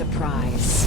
surprise.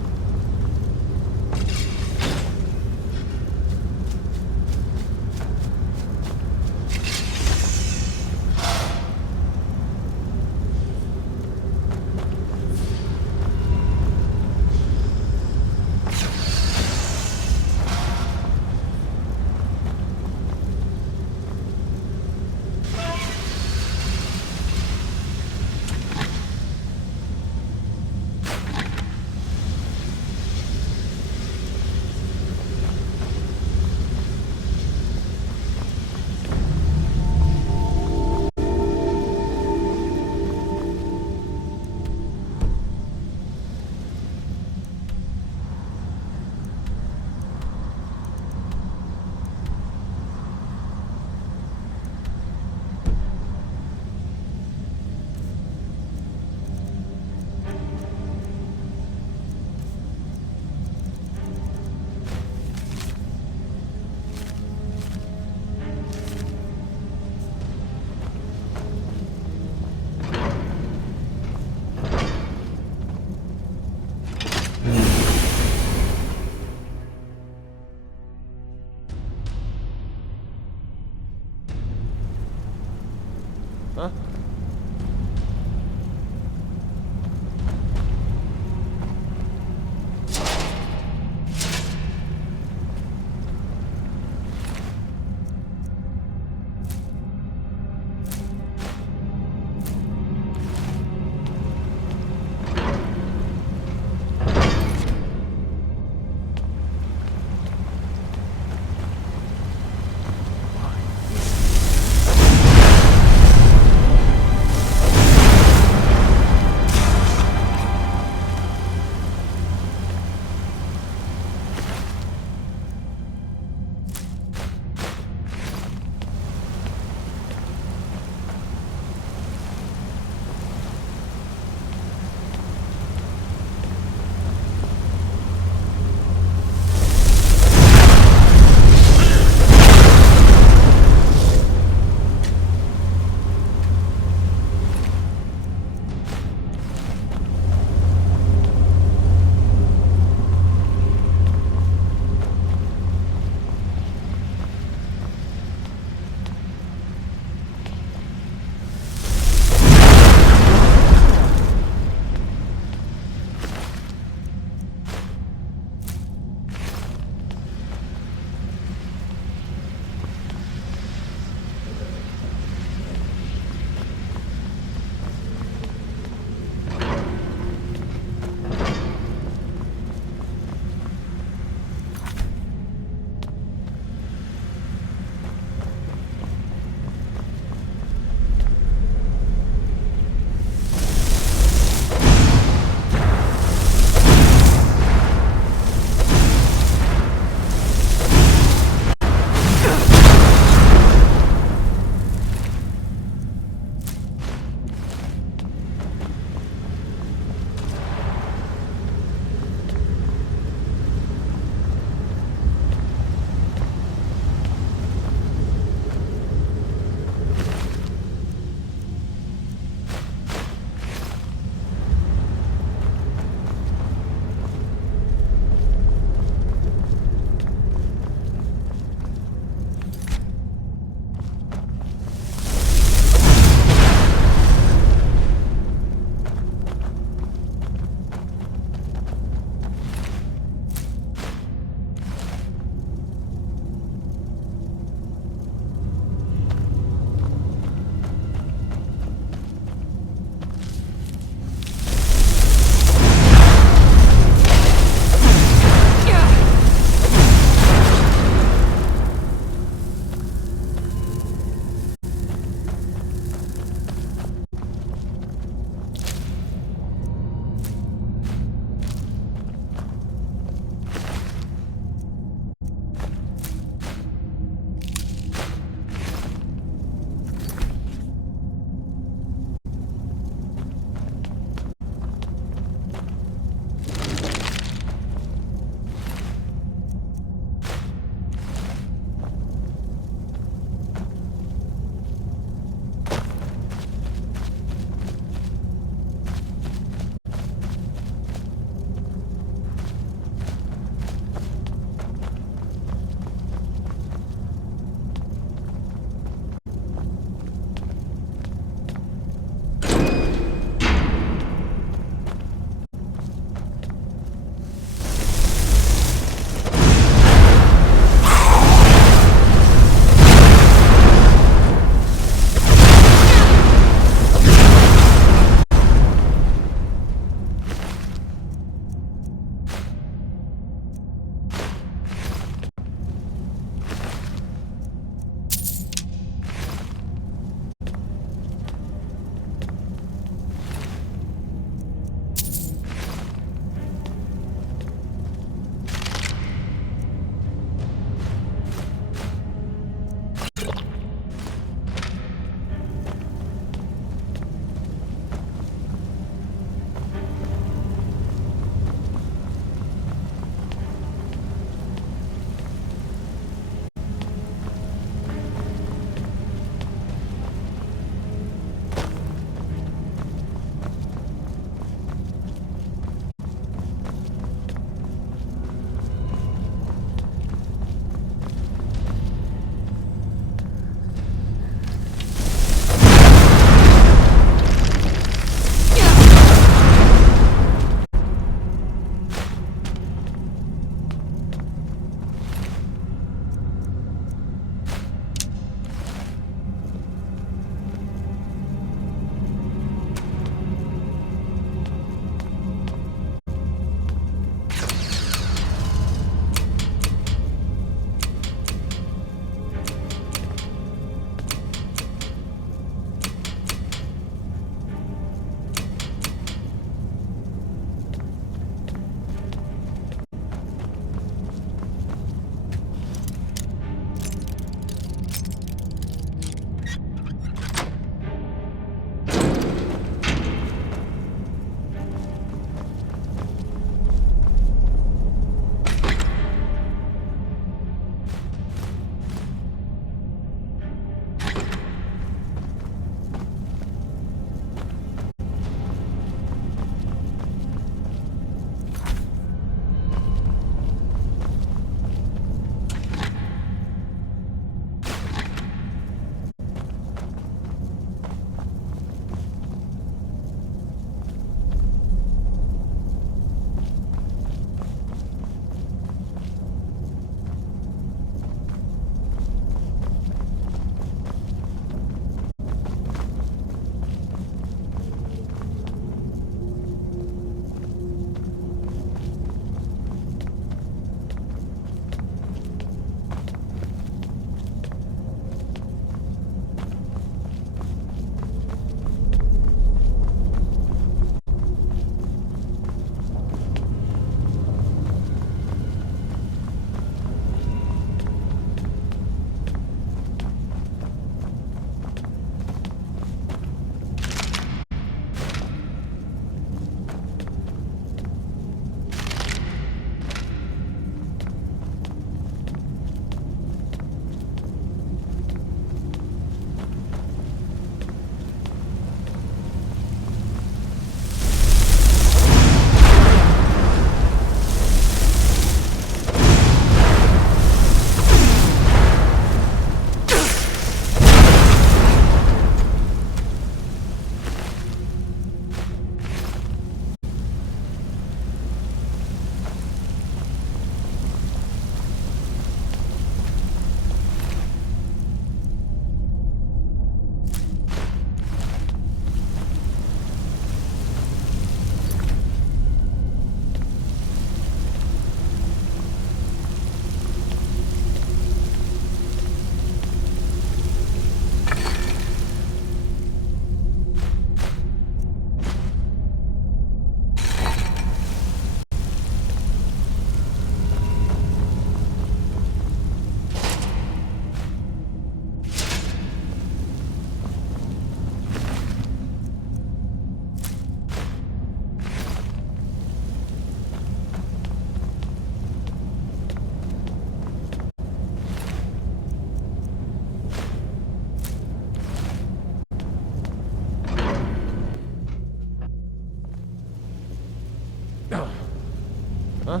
¿Ah?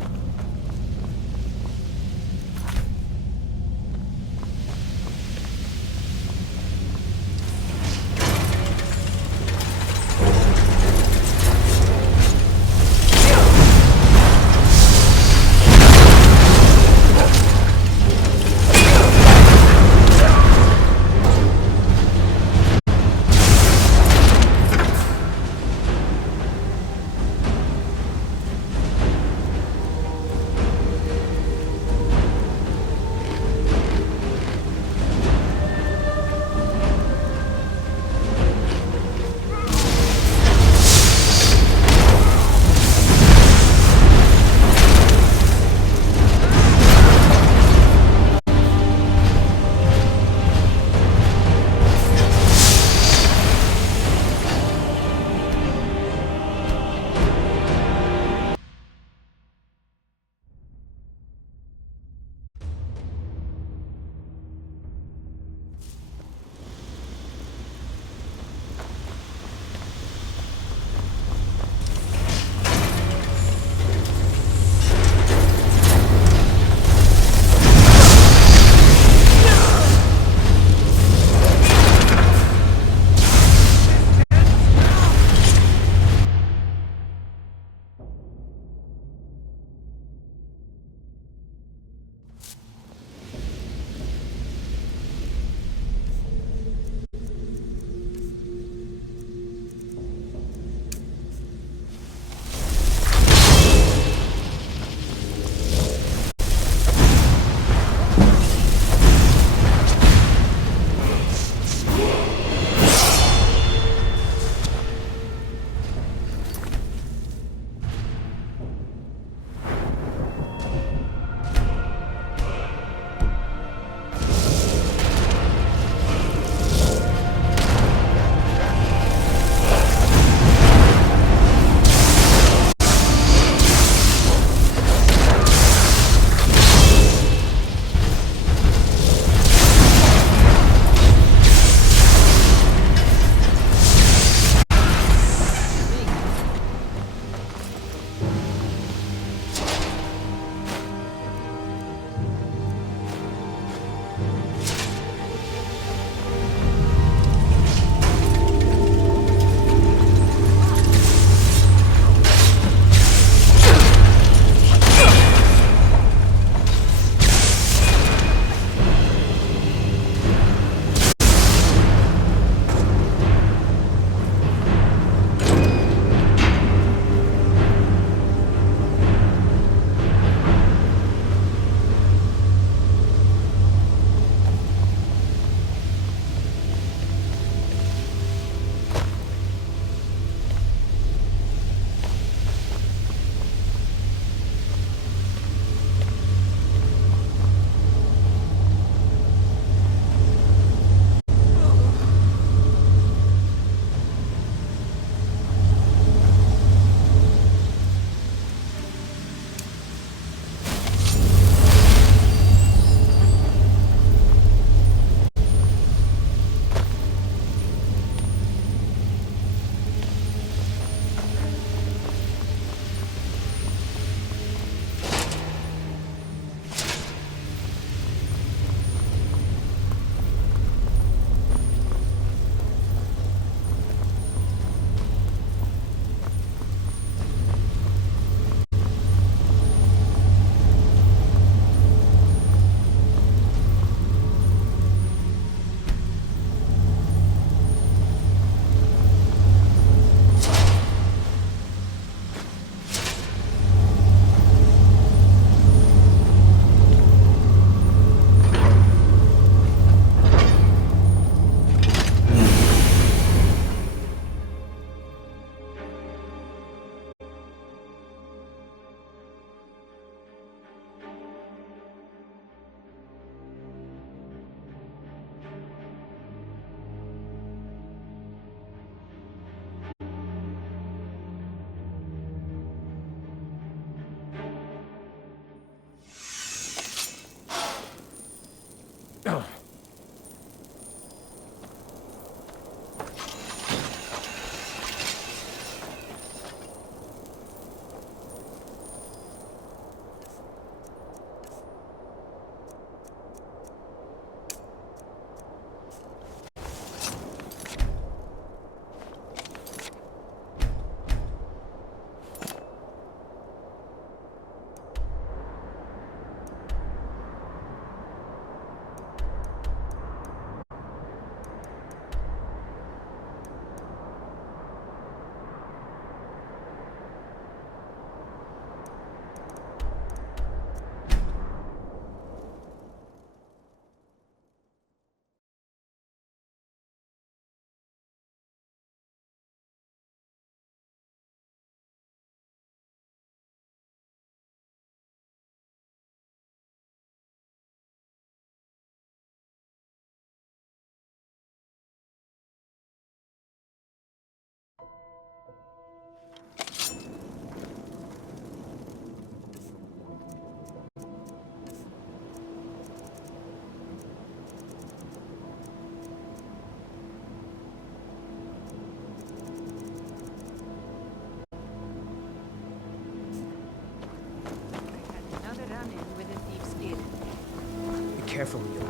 careful, you.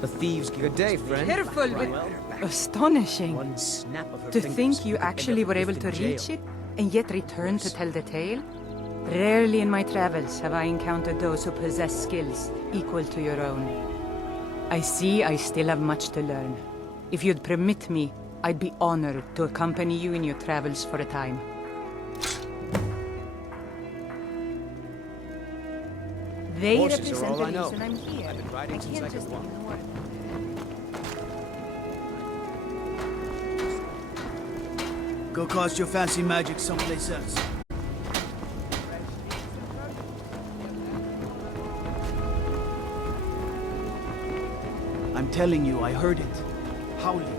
The thieves give. Good day, friend. Careful with... Well, Astonishing. one snap of her To fingers, think you we could end actually up were able both to in jail. reach it, and yet return to tell the tale? Rarely in my travels have I encountered those who possess skills equal to your own. I see I still have much to learn. If you'd permit me, I'd be honored to accompany you in your travels for a time. They Horses are represent all the I know. reason I'm here. I've been riding I since can't I could just walk. ignore them. Go cast your fancy magic someplace else. I'm telling you, I heard it. Howling.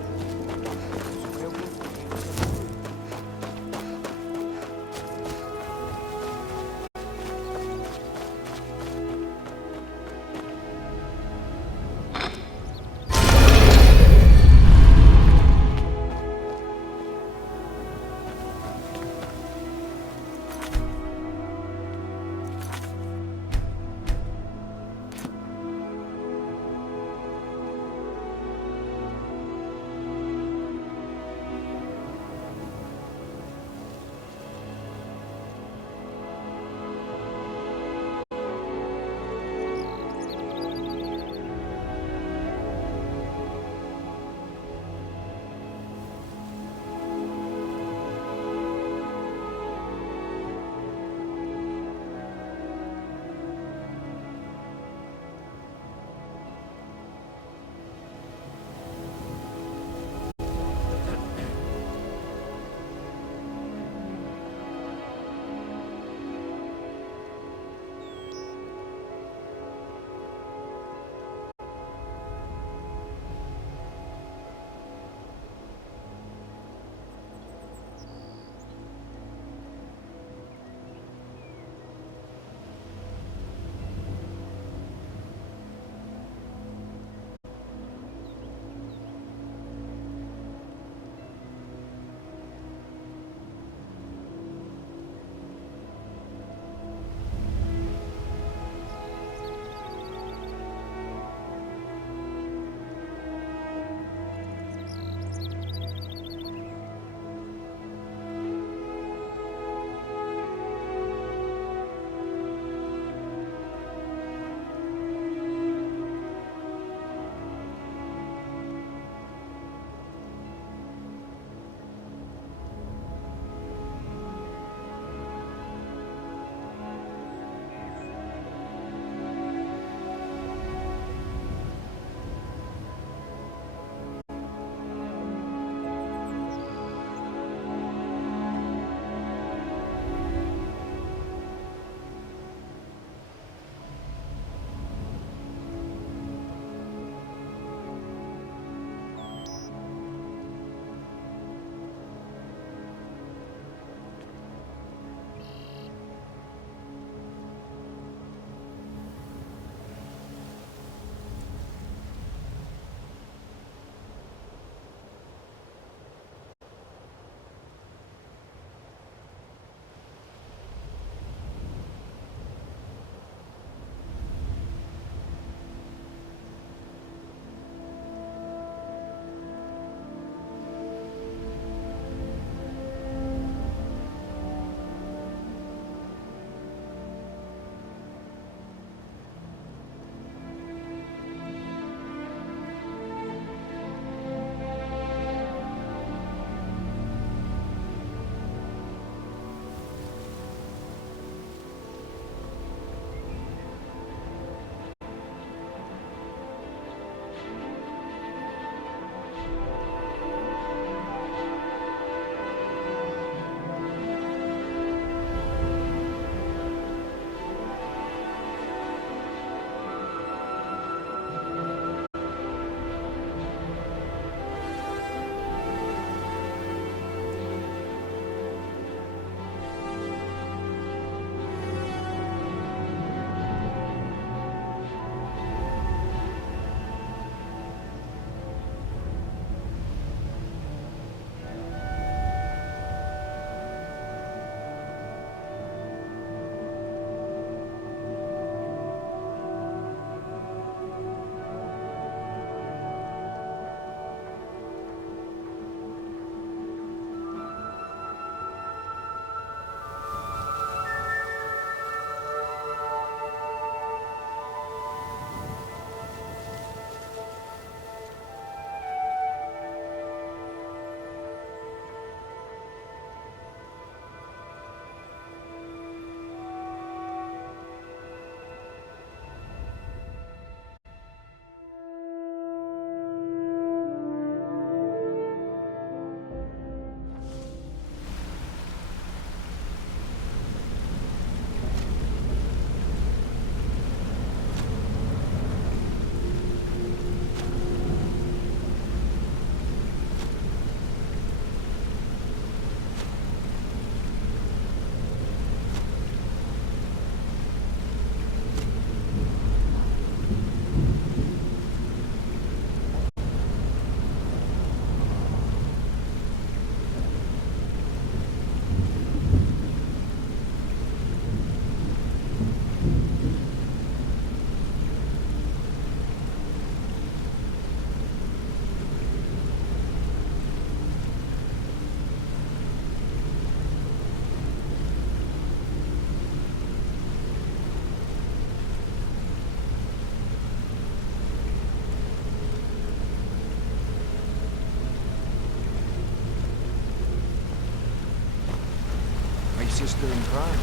sister in crime.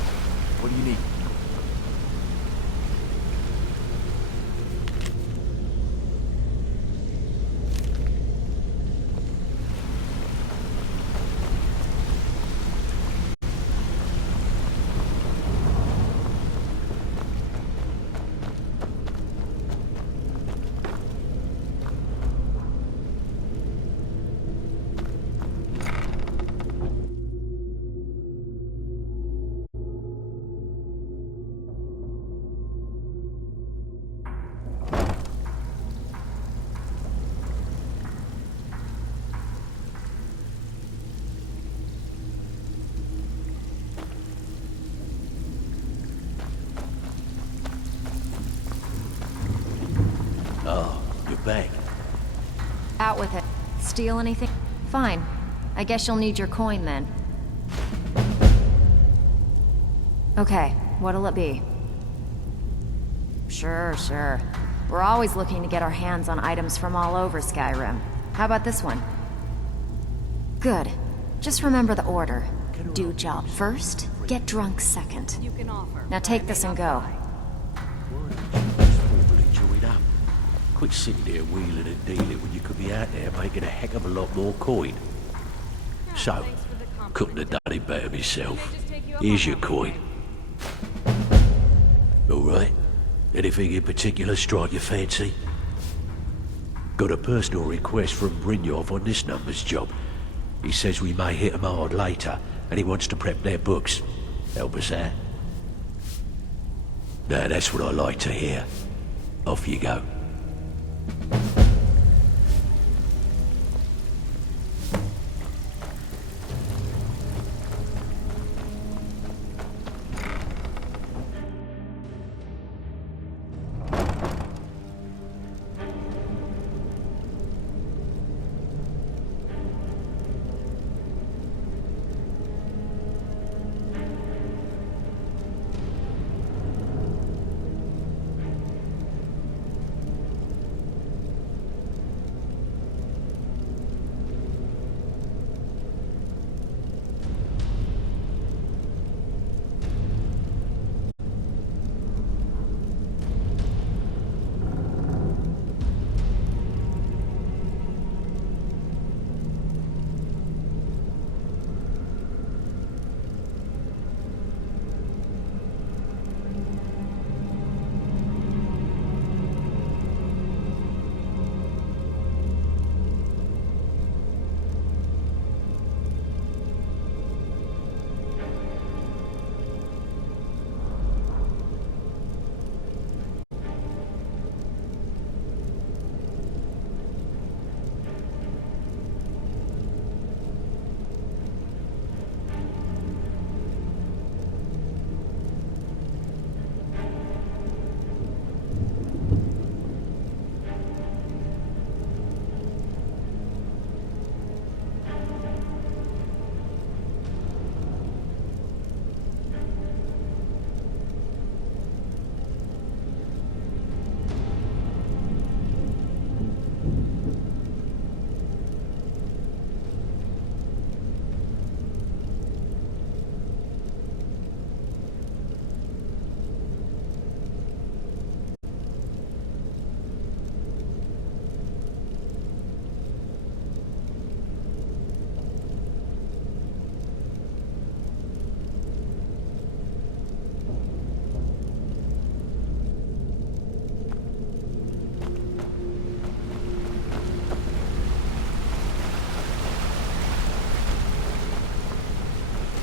What do you need? Oh, you're back. Out with it. Steal anything? Fine. I guess you'll need your coin then. Okay, what'll it be? Sure. We're always looking to get our hands on items from all over Skyrim. How about this one? Good. Just remember the order. Do job first, get drunk second. Now take this and go. Quit sitting there wheeling and dealing when you could be out there making a heck of a lot more coin. So, couldn't have done it better myself. Here's your coin. Alright? Anything in particular strike your fancy? Got a personal request from Brynjolf on this number's job. He says we may hit 'em hard later, and he wants to prep their books. Help us out? Now that's what I like to hear. Off you go.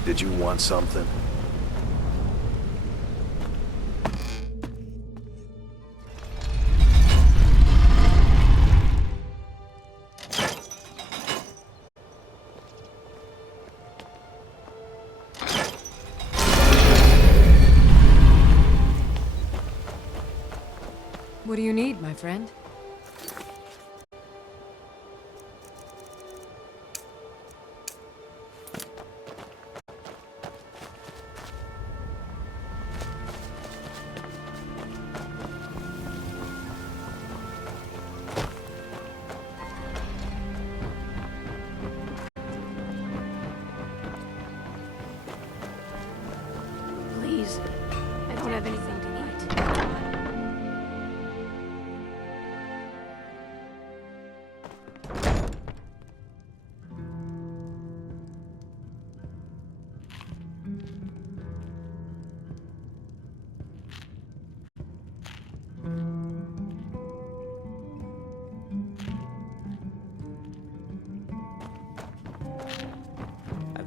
Did you want something? What do you need, my friend?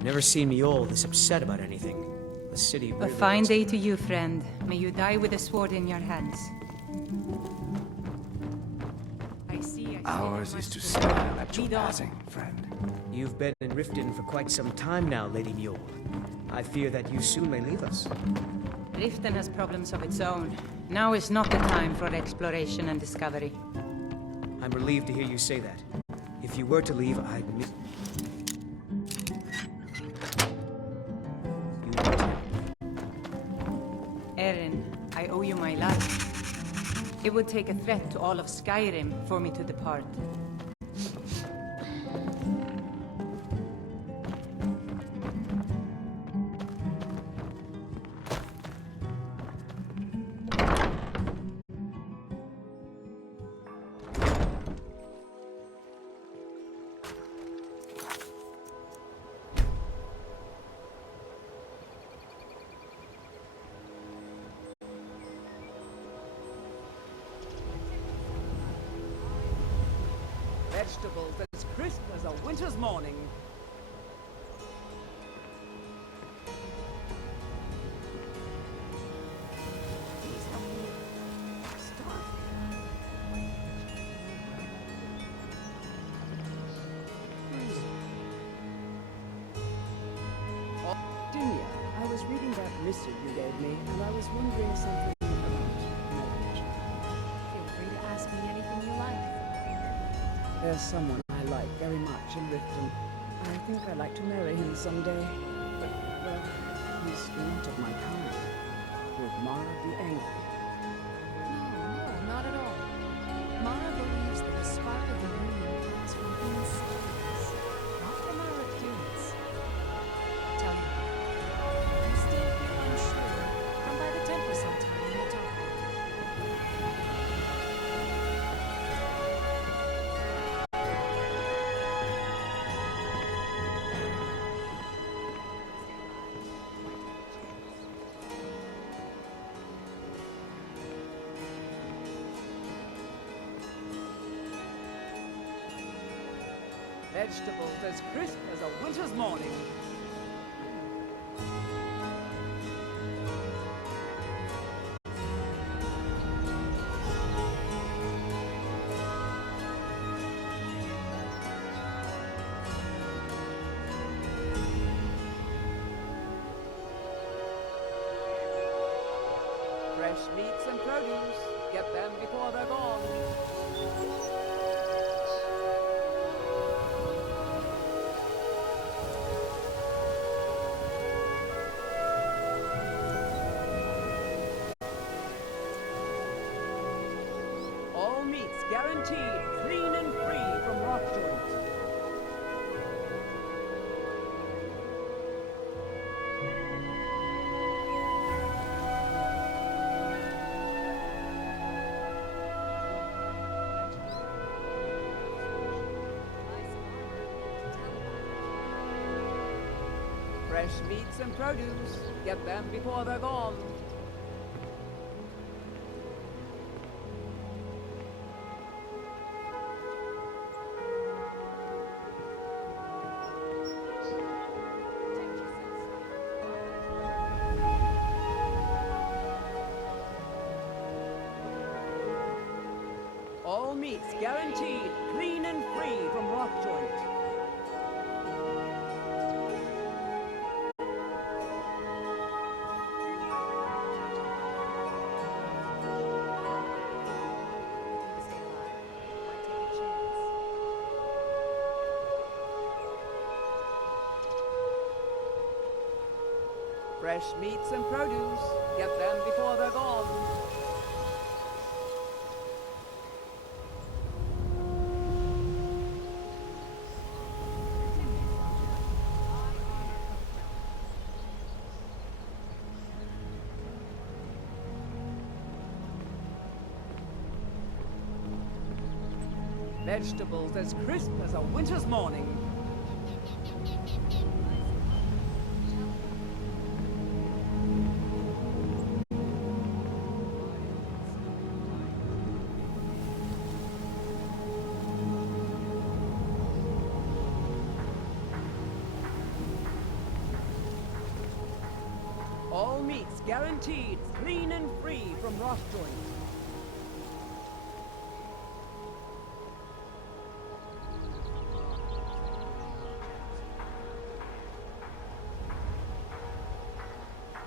Never seen me all this upset about anything. The city A really fine looks- day to you, friend. May you die with a sword in your hands. I see. Ours is to smile at your passing, friend. You've been in Riften for quite some time now, Lady Mule. I fear that you soon may leave us. Riften has problems of its own. Now is not the time for exploration and discovery. I'm relieved to hear you say that. If you were to leave, I'd miss... Erin, I owe you my life. It would take a threat to all of Skyrim for me to depart. Vegetables as crisp as a winter's morning. Dunya, I was reading that missive you gave me, and I was wondering something about marriage. Feel free to ask me anything you like. There's someone I like very much in Riften. I think I'd like to marry him someday. But, well, he's not of my kind. Would Mara be angry? No, not at all. Mara believes that the spark of the union comes from inside us, not from our appearance. Tell you what, if you still feel unsure, come by the temple sometime and we'll talk about it. Vegetables as crisp as a winter's morning. Fresh meats and produce. Get them before they're gone. All meats guaranteed clean and free from rock joint. Fresh meats and produce. Get them before they're gone. All meats guaranteed clean and free from rock joint. Fresh meats and produce. Get them before they're gone. Vegetables as crisp as a winter's morning. All meats guaranteed clean and free from rot joint.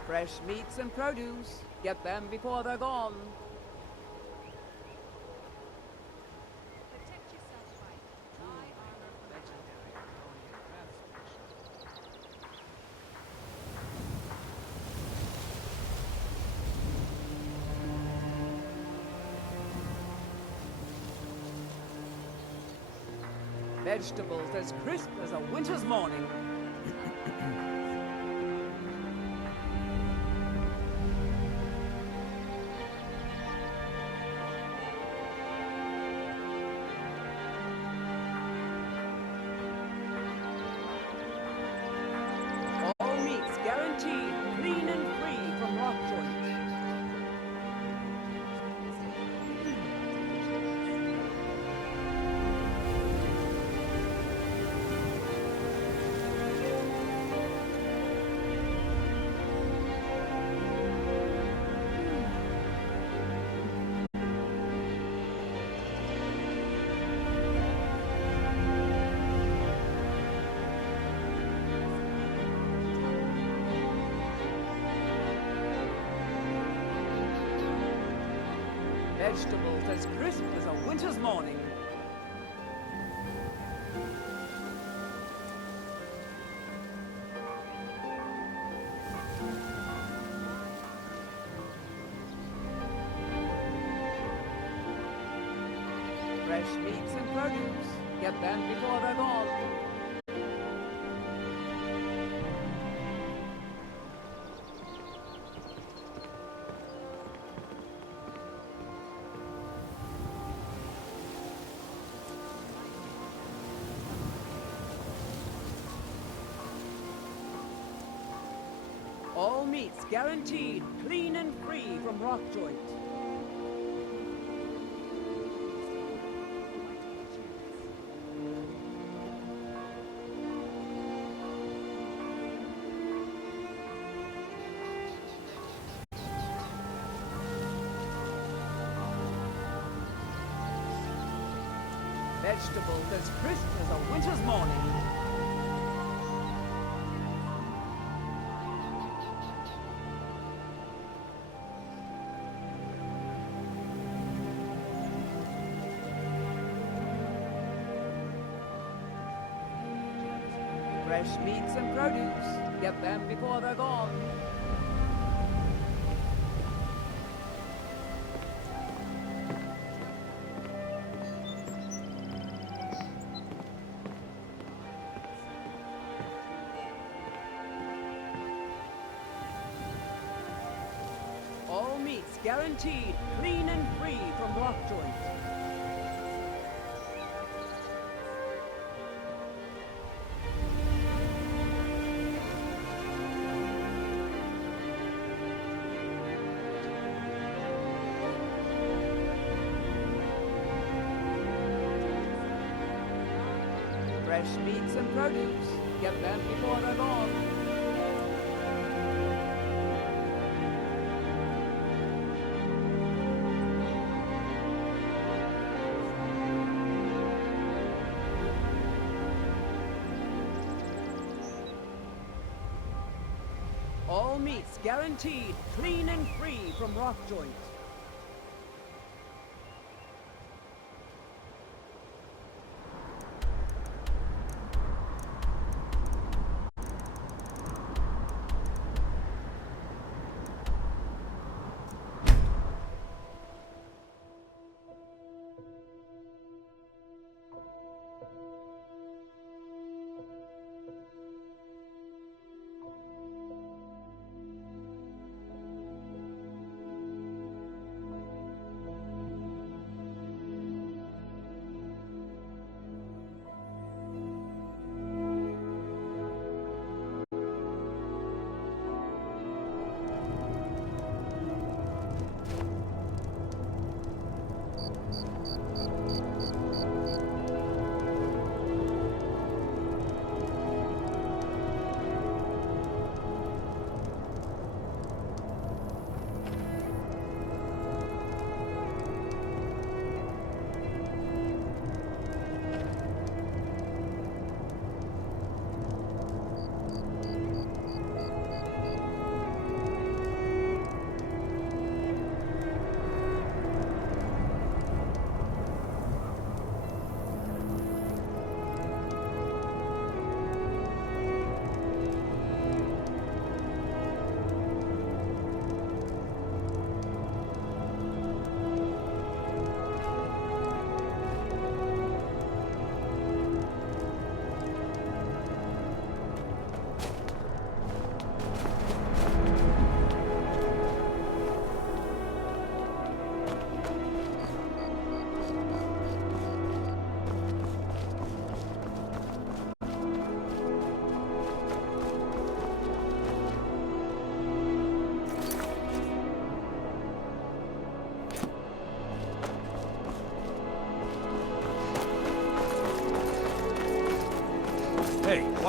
Fresh meats and produce. Get them before they're gone. Vegetables as crisp as a winter's morning. All meats guaranteed clean and free from rot joint. Vegetables as crisp as a winter's morning. Fresh meats and produce. Get them before they're gone. All meats guaranteed clean and free from rot joint. Vegetables as crisp as a winter's morning. Fresh meats and produce. Get them before they're gone. All meats guaranteed clean and free from rot joint. Fresh meats and produce. Get them before they're gone. All meats guaranteed clean and free from rot joint.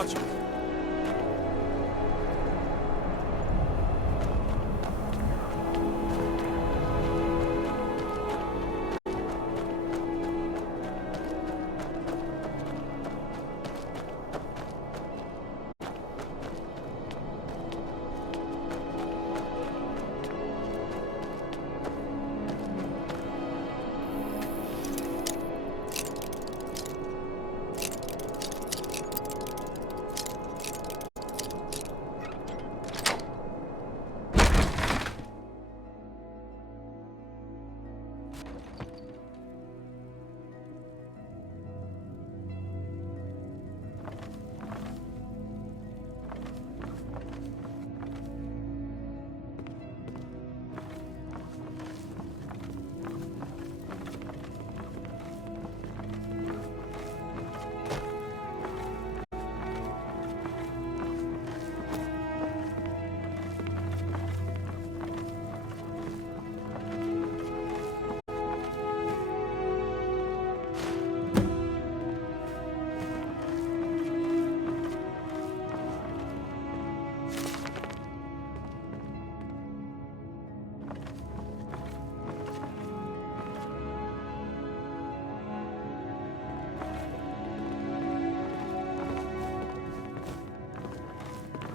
Watch it.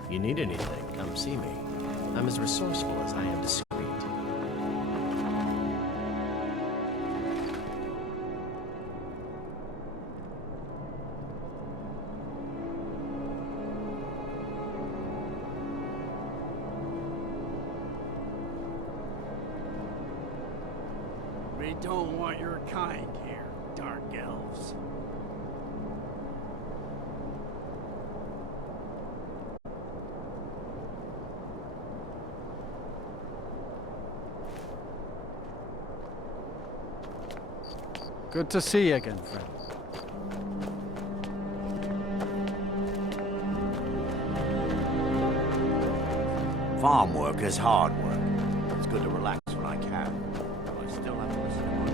You need anything, come see me. I'm as resourceful as I am discreet. We don't want your kind here, dark elves. Good to see you again, friend. Farm work is hard work. It's good to relax when I can. But I still have to listen to my...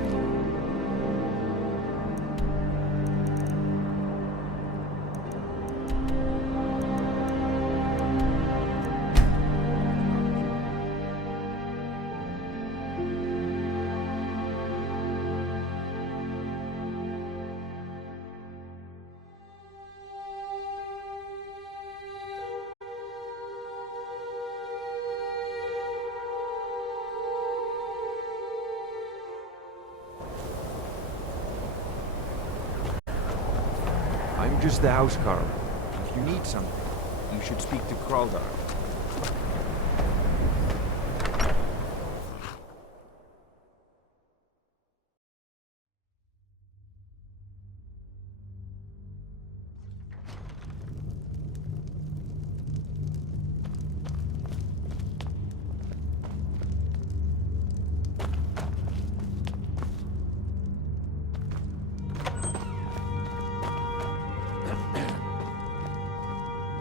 I'm just the housecarl. If you need something, you should speak to Kraldar.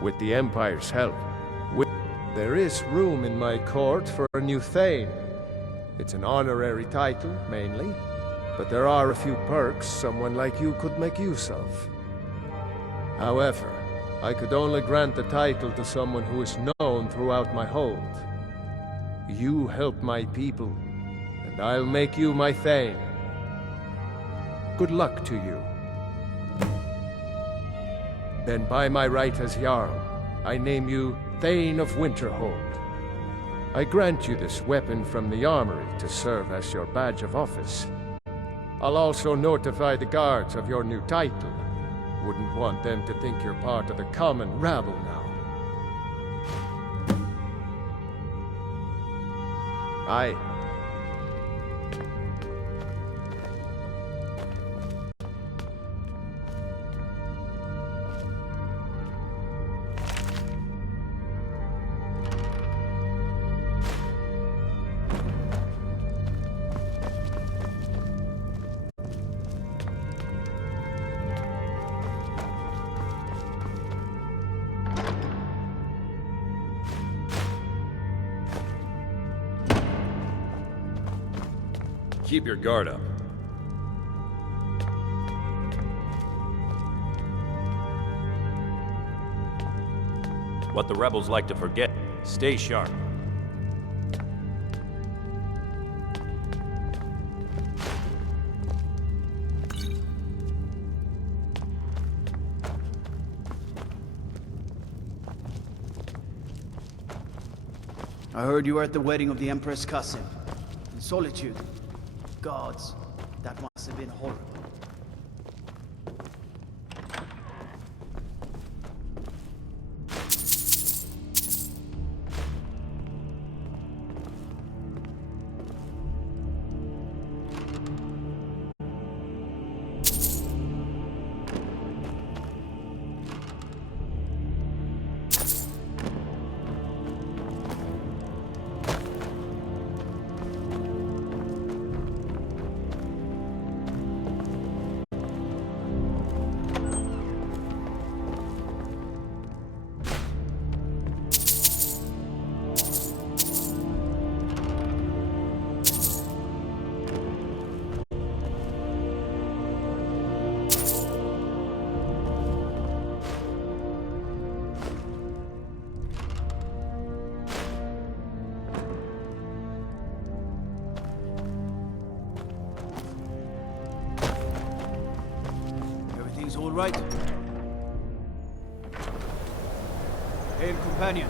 With the Empire's help, there is room in my court for a new Thane. It's an honorary title, mainly, but there are a few perks someone like you could make use of. However, I could only grant the title to someone who is known throughout my hold. You help my people, and I'll make you my Thane. Good luck to you. Then by my right as Jarl, I name you Thane of Winterhold. I grant you this weapon from the armory to serve as your badge of office. I'll also notify the guards of your new title. Wouldn't want them to think you're part of the common rabble now. Aye. Keep your guard up. but the rebels like to forget. Stay sharp. I heard you were at the wedding of the Empress cousin. In Solitude. Gods, that must have been horrible. Everything's all right? Hail, companion.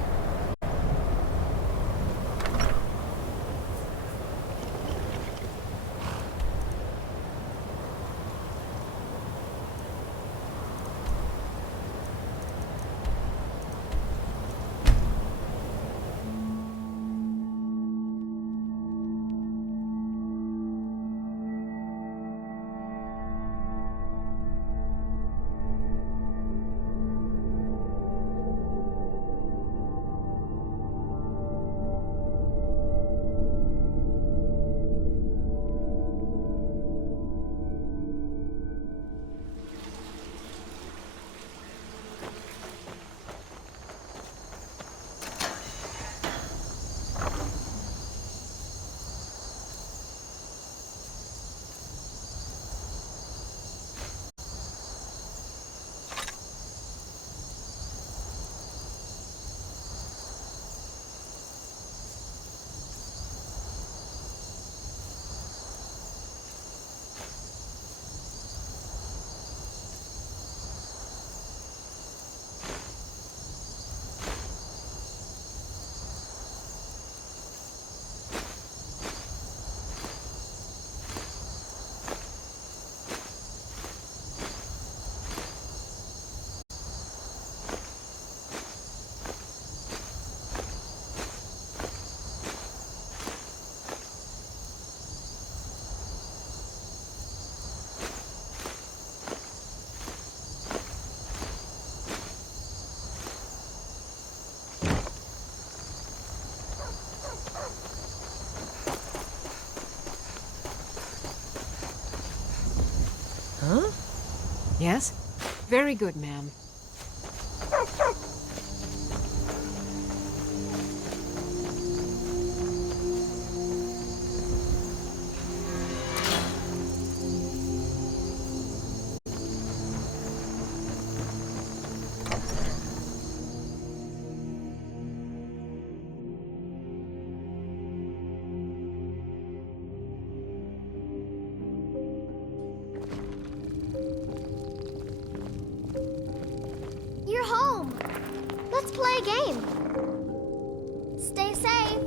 Huh? Yes? Very good, ma'am. You're home. Let's play a game. Stay safe.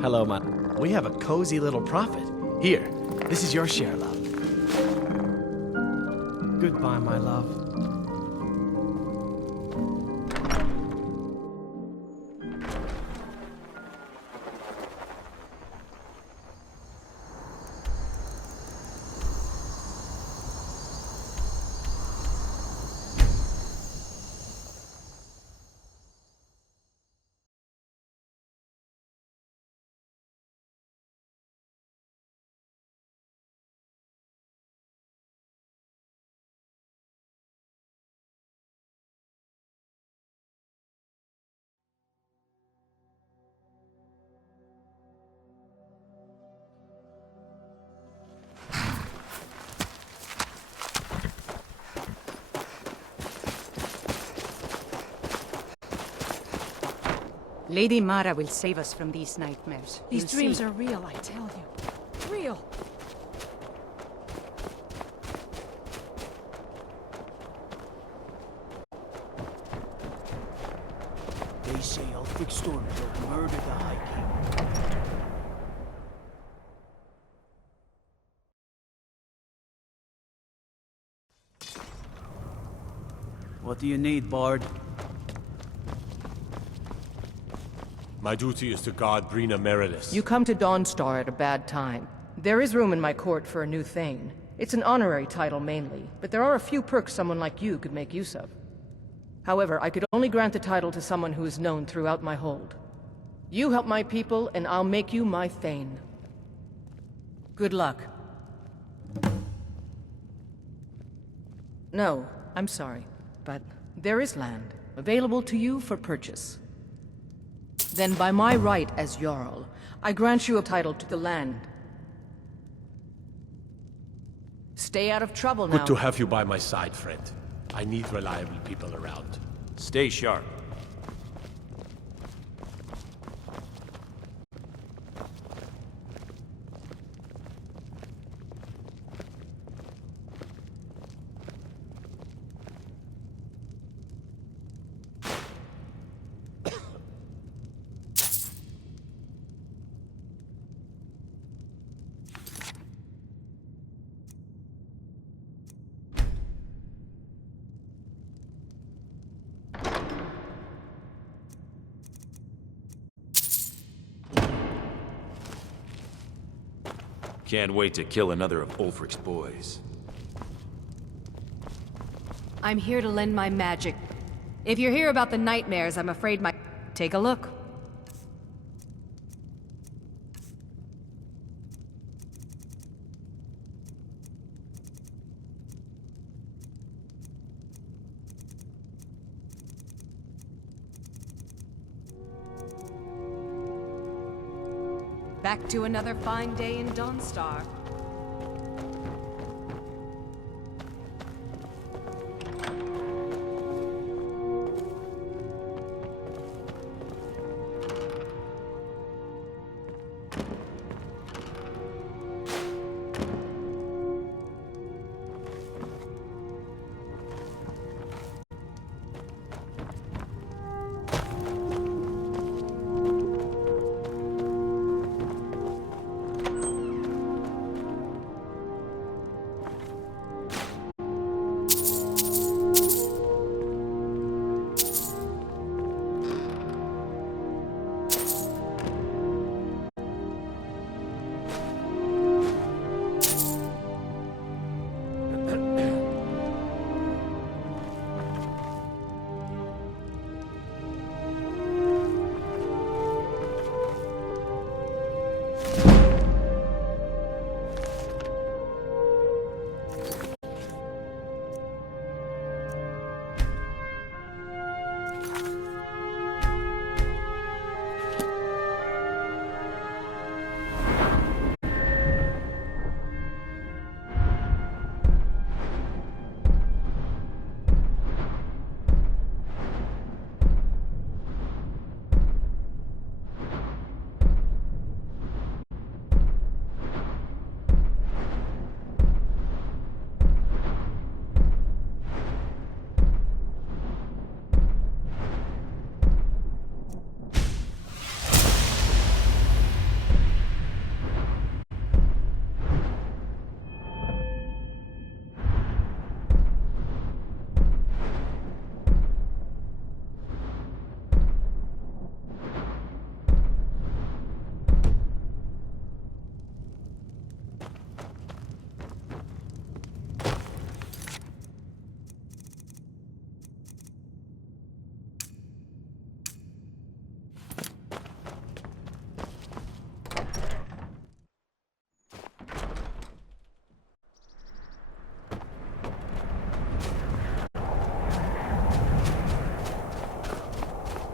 Hello, my... We have a cozy little prophet. Here, this is your share, love. Goodbye, my love. Lady Mara will save us from these nightmares. These You'll dreams see. are real, I tell you. Real. They say Ulfric Stormcloak murdered the High King. What do you need, Bard? My duty is to guard Brina Meredith. You come to Dawnstar at a bad time. There is room in my court for a new Thane. It's an honorary title mainly, but there are a few perks someone like you could make use of. However, I could only grant the title to someone who is known throughout my hold. You help my people, and I'll make you my Thane. Good luck. No, I'm sorry, but there is land available to you for purchase. Then by my right as Jarl, I grant you a title to the land. Stay out of trouble now. Good to have you by my side, friend. I need reliable people around. Stay sharp. Can't wait to kill another of Ulfric's boys. I'm here to lend my magic. If you're here about the nightmares, I'm afraid my... Take a look. Back to another fine day in Dawnstar.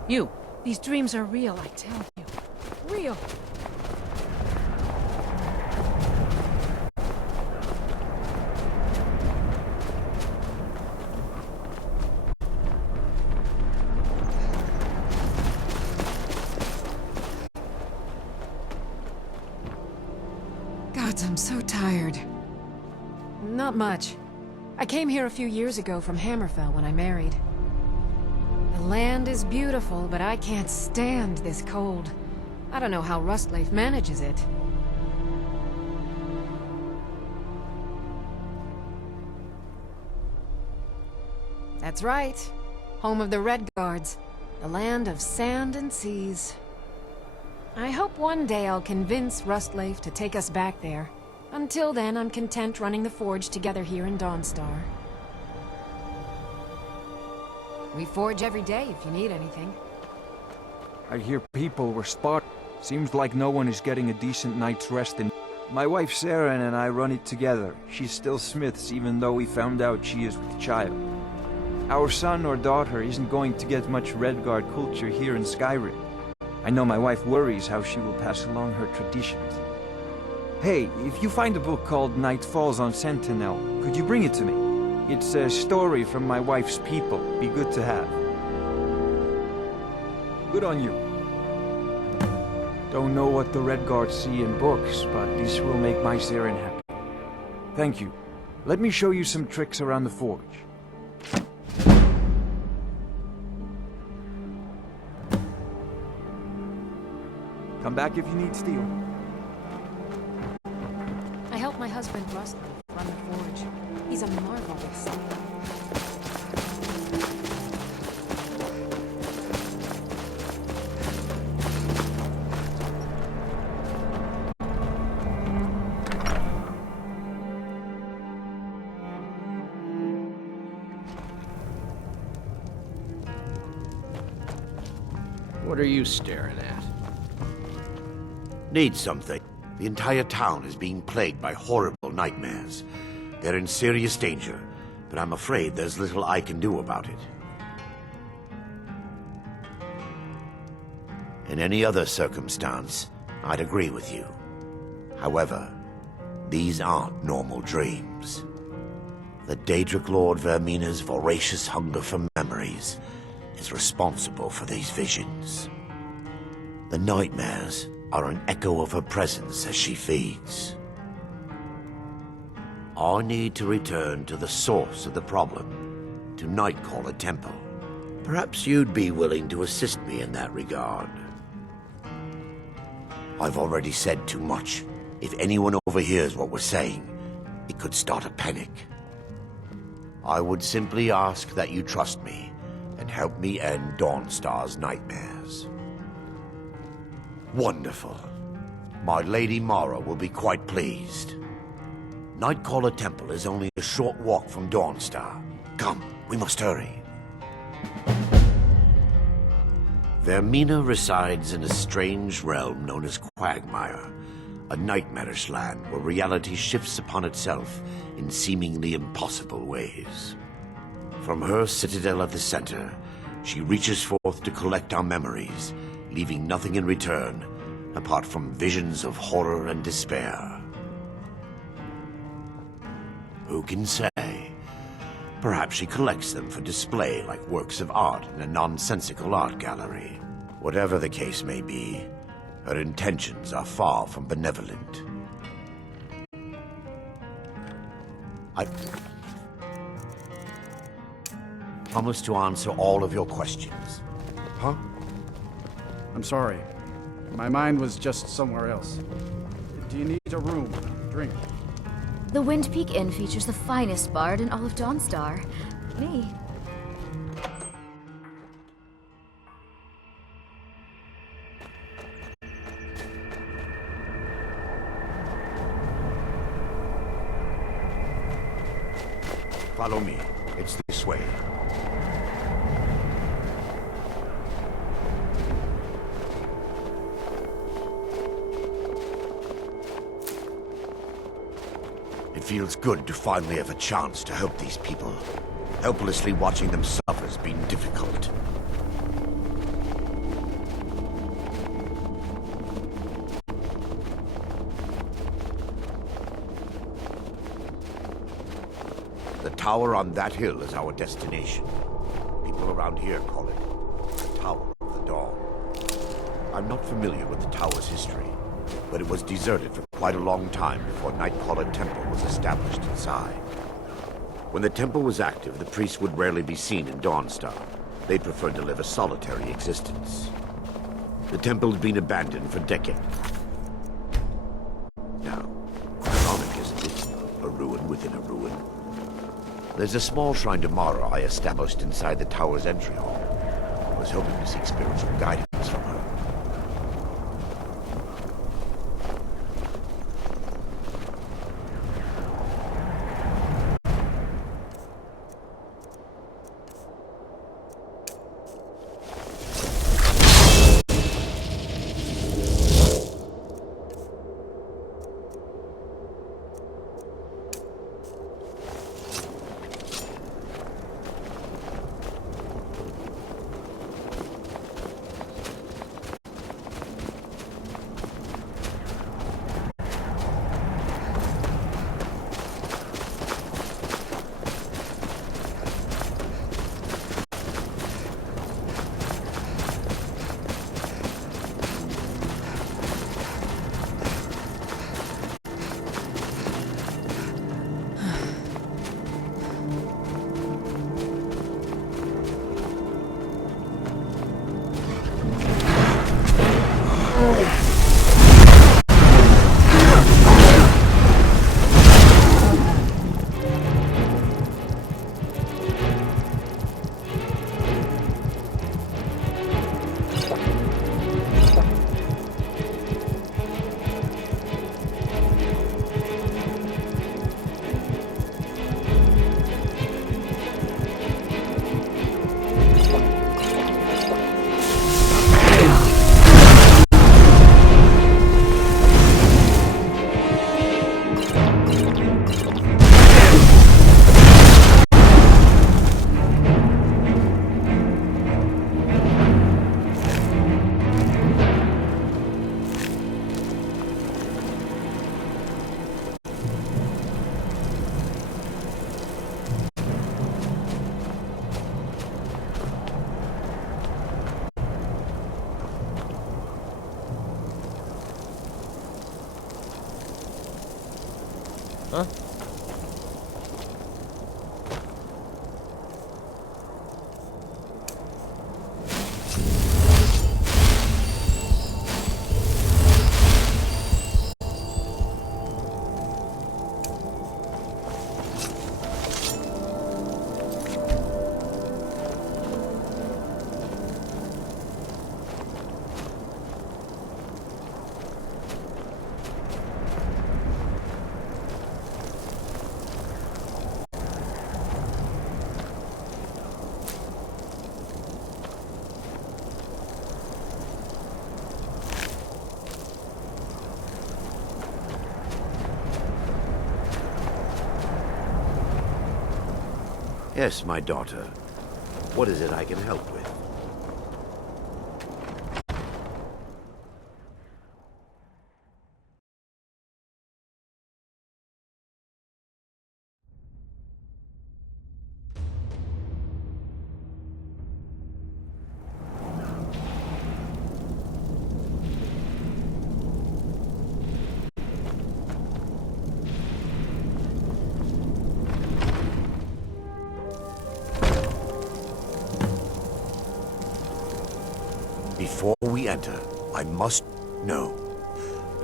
You. These dreams are real, I tell you. Real. I'm so tired. Not much. I came here a few years ago from Hammerfell when I married. The land is beautiful, but I can't stand this cold. I don't know how Rustleif manages it. That's right. Home of the Redguards. The land of sand and seas. I hope one day I'll convince Rustleif to take us back there. Until then, I'm content running the forge together here in Dawnstar. We forge every day if you need anything. I hear people were spotted. Seems like no one is getting a decent night's rest in... My wife Sarah and I run it together. She's still Smith's even though we found out she is with child. Our son or daughter isn't going to get much Redguard culture here in Skyrim. I know my wife worries how she will pass along her traditions. Hey, if you find a book called Night Falls on Sentinel, could you bring it to me? It's a story from my wife's people. Be good to have. Good on you. Don't know what the Redguards see in books, but this will make my Saren happy. Thank you. Let me show you some tricks around the forge. Come back if you need steel. I help my husband Rustleif run the forge. He's a marvel at something. What are you staring at? Need something. The entire town is being plagued by horrible nightmares. They're in serious danger, but I'm afraid there's little I can do about it. In any other circumstance, I'd agree with you. However, these aren't normal dreams. The Daedric Lord Vermina's voracious hunger for memories is responsible for these visions. The nightmares are an echo of her presence as she feeds. I need to return to the source of the problem, to Nightcaller Temple. Perhaps you'd be willing to assist me in that regard. I've already said too much. If anyone overhears what we're saying, it could start a panic. I would simply ask that you trust me and help me end Dawnstar's nightmares. Wonderful. My Lady Mara will be quite pleased. Nightcaller Temple is only a short walk from Dawnstar. Come, we must hurry. Vermina resides in a strange realm known as Quagmire, a nightmarish land where reality shifts upon itself in seemingly impossible ways. From her citadel at the center, she reaches forth to collect our memories, leaving nothing in return apart from visions of horror and despair. Who can say? Perhaps she collects them for display like works of art in a nonsensical art gallery. Whatever the case may be, her intentions are far from benevolent. I promise to answer all of your questions. Huh? I'm sorry. My mind was just somewhere else. Do you need a room? Drink? The Wind Peak Inn features the finest bard in all of Dawnstar. Me. Follow me. It's this way. It feels good to finally have a chance to help these people. Helplessly watching them suffer has been difficult. The tower on that hill is our destination. People around here call it the Tower of the Dawn. I'm not familiar with the tower's history, but it was deserted for quite a long time before Nightcaller Temple was established inside. When the temple was active, the priests would rarely be seen in Dawnstar. They preferred to live a solitary existence. The temple had been abandoned for decades. Now, ironic, isn't it? A ruin within a ruin. There's a small shrine to Mara I established inside the tower's entry hall. I was hoping to seek spiritual guidance from her. Huh? Yes, my daughter. What is it I can help with? Before we enter, I must know.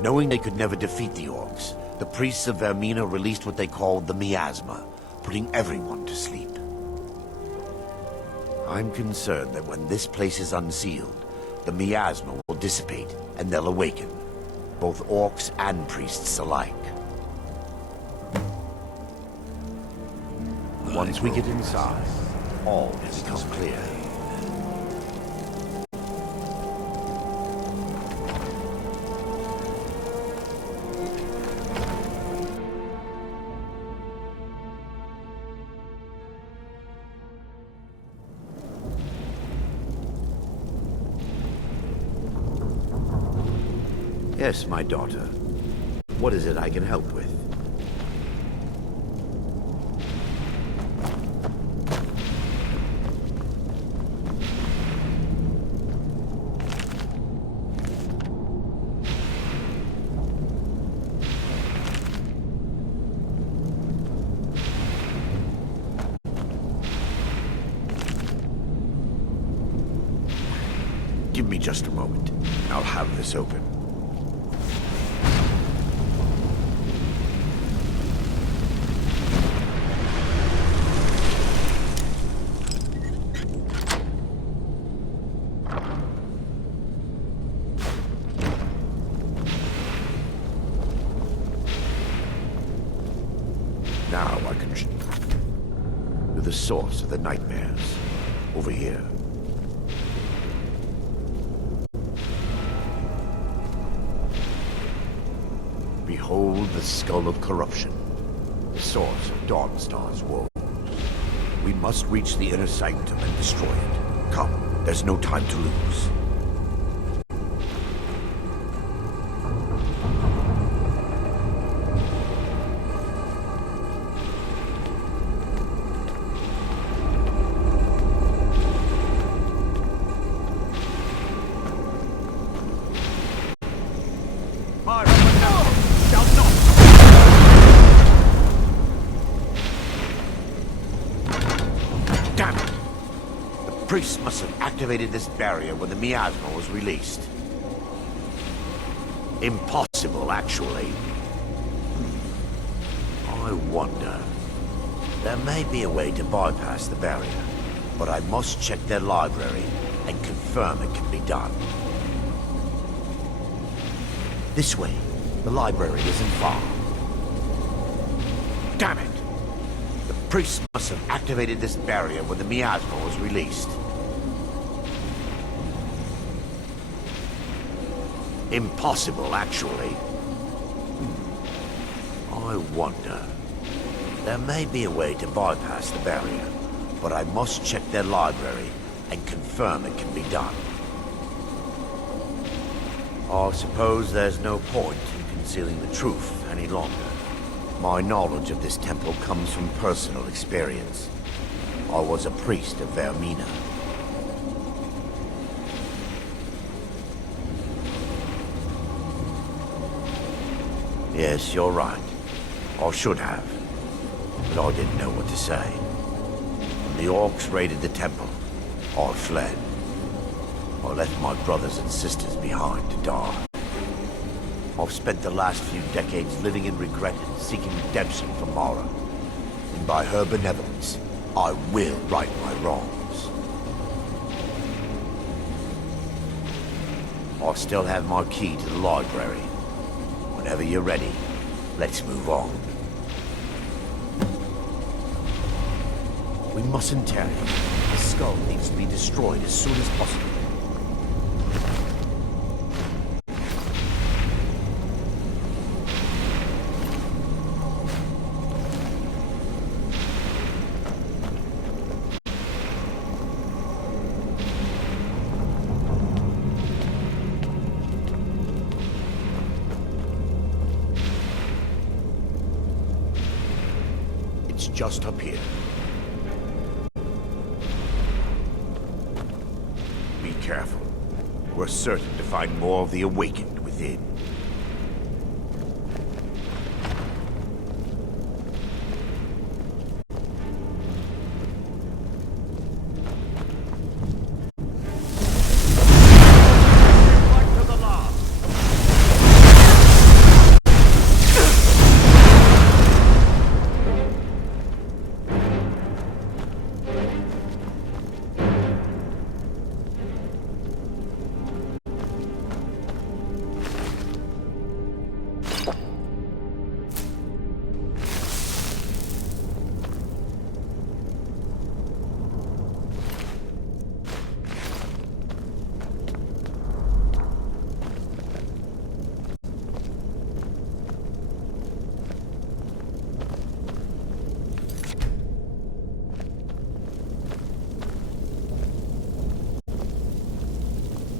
Knowing they could never defeat the orcs, the priests of Vermina released what they called the miasma, putting everyone to sleep. I'm concerned that when this place is unsealed, the miasma will dissipate and they'll awaken, both orcs and priests alike. Once we get inside, all will become clear. Yes, my daughter. What is it I can help with? Give me just a moment. I'll have this open. Now I can... to the source of the nightmares. Over here. Behold the skull of corruption. The source of Dawnstar's woes. We must reach the inner sanctum and destroy it. Come, there's no time to lose. Damn it! The priest must have activated this barrier when the miasma was released. Impossible, actually. I wonder. There may be a way to bypass the barrier, but I must check their library and confirm it can be done. This way. The library isn't far. Damn it! The priest must have activated this barrier when the miasma was released. Impossible, actually. I wonder. There may be a way to bypass the barrier, but I must check their library and confirm it can be done. I suppose there's no point in concealing the truth any longer. My knowledge of this temple comes from personal experience. I was a priest of Vermina. Yes, you're right. I should have. But I didn't know what to say. When the orcs raided the temple, I fled. I left my brothers and sisters behind to die. I've spent the last few decades living in regret and seeking redemption from Mara. And by her benevolence, I will right my wrongs. I still have my key to the library. Whenever you're ready, let's move on. We mustn't tarry. The skull needs to be destroyed as soon as possible. It's just up here. Be careful. We're certain to find more of the awakened within.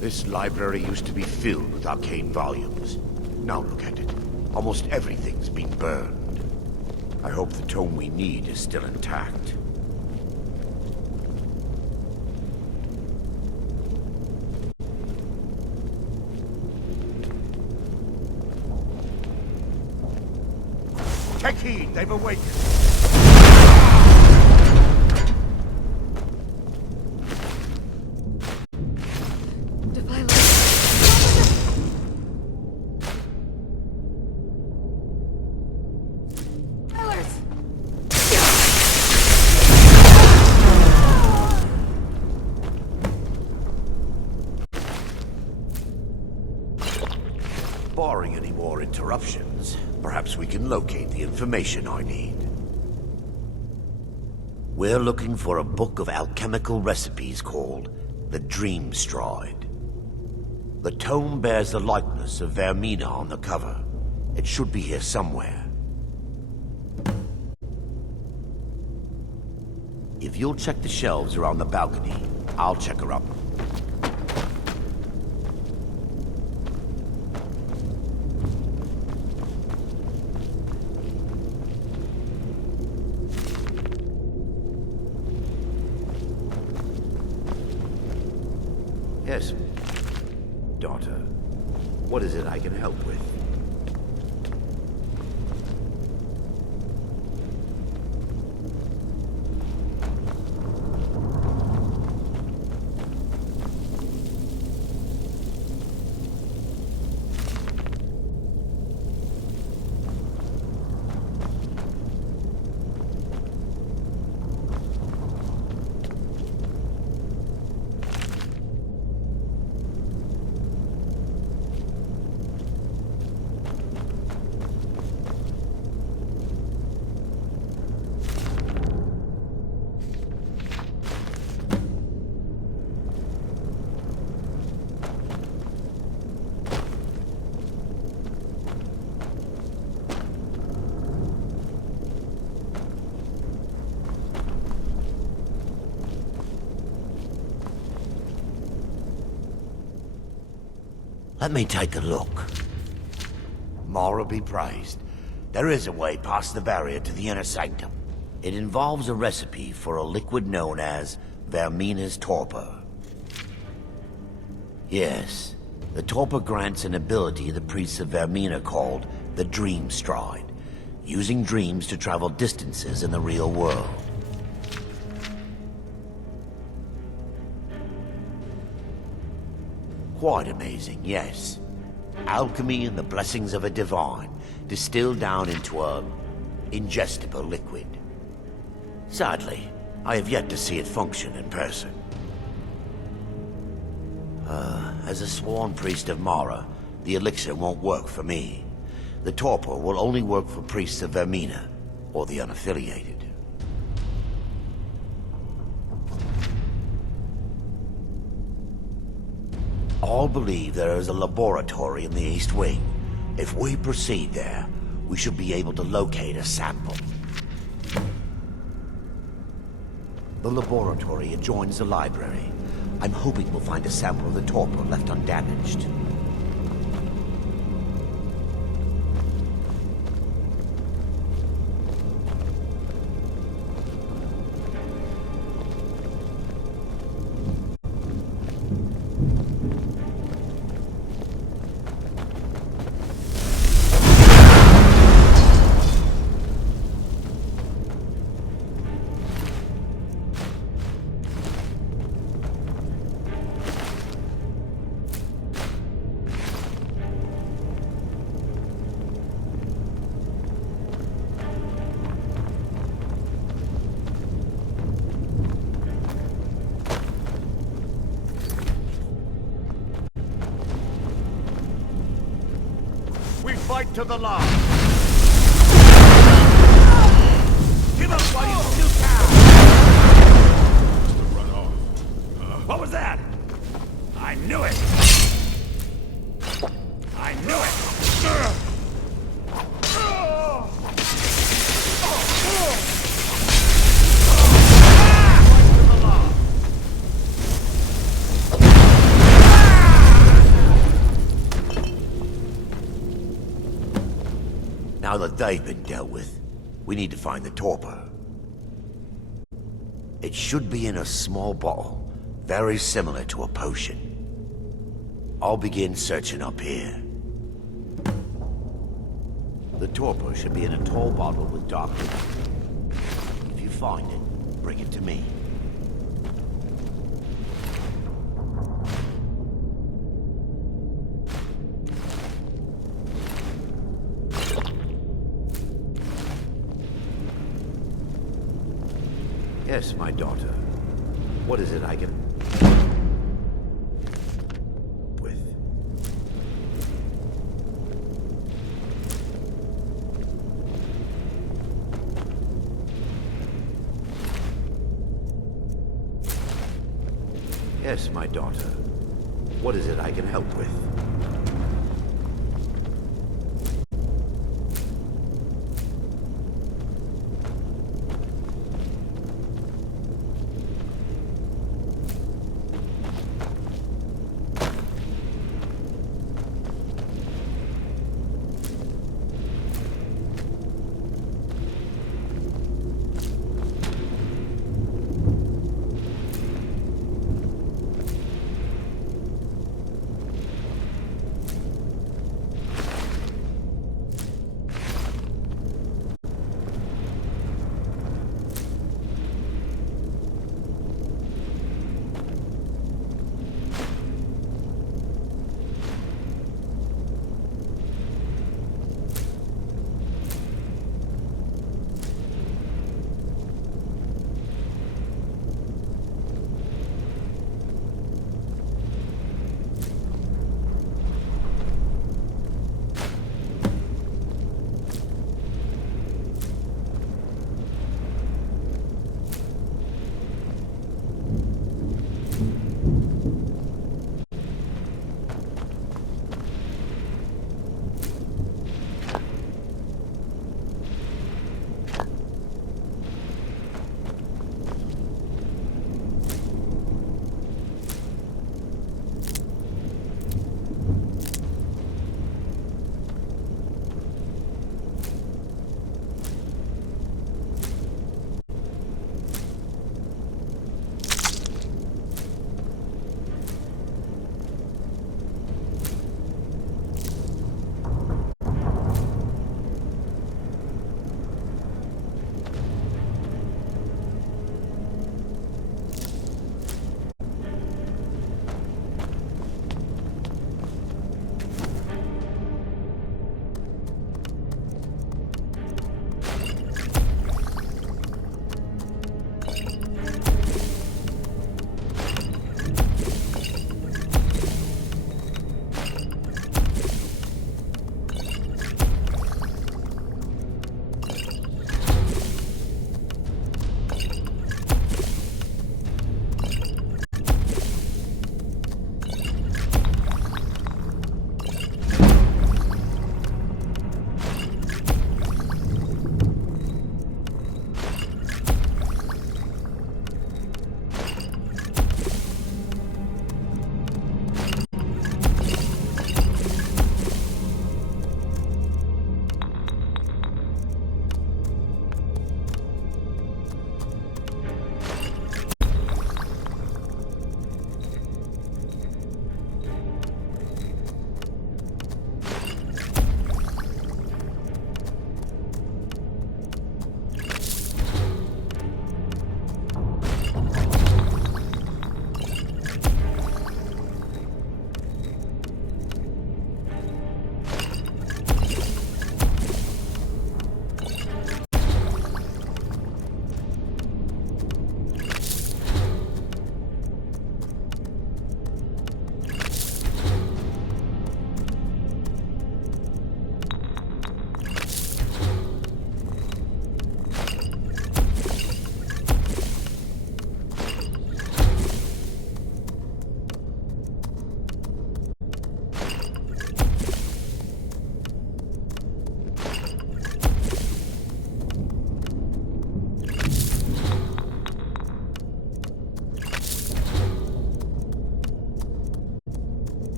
This library used to be filled with arcane volumes. Now look at it. Almost everything's been burned. I hope the tome we need is still intact. Take heed, they've awakened. interruptions, perhaps we can locate the information I need. We're looking for a book of alchemical recipes called the Dream Stride. The tome bears the likeness of Vermina on the cover. It should be here somewhere. If you'll check the shelves around the balcony, I'll check her up. Yes, daughter. What is it I can help with? Let me take a look. Mara be praised. There is a way past the barrier to the inner sanctum. It involves a recipe for a liquid known as Vermina's torpor. Yes, the torpor grants an ability the priests of Vermina called the Dream Stride, using dreams to travel distances in the real world. Quite amazing, yes. Alchemy and the blessings of a divine, distilled down into a ingestible liquid. Sadly, I have yet to see it function in person. As a sworn priest of Mara, the elixir won't work for me. The torpor will only work for priests of Vermina, or the unaffiliated. All believe there is a laboratory in the East Wing. If we proceed there, we should be able to locate a sample. The laboratory adjoins the library. I'm hoping we'll find a sample of the torpor left undamaged. Fight to the last. Give up while you still can. Run off. What was that? I knew it. I knew it. Now that they've been dealt with, we need to find the torpor. It should be in a small bottle, very similar to a potion. I'll begin searching up here. The torpor should be in a tall bottle with dark liquid. If you find it, bring it to me. Yes, my daughter. What is it I can... with? Yes, my daughter. What is it I can help with?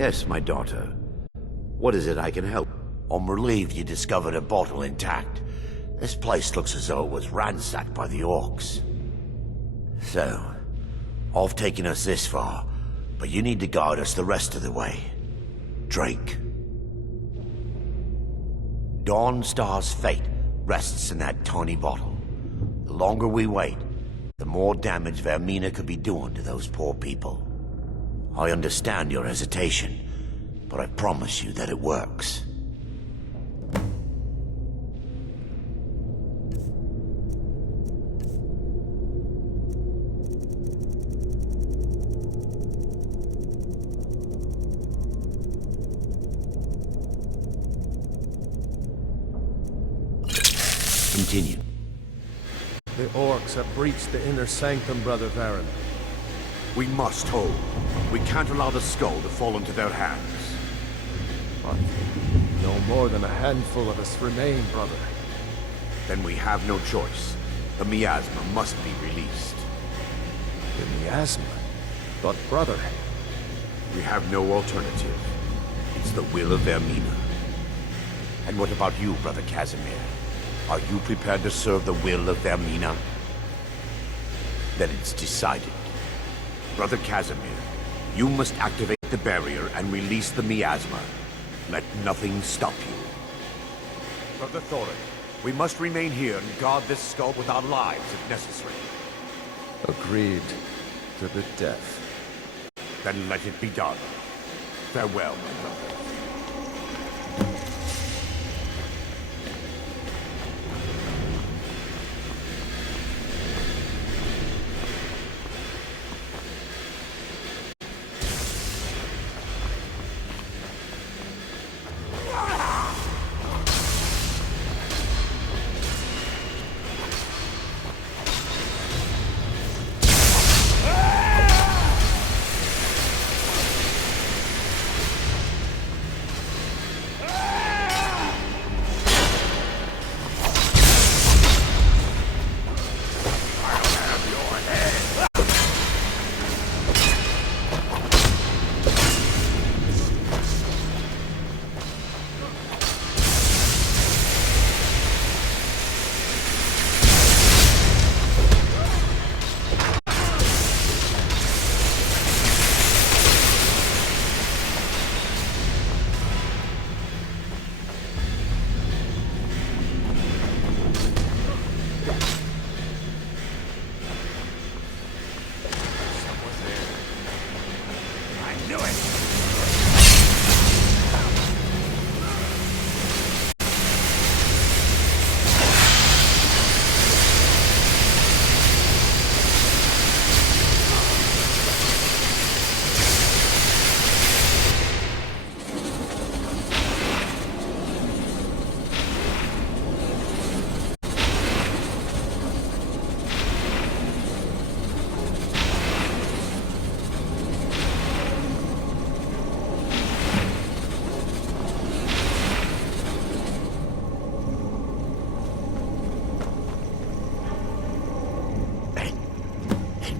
Yes, my daughter. What is it I can help? I'm relieved you discovered a bottle intact. This place looks as though it was ransacked by the orcs. So, I've taken us this far. but you need to guide us the rest of the way. Drake. Dawnstar's fate rests in that tiny bottle. The longer we wait, the more damage Vermina could be doing to those poor people. I understand your hesitation, but I promise you that it works. Continue. The orcs have breached the inner sanctum, Brother Varen. We must hold. We can't allow the skull to fall into their hands. But no more than a handful of us remain, brother. Then we have no choice. The miasma must be released. The miasma? But brother... We have no alternative. It's the will of Vermina. And what about you, Brother Casimir? Are you prepared to serve the will of Vermina? Then it's decided. Brother Casimir, you must activate the barrier and release the miasma. Let nothing stop you. Brother Thorin, we must remain here and guard this skull with our lives if necessary. Agreed to the death. Then let it be done. Farewell, my brother.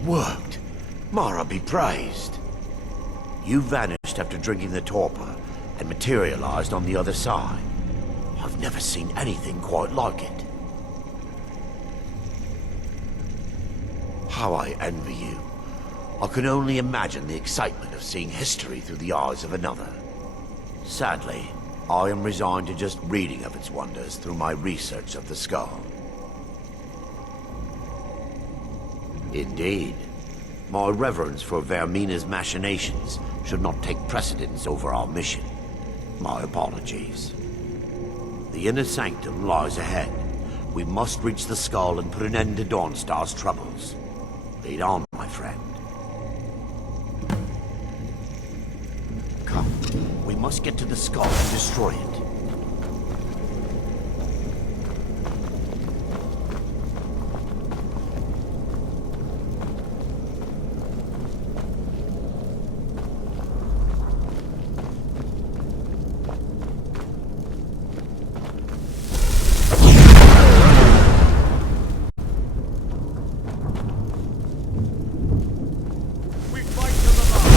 Worked. Mara be praised. You vanished after drinking the torpor and materialized on the other side. I've never seen anything quite like it. How I envy you. I can only imagine the excitement of seeing history through the eyes of another. Sadly, I am resigned to just reading of its wonders through my research of the skull. Indeed. My reverence for Vermina's machinations should not take precedence over our mission. My apologies. The inner sanctum lies ahead. We must reach the skull and put an end to Dawnstar's troubles. Lead on, my friend. Come, we must get to the skull and destroy it. Fight to the last.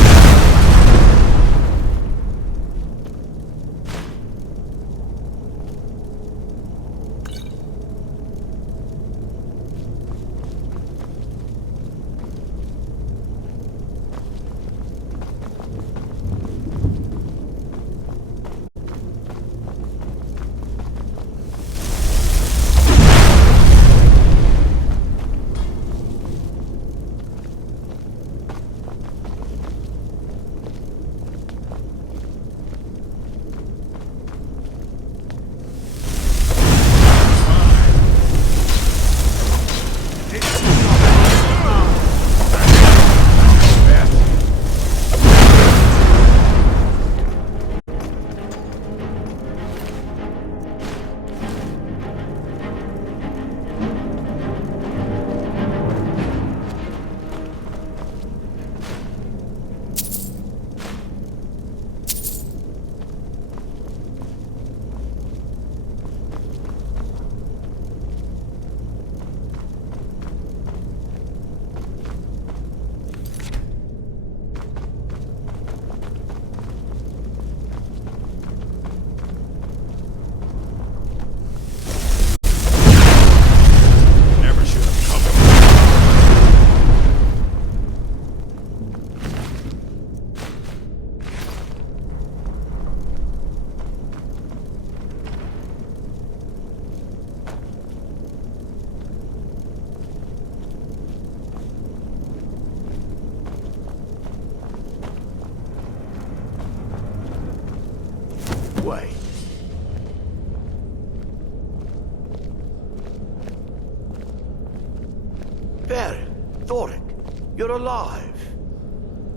You're alive.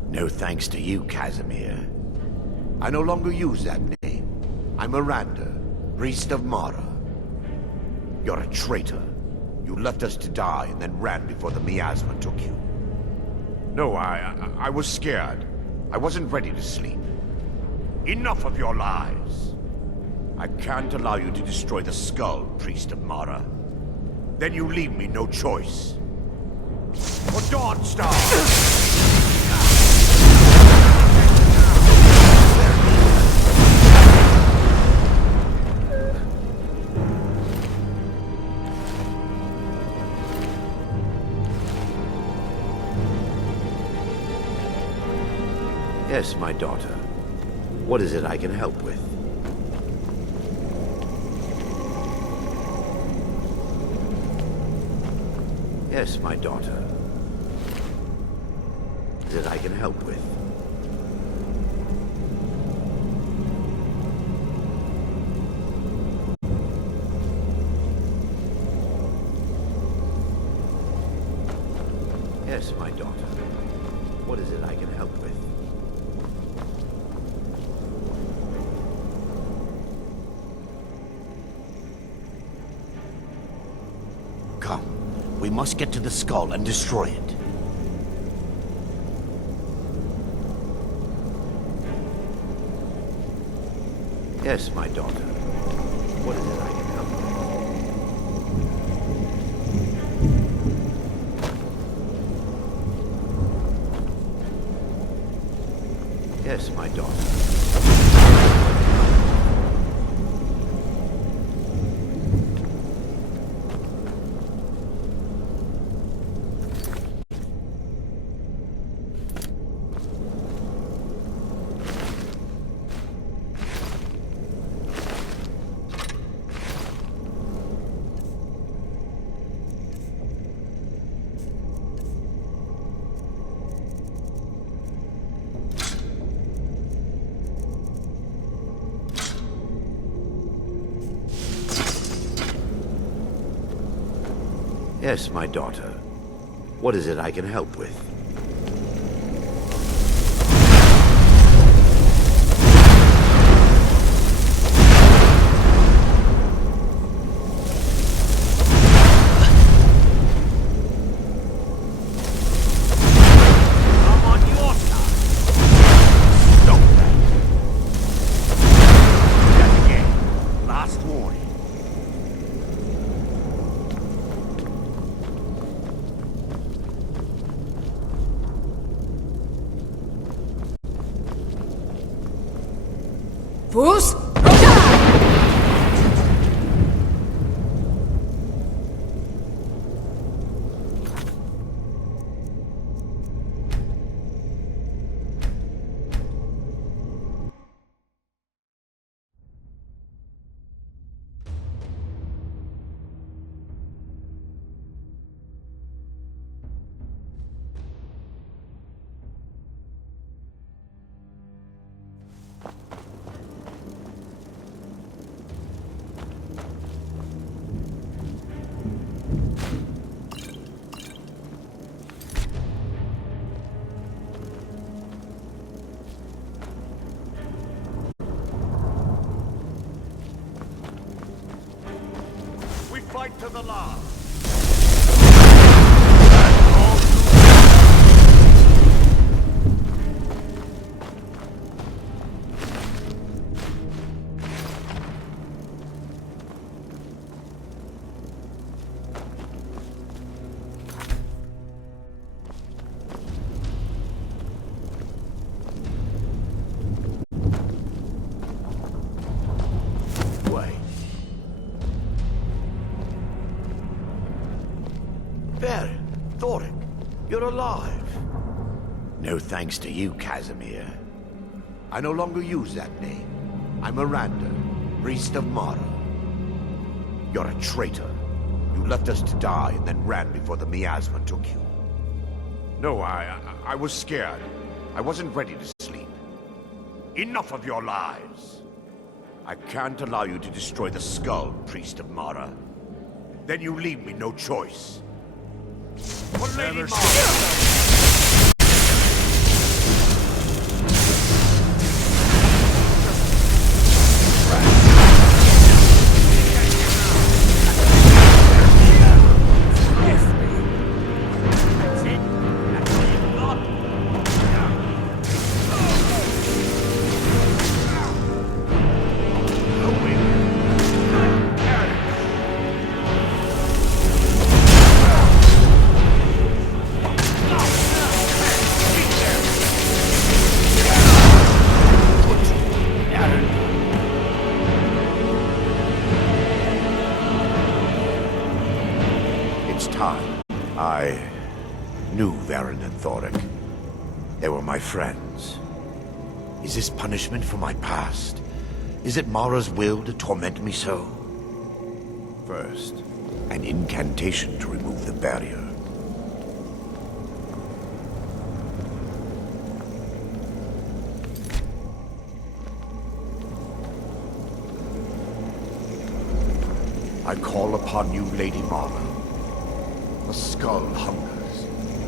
No thanks to you, Casimir. I no longer use that name. I'm Miranda, priest of Mara. You're a traitor. You left us to die and then ran before the miasma took you. No, I was scared. I wasn't ready to sleep. Enough of your lies. I can't allow you to destroy the skull, priest of Mara. Then you leave me no choice. For Dawnstar! Yes, my daughter. What is it I can help with? Yes, my daughter. What is it I can help with? Yes, my daughter. What is it I can help with? Come. We must get to the skull and destroy it. Yes, my daughter. What is it I can help with? Yes, my daughter. Yes, my daughter. What is it I can help with? Fus! Fight to the last. You're alive. No thanks to you, Casimir. I no longer use that name. I'm Miranda, priest of Mara. You're a traitor. You left us to die and then ran before the miasma took you. No, I was scared. I wasn't ready to sleep. Enough of your lies. I can't allow you to destroy the skull, priest of Mara. Then you leave me no choice. For Lady Mara. They were my friends. Is this punishment for my past? Is it Mara's will to torment me so? First, an incantation to remove the barrier. I call upon you, Lady Mara. The skull hungers.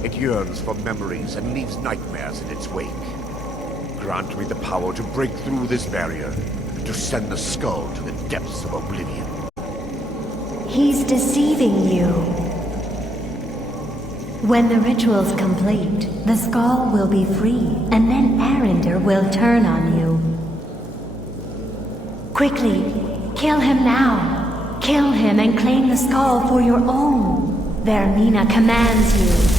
It yearns for memories and leaves nightmares in its wake. Grant me the power to break through this barrier, to send the skull to the depths of oblivion. He's deceiving you. When the ritual's complete, the skull will be free, and then Arender will turn on you. Quickly, kill him now. Kill him and claim the skull for your own. Vermina commands you.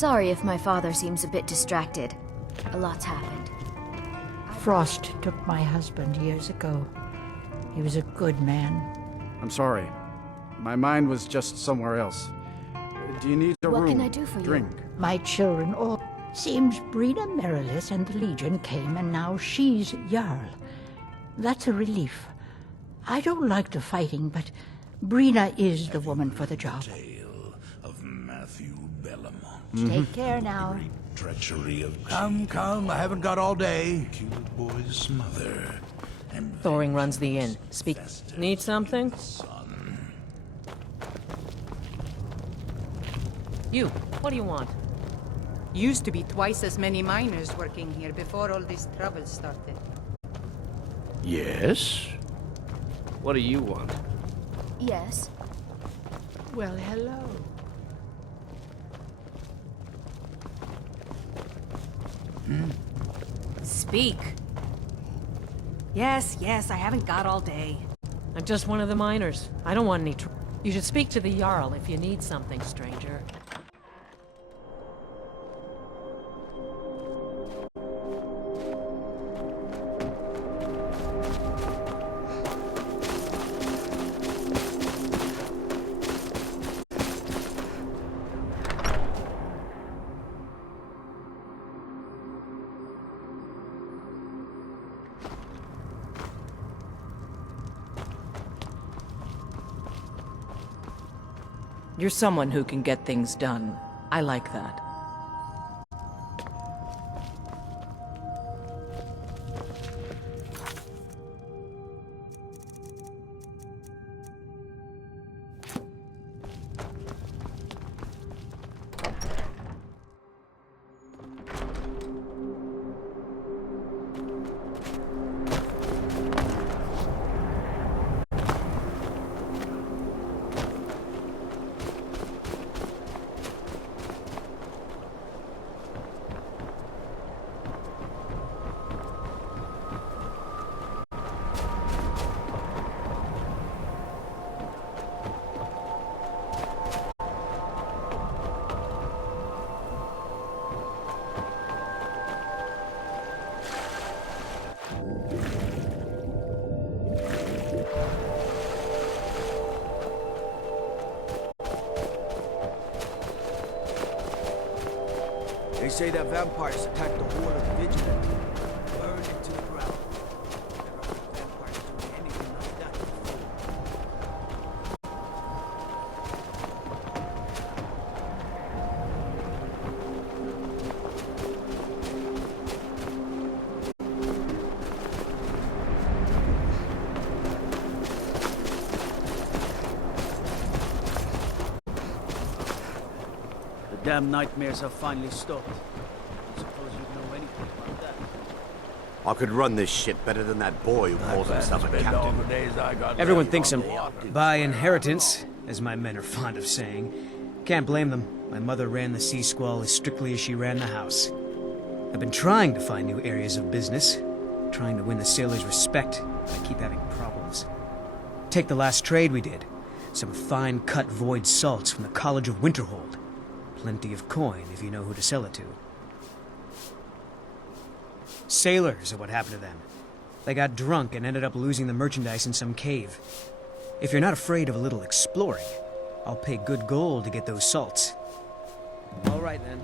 Sorry if my father seems a bit distracted. A lot's happened. Frost took my husband years ago. He was a good man. I'm sorry. My mind was just somewhere else. Do you need a room? What can I do for Drink? you? My children all... Seems Brina Merilis and the Legion came and now she's Jarl. That's a relief. I don't like the fighting, but Brina is the woman for the job. Take care now. Treachery of come, I haven't got all day. Killed boy's mother. Thoring runs the inn. Speak. Need something? You, what do you want? Used to be twice as many miners working here before all this trouble started. Yes? What do you want? Yes. Well, hello. Speak. Yes, I haven't got all day. I'm just one of the miners. I don't want any You should speak to the Jarl if you need something, stranger. You're someone who can get things done. I like that. They say that vampires attack the whole of the Vigilant. Burn it to the ground. Never heard of vampires doing anything like that before. The damn nightmares have finally stopped. I suppose you'd know anything about that. I could run this ship better than that boy who calls himself a captain. Everyone thinks I'm by inheritance, as my men are fond of saying. Can't blame them. My mother ran the Sea Squall as strictly as she ran the house. I've been trying to find new areas of business, trying to win the sailors' respect, but I keep having problems. Take the last trade we did. Some fine cut void salts from the College of Winterhold. Plenty of coin if you know who to sell it to. Sailors are what happened to them. They got drunk and ended up losing the merchandise in some cave. If you're not afraid of a little exploring, I'll pay good gold to get those salts. All right, then.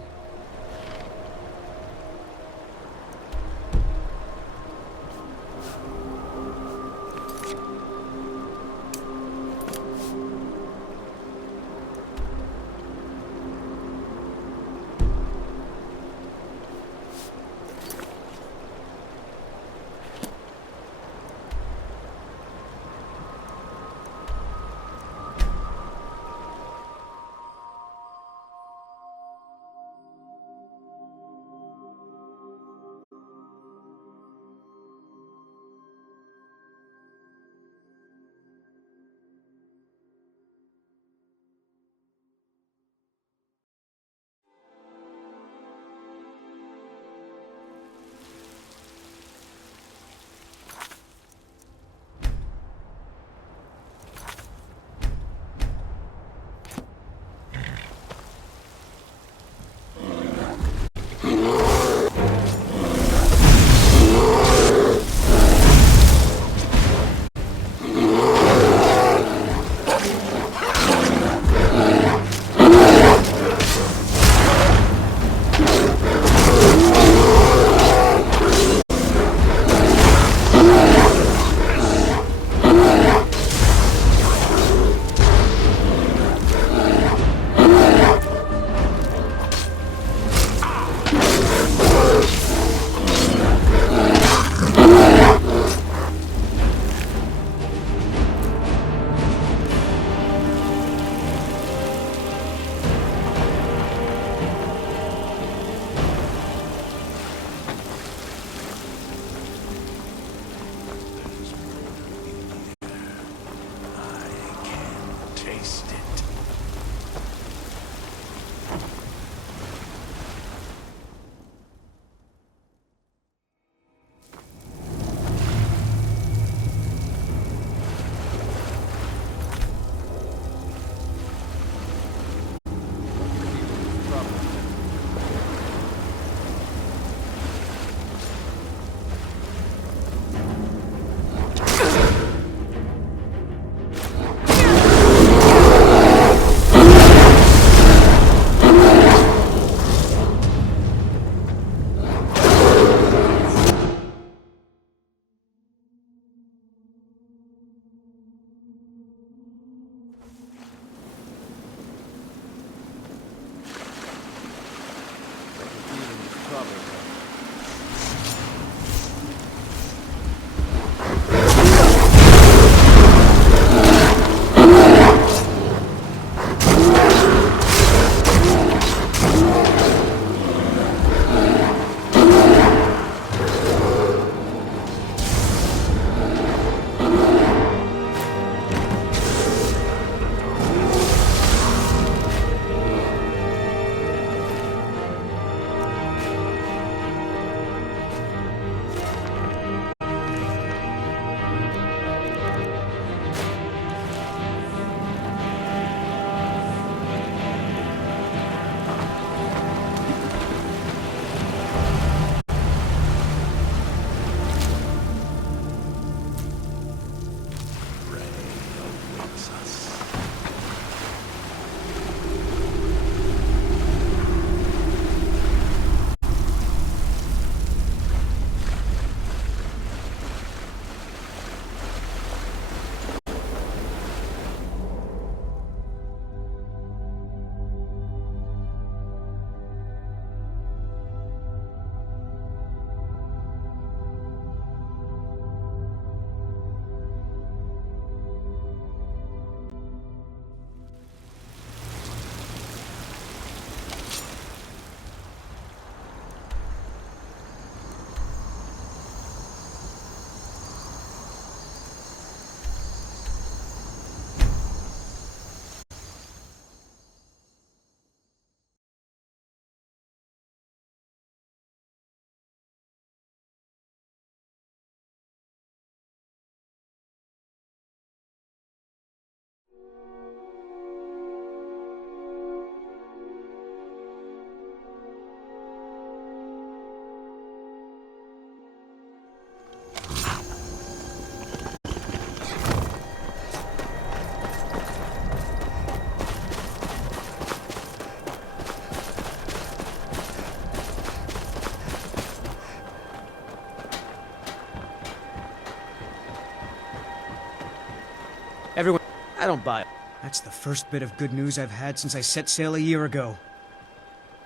Everyone, I don't buy it. That's the first bit of good news I've had since I set sail a year ago.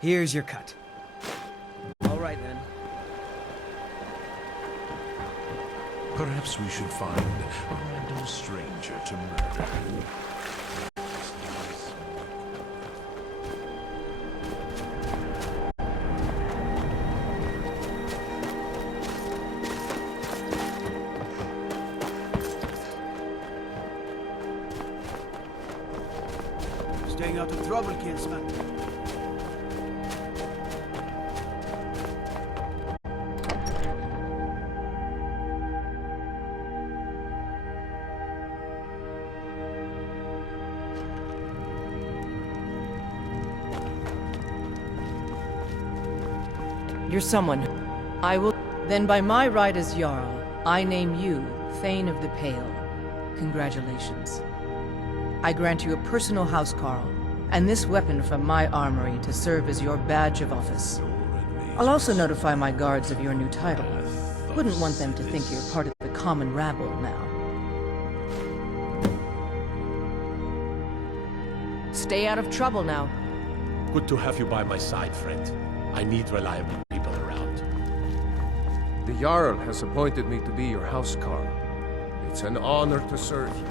Here's your cut. All right, then. Perhaps we should find a random stranger to murder. Staying out of trouble, kinsman. You're someone. I will... Then by my right as Jarl, I name you Thane of the Pale. Congratulations. I grant you a personal housecarl, and this weapon from my armory to serve as your badge of office. I'll also notify my guards of your new title. Wouldn't want them to think you're part of the common rabble now. Stay out of trouble now. Good to have you by my side, friend. I need reliable people around. The Jarl has appointed me to be your housecarl. It's an honor to serve you.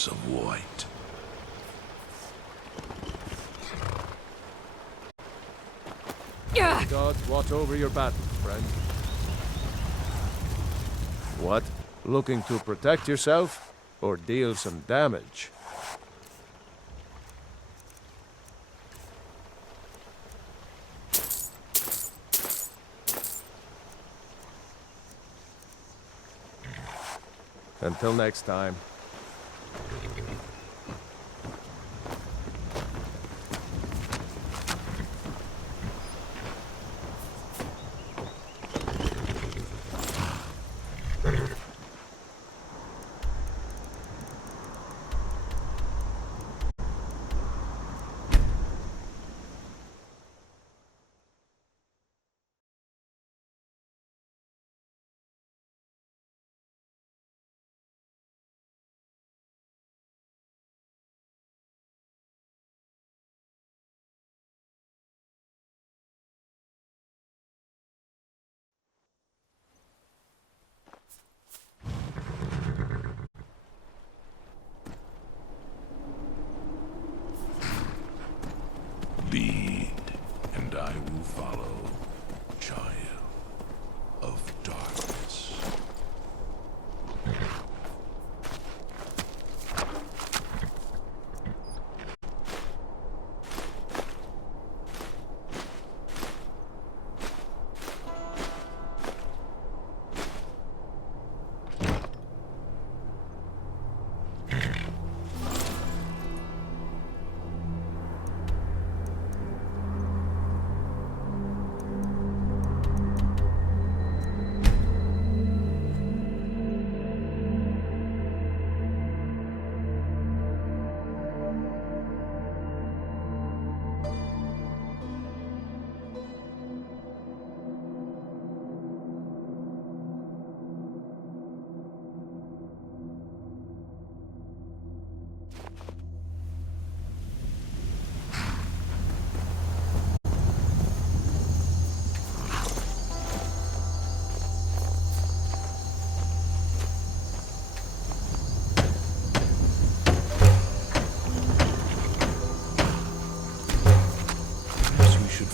shades of white. Gods watch over your battle, friend. What? Looking to protect yourself? Or deal some damage? Until next time. Lead, and I will follow, child of darkness.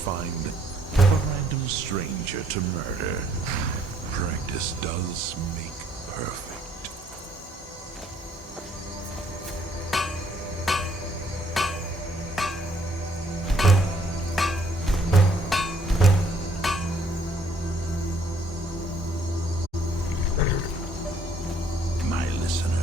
Find a random stranger to murder. Practice does make perfect. My listener.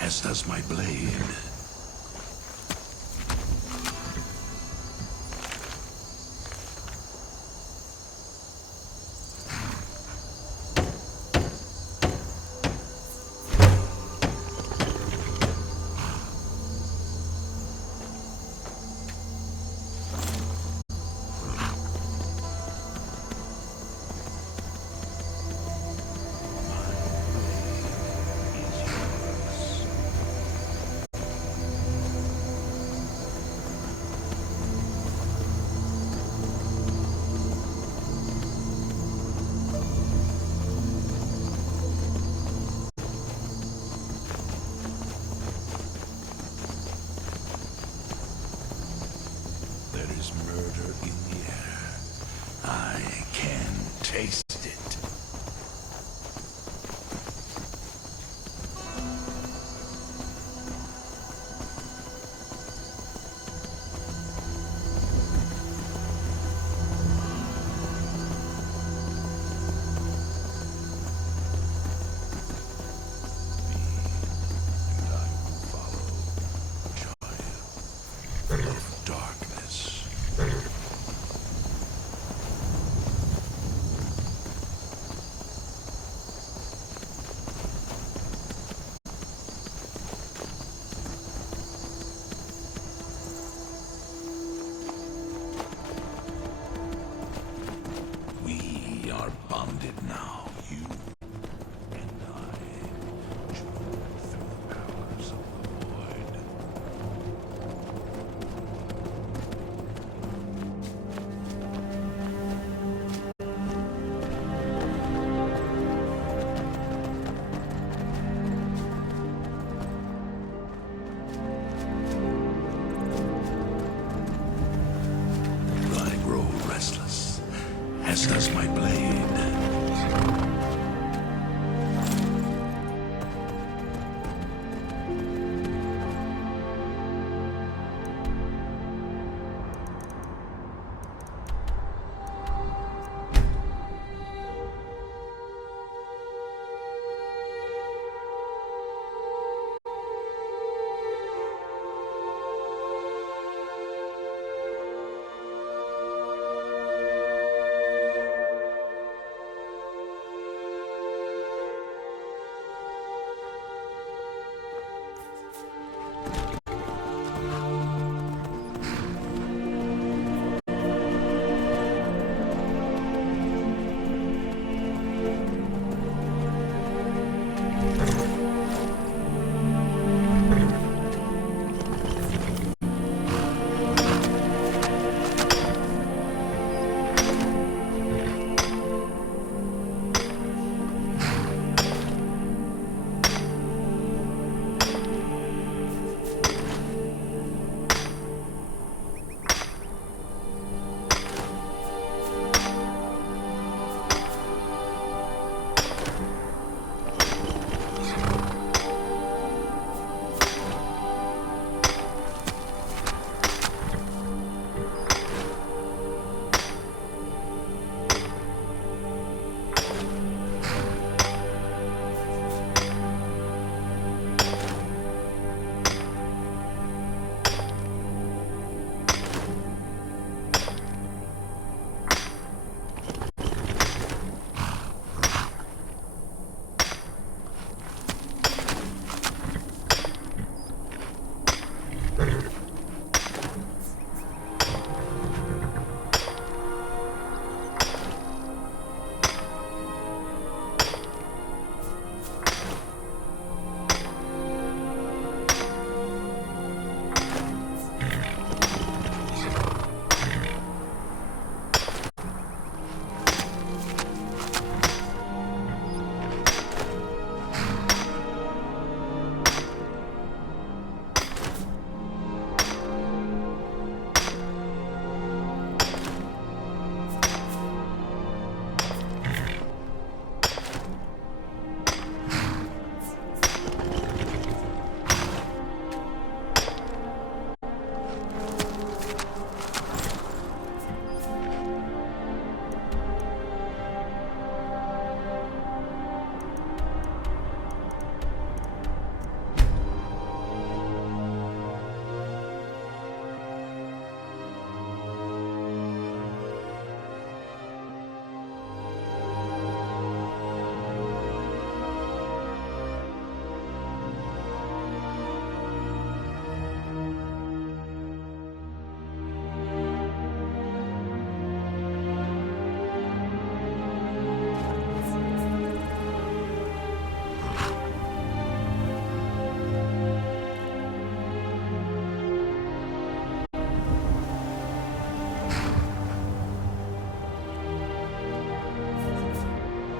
As does my blade. There's murder in the air. I can taste it. Of darkness. as does my blade.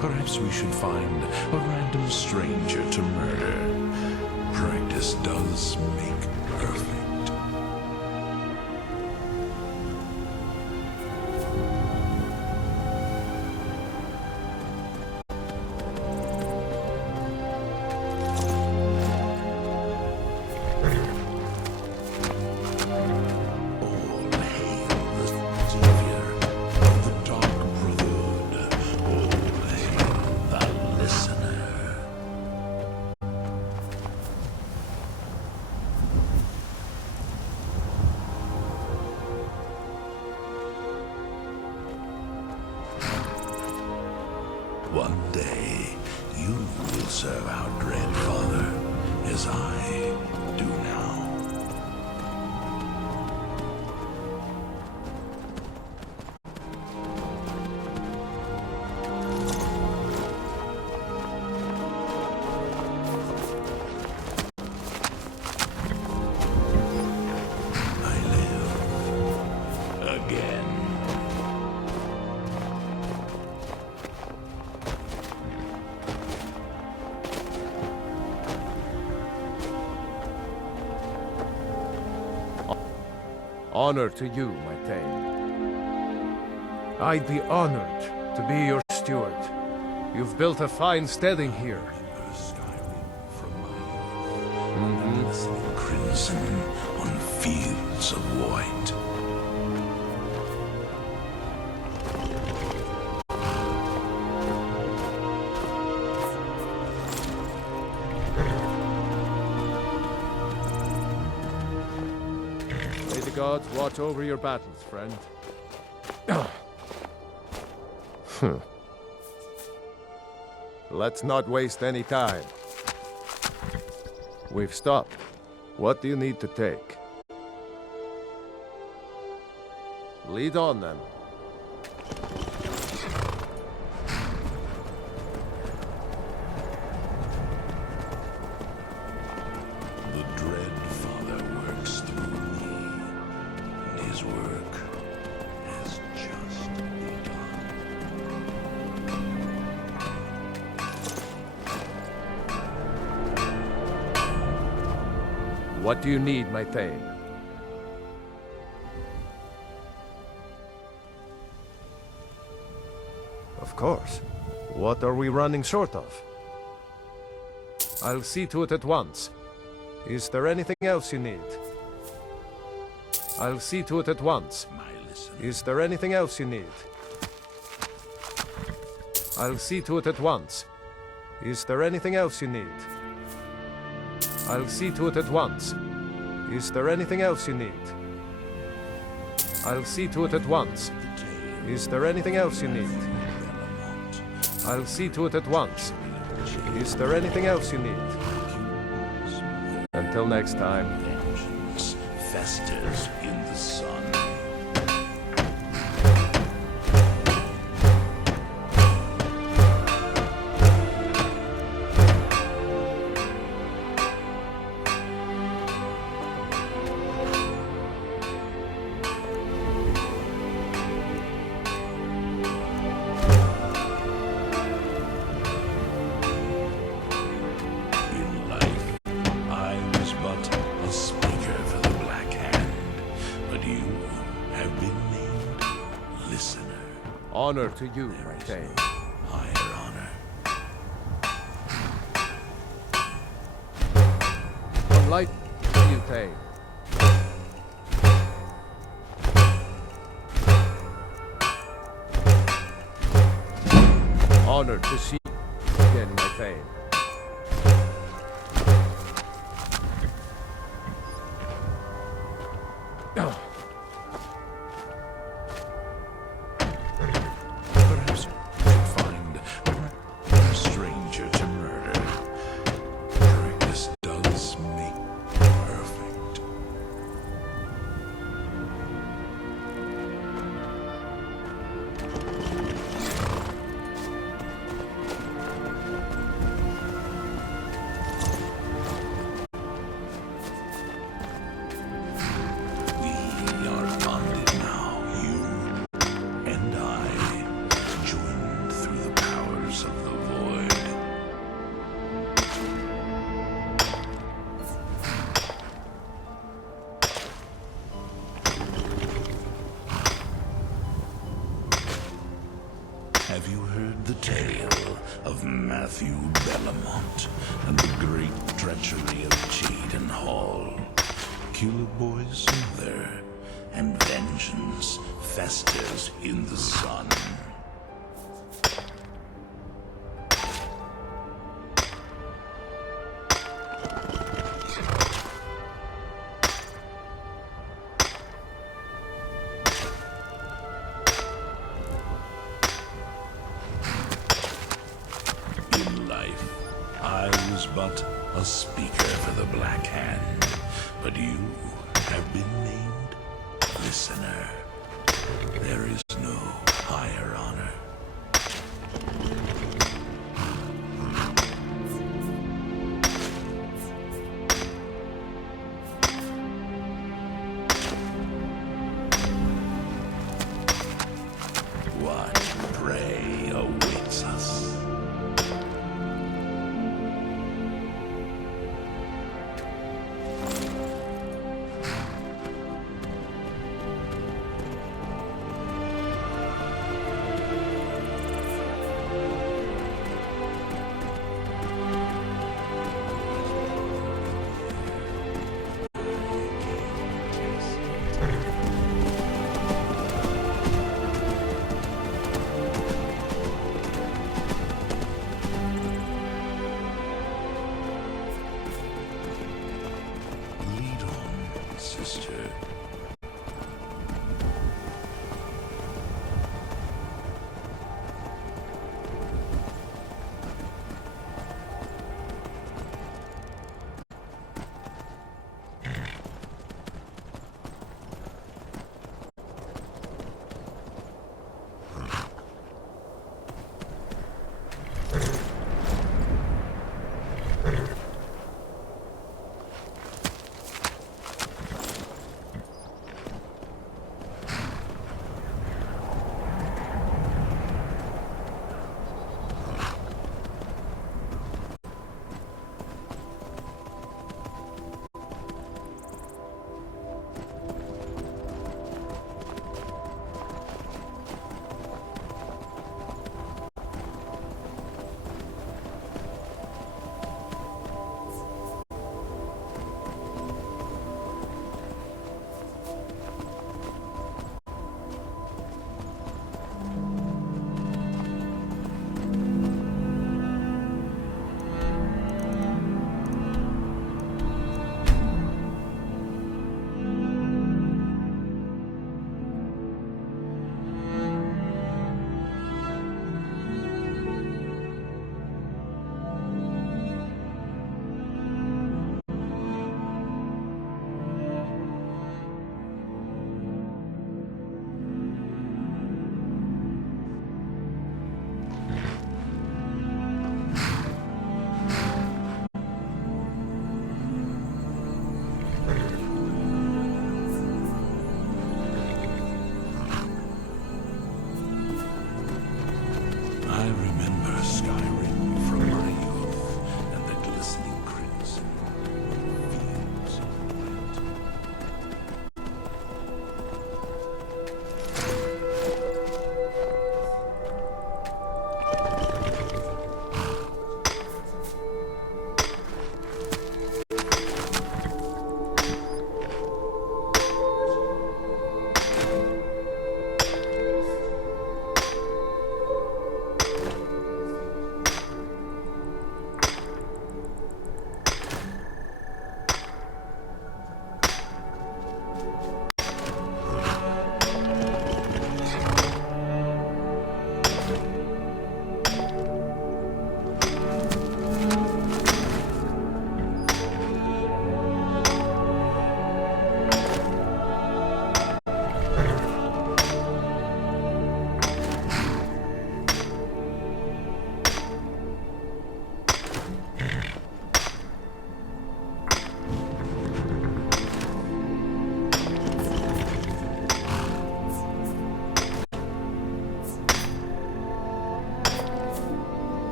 Perhaps we should find a random stranger to murder. Practice does make perfect. One day, you will serve our dread father, as I do now. I live again. Honor to you, my Thane. I'd be honored to be your steward. You've built a fine steading here. Crimson on fields of white. May the gods watch over your battles, friend. Let's not waste any time. We've stopped. What do you need to take? Lead on, then. The dread Father works through me, and his work has just begun. What do you need, my Thane? Of course. What are we running short of? I'll see to it at once. Is there anything else you need? I'll see to it at once. Is there anything else you need? I'll see to it at once. Is there anything else you need? I'll see to it at once. Is there anything else you need? I'll see to it at once. Is there anything else you need? I'll see to it at once. Is there anything else you need? Until next time. Vengeance festers in the sun. Honor to you, my Thane. Higher honor. Light to you, Thane. Honored to see you again, my Thane. Have you heard the tale of Matthew Bellamont and the great treachery of Cheaden Hall? Boy's there, and vengeance festers in the sun. But a speaker for the Black Hand. But you have been named listener. There is no higher honor. What prey awaits us?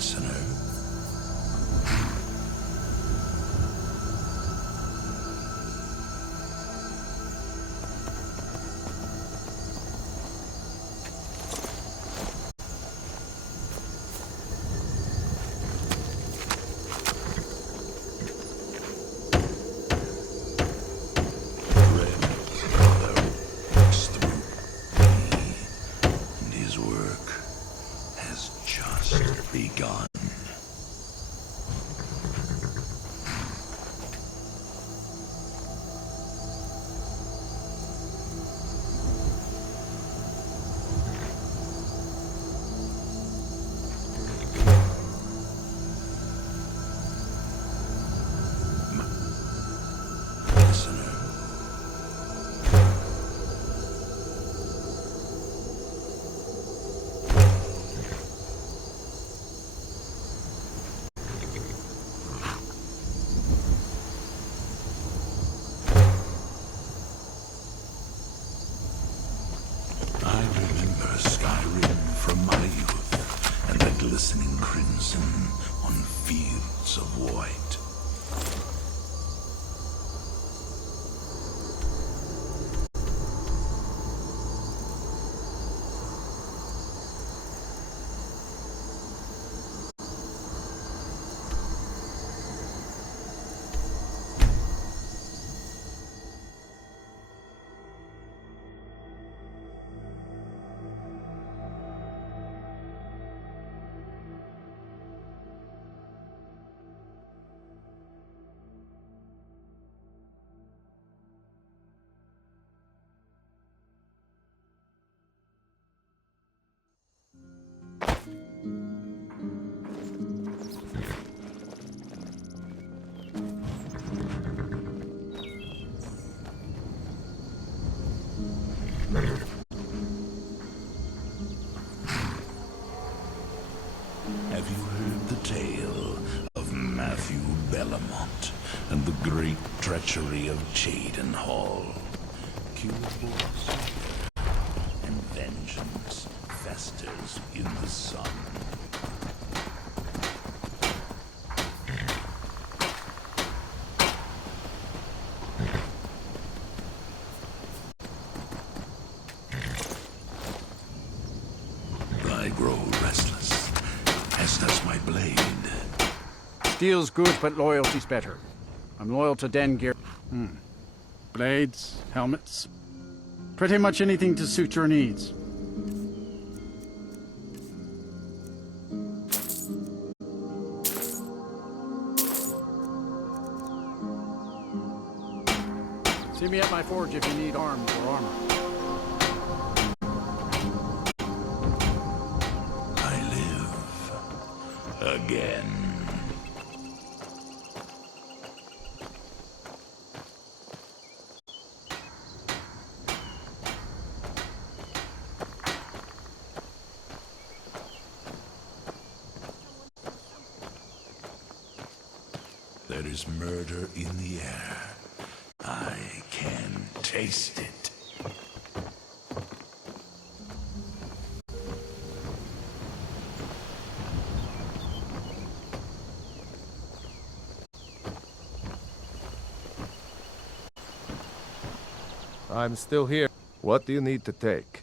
listener. Begun. I remember Skyrim from my youth, and the glistening crimson on fields of white. Have you heard the tale of Matthew Bellamont and the great treachery of Cheydon Hall? Cuboids and vengeance festers in the sun. I grow restless, as does my blade. Steel's good, but loyalty's better. I'm loyal to Den gear. Blades, helmets. Pretty much anything to suit your needs. See me at my forge if you need arms or armor. Again. There is murder in the air. I can taste it. I'm still here. What do you need to take?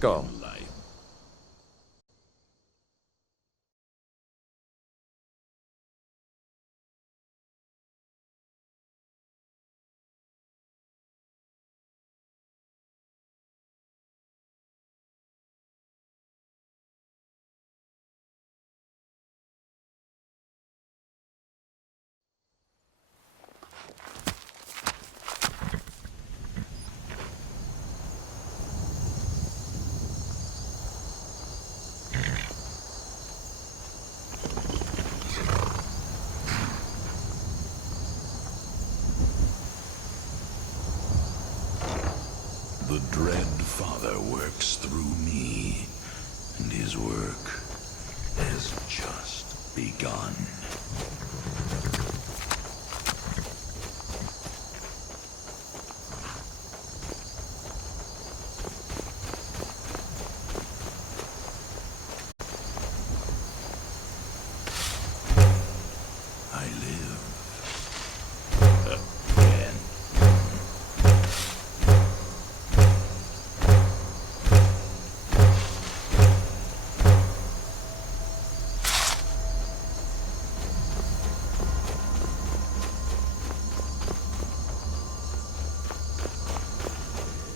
Go. The Dread Father works through me, and his work has just begun. I live again.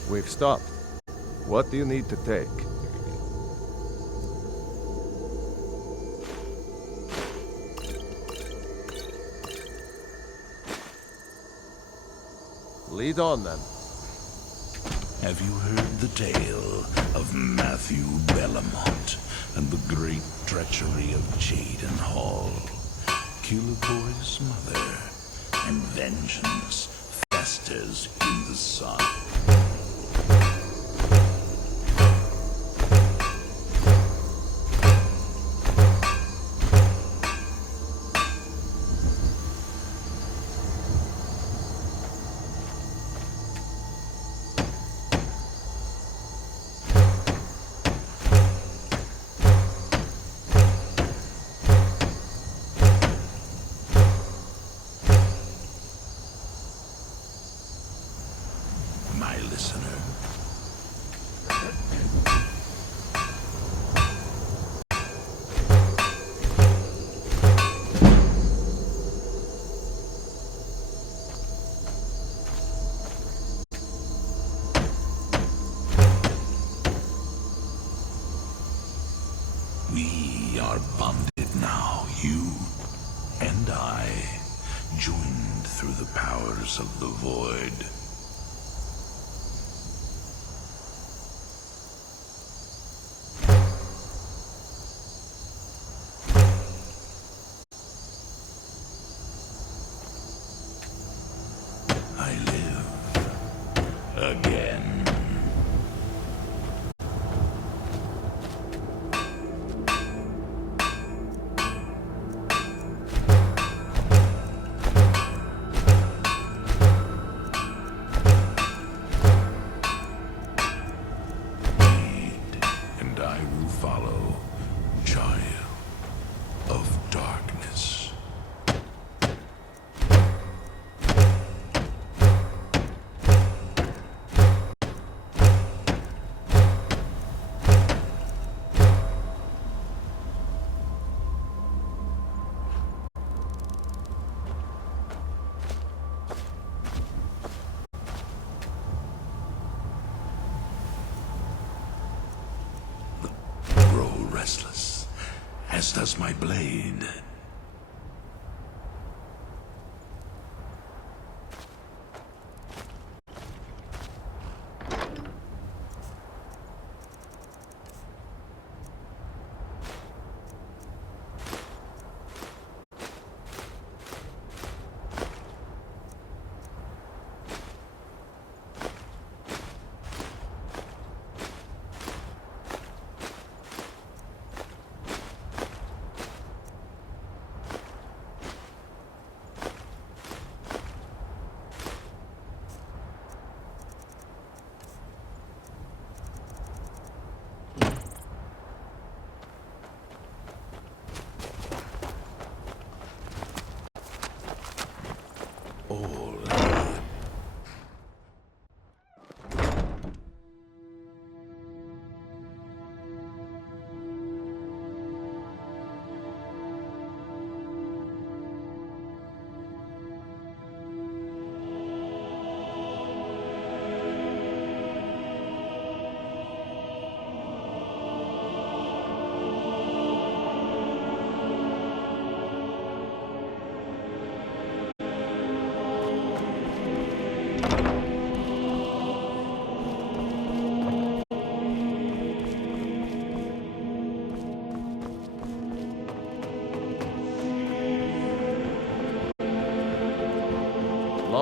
We've stopped. What do you need to take? Lead on, then. Have you heard the tale of Matthew Bellamont and the great treachery of Jaden Hall? Killboy's mother, and vengeance festers in the sun. My listener. We are bonded now, you and I, joined through the powers of the void. I live again. And I will follow, child of darkness. Grow restless, as does my blade.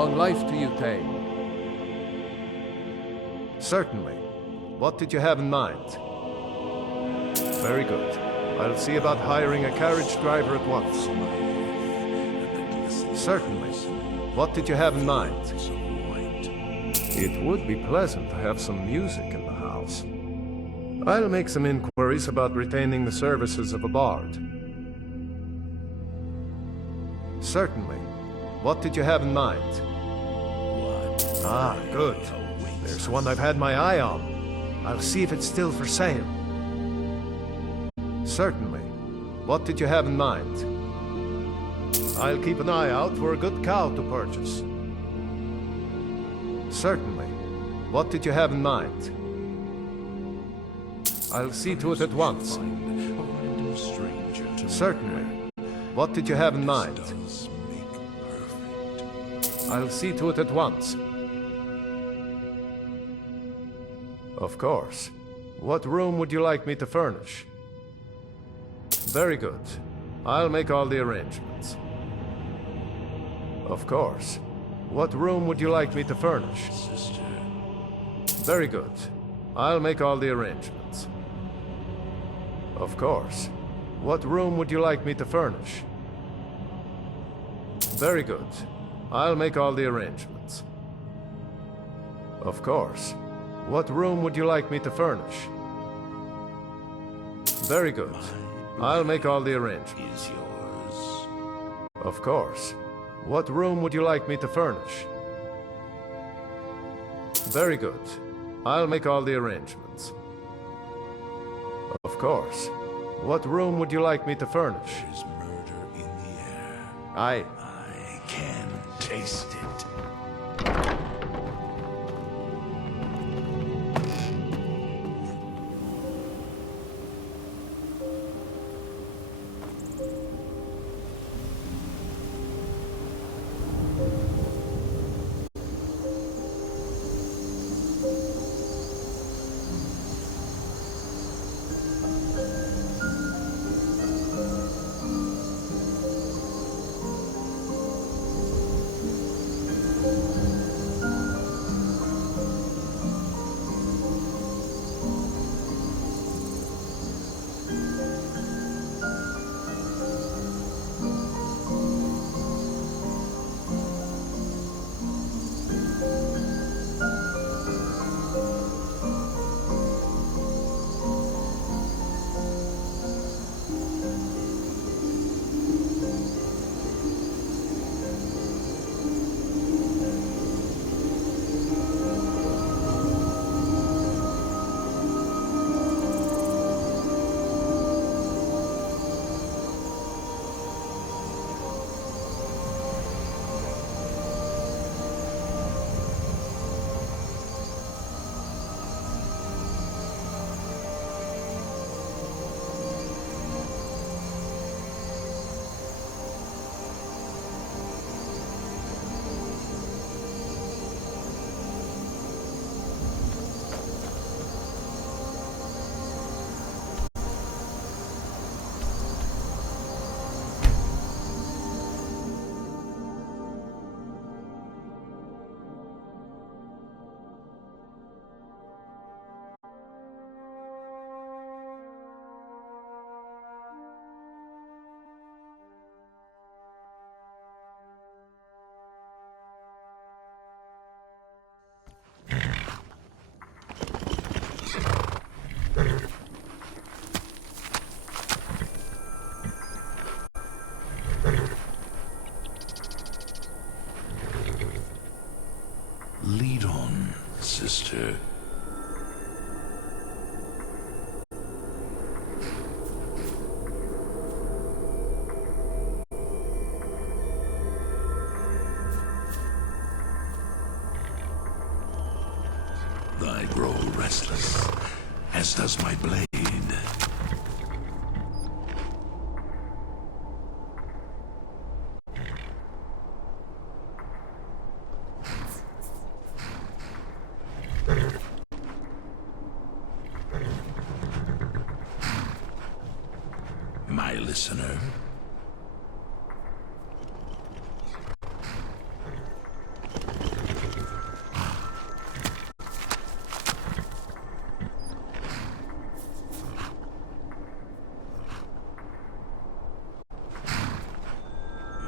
Long life to you, Thane. Certainly. What did you have in mind? Very good. I'll see about hiring a carriage driver at once. Certainly. What did you have in mind? It would be pleasant to have some music in the house. I'll make some inquiries about retaining the services of a bard. Certainly. What did you have in mind? Ah, good. There's one I've had my eye on. I'll see if it's still for sale. Certainly. What did you have in mind? I'll keep an eye out for a good cow to purchase. Certainly. What did you have in mind? I'll see to it at once. Certainly. What did you have in mind? I'll see to it at once. Of course. What room would you like me to furnish? Very good. I'll make all the arrangements. Of course. What room would you like me to furnish? Very good. I'll make all the arrangements. Of course. What room would you like me to furnish? Very good. I'll make all the arrangements. Of course. What room would you like me to furnish? Very good. I'll make all the arrangements. Of course. What room would you like me to furnish? Very good. I'll make all the arrangements. Of course. What room would you like me to furnish? There's murder in the air. I can taste it. Lead on, sister. I grow restless, as does my blade. My listener.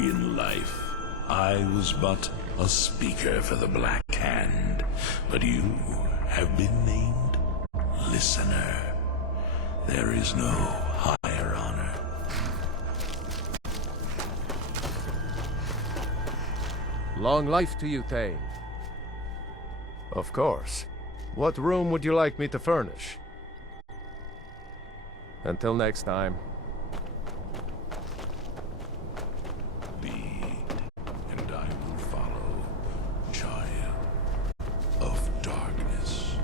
in life. I was but a speaker for the Black Hand, but you have been named Listener. There is no higher honor. Long life to you, Thane. Of course. What room would you like me to furnish? Until next time. Lead, and I will follow, child of darkness.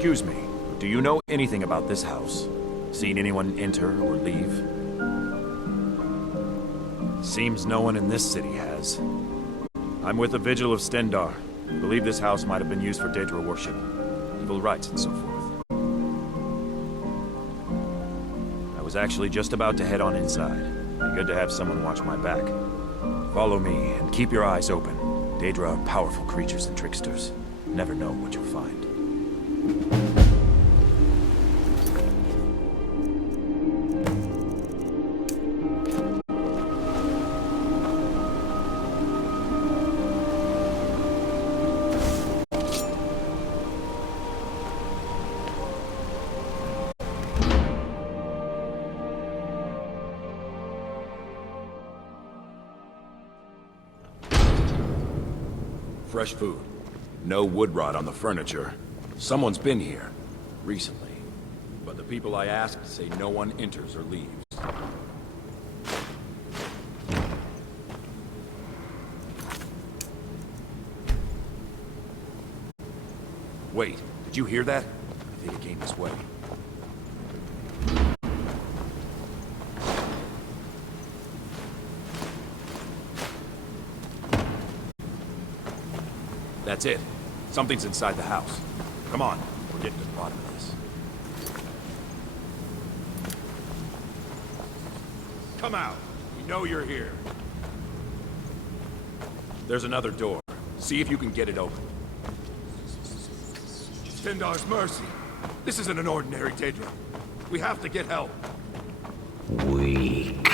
Excuse me, do you know anything about this house? Seen anyone enter or leave? Seems no one in this city has. I'm with the Vigil of Stendarr. Believe this house might have been used for Daedra worship, evil rites and so forth. I was actually just about to head on inside. Be good to have someone watch my back. Follow me and keep your eyes open. Daedra are powerful creatures and tricksters. Never know what you'll find. Fresh food. No wood rot on the furniture. Someone's been here. Recently. But the people I asked say no one enters or leaves. Wait, did you hear that? I think it came this way. That's it. Something's inside the house. Come on, we're getting to the bottom of this. Come out. We know you're here. There's another door. See if you can get it open. Stendarr's mercy. This isn't an ordinary Daedra. We have to get help. Weak.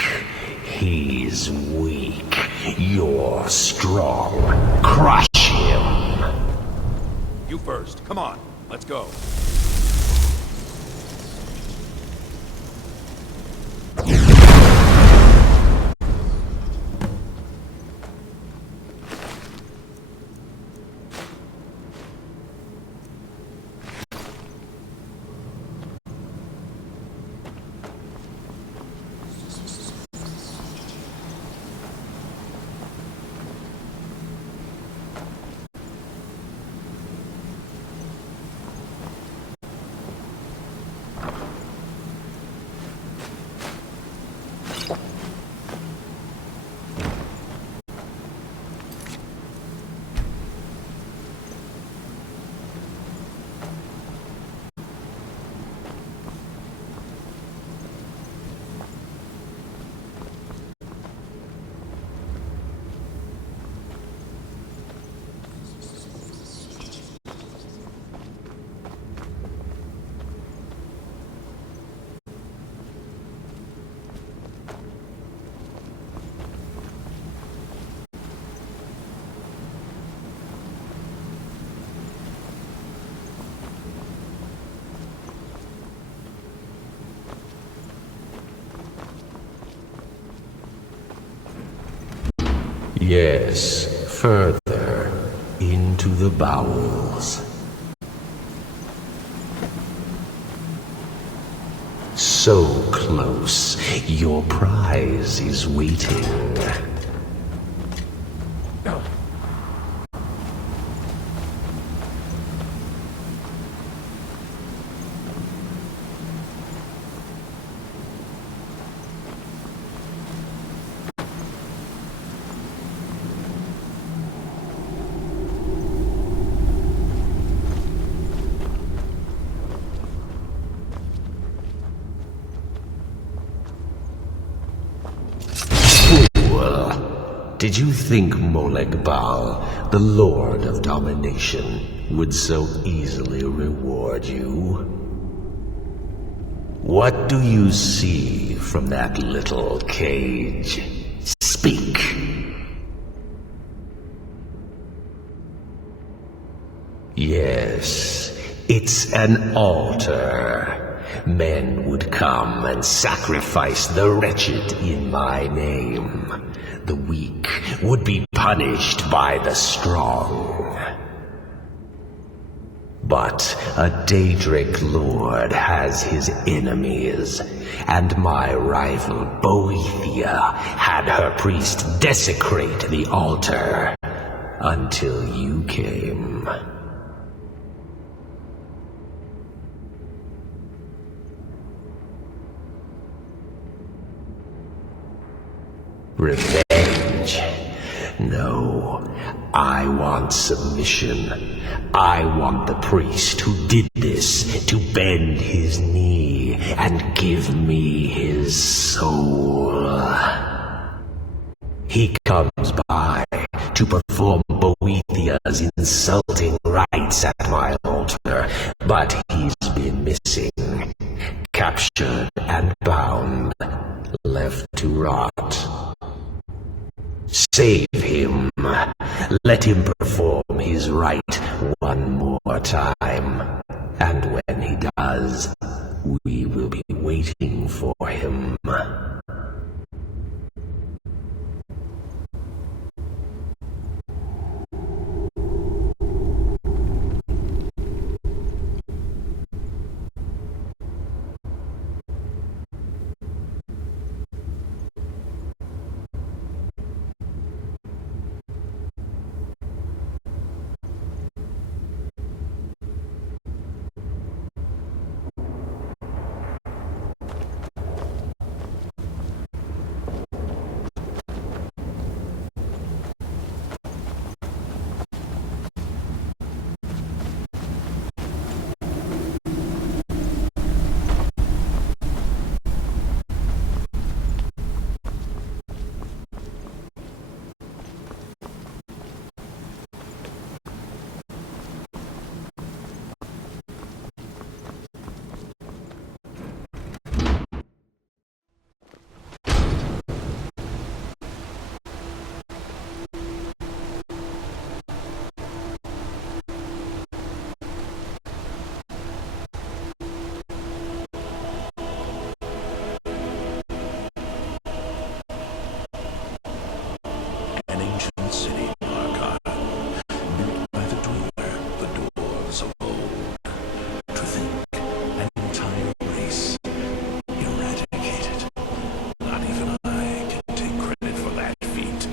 He's weak. You're strong. Crush him. You first. Come on. Let's go. Yes, further into the bowels. So close, your prize is waiting. Did you think Molegbal, the Lord of Domination, would so easily reward you? What do you see from that little cage? Speak! Yes, it's an altar. Men would come and sacrifice the wretched in my name. The weak would be punished by the strong. But a Daedric lord has his enemies, and my rival Boethia had her priest desecrate the altar until you came. Revenge? No, I want submission. I want the priest who did this to bend his knee and give me his soul. He comes by to perform Boethia's insulting rites at my altar, but he's been missing. Captured and bound, left to rot. Save him. Let him perform his rite one more time. And when he does, we will be waiting for him. An ancient city, Markarth, built by the Dweller, the dwarves of old. To think an entire race eradicated. Not even I can take credit for that feat.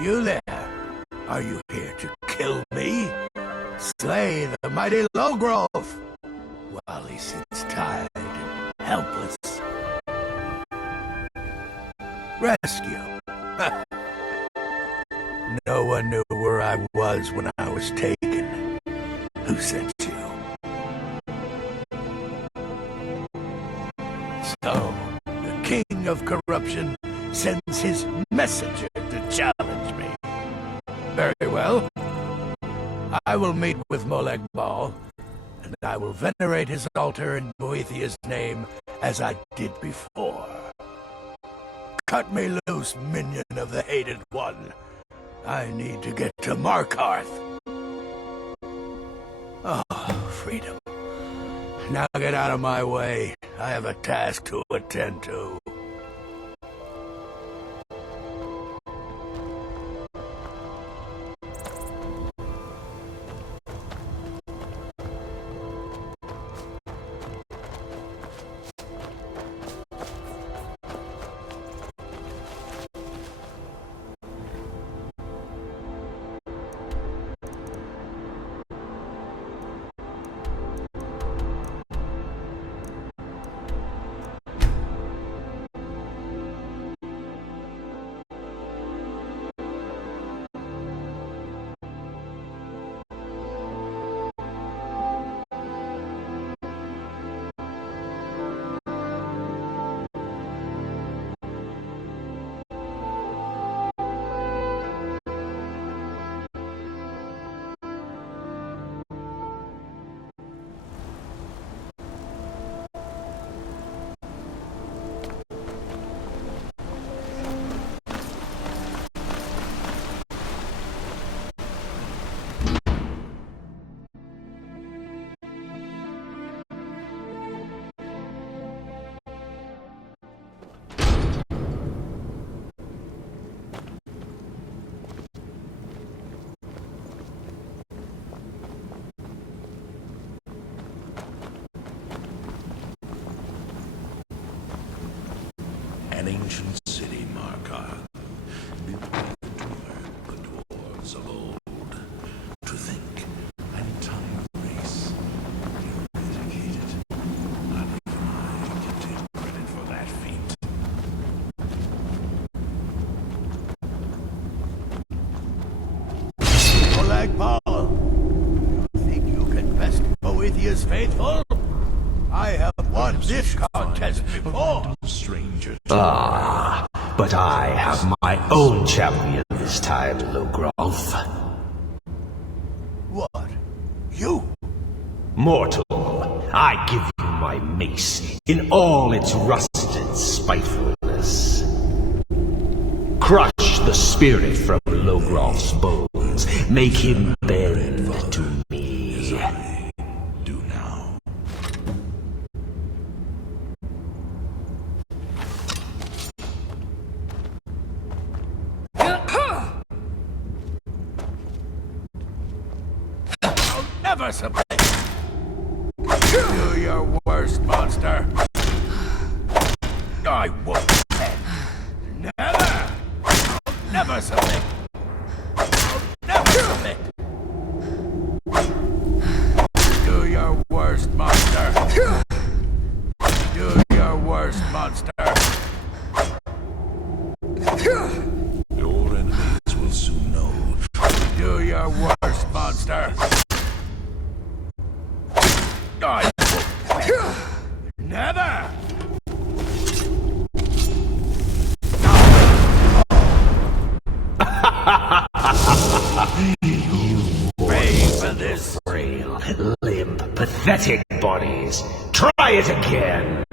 You there? Are you here to kill me? Slay the mighty Logrove while he sits tired and helpless. Rescue. No one knew where I was when I was taken. Who sent you? So, the king of corruption sends his messenger to challenge me. Very well. I will meet with Molag Bal, and I will venerate his altar in Boethia's name as I did before. Cut me loose, minion of the Hated One. I need to get to Markarth. Oh, freedom. Now get out of my way. I have a task to attend to. An ancient city, Markarth, built by the dwarves of old. To think, an entire race eradicated. Not even I can take credit for that feat. Oleg Paul, you think you can best Boethiah's faithful? I have won this contest before. Ah, but I have my own champion this time, Logrolf. What? You? Mortal, I give you my mace in all its rusted spitefulness. Crush the spirit from Logrolf's bones, make him bend to me. As I do now. I'll never submit. Do your worst, monster. I won't bend. Never! I'll never submit. I'll never submit. Do your worst, monster. Do your worst, monster. Your enemies will soon know. Do your worst, monster. I won't. Never! You pray for this frail, limp, pathetic bodies. Try it again.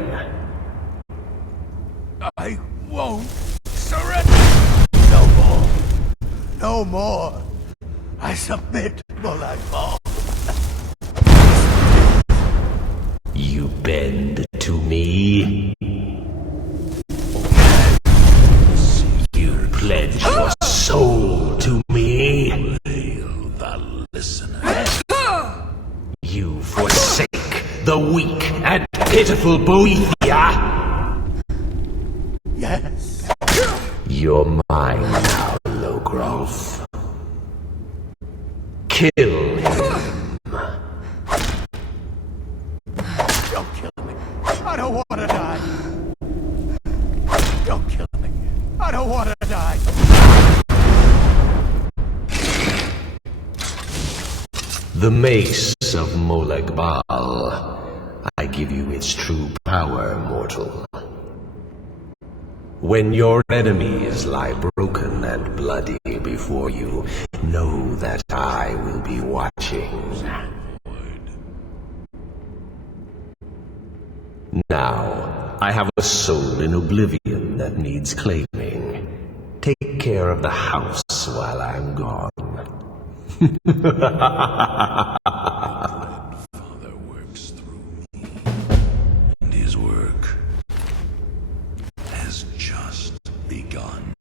I won't surrender. No more. No more. I submit, Molag Bal. You bend to me. You pledge your soul to me. The listener. You forsake the weak and pitiful Boethia. Yes. You're mine now, Logrolf. Kill him. Don't kill me. I don't want to die. Don't kill me. I don't want to die. The mace of Molag Bal. I give you its true power, mortal. When your enemies lie broken and bloody before you, know that I will be watching. Now, I have a soul in oblivion that needs claiming. Take care of the house while I'm gone. Father works through me, and his work has just begun.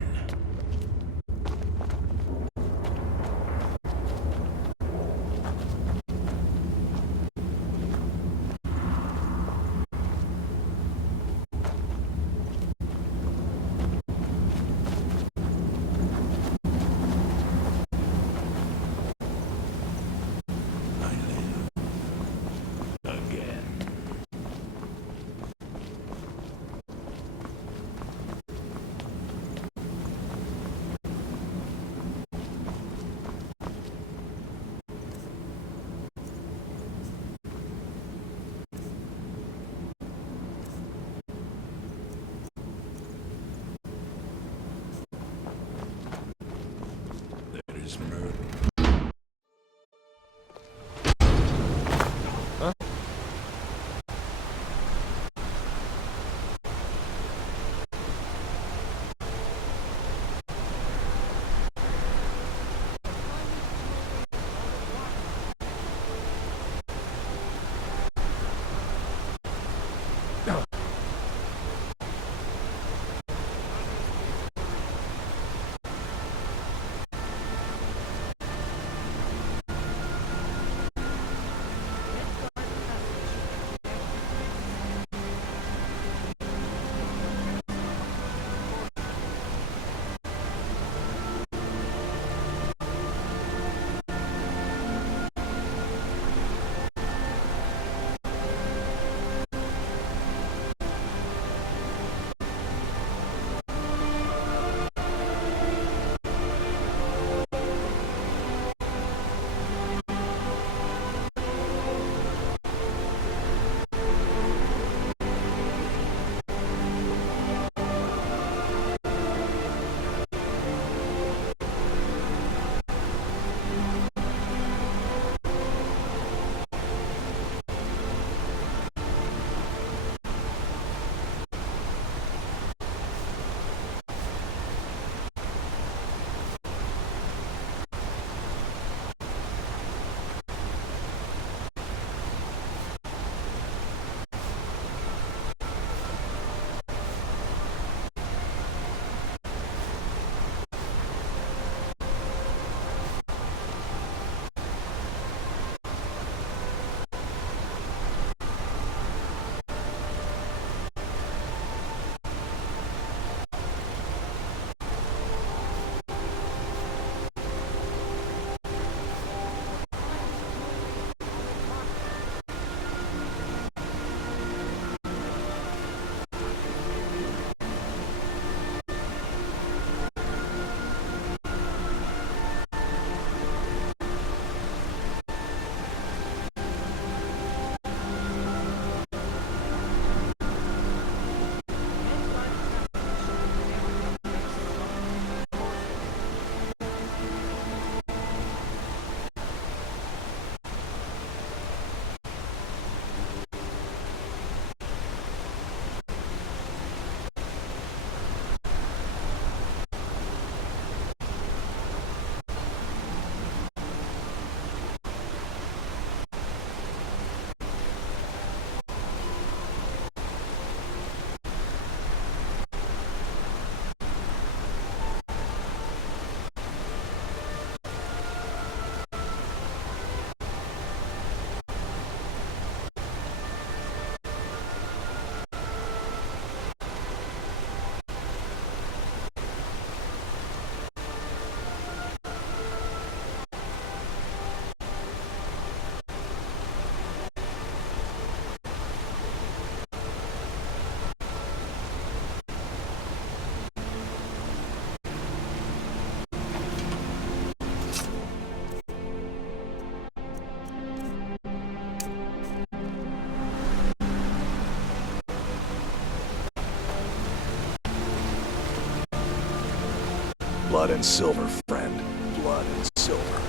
Blood and silver, friend. Blood and silver.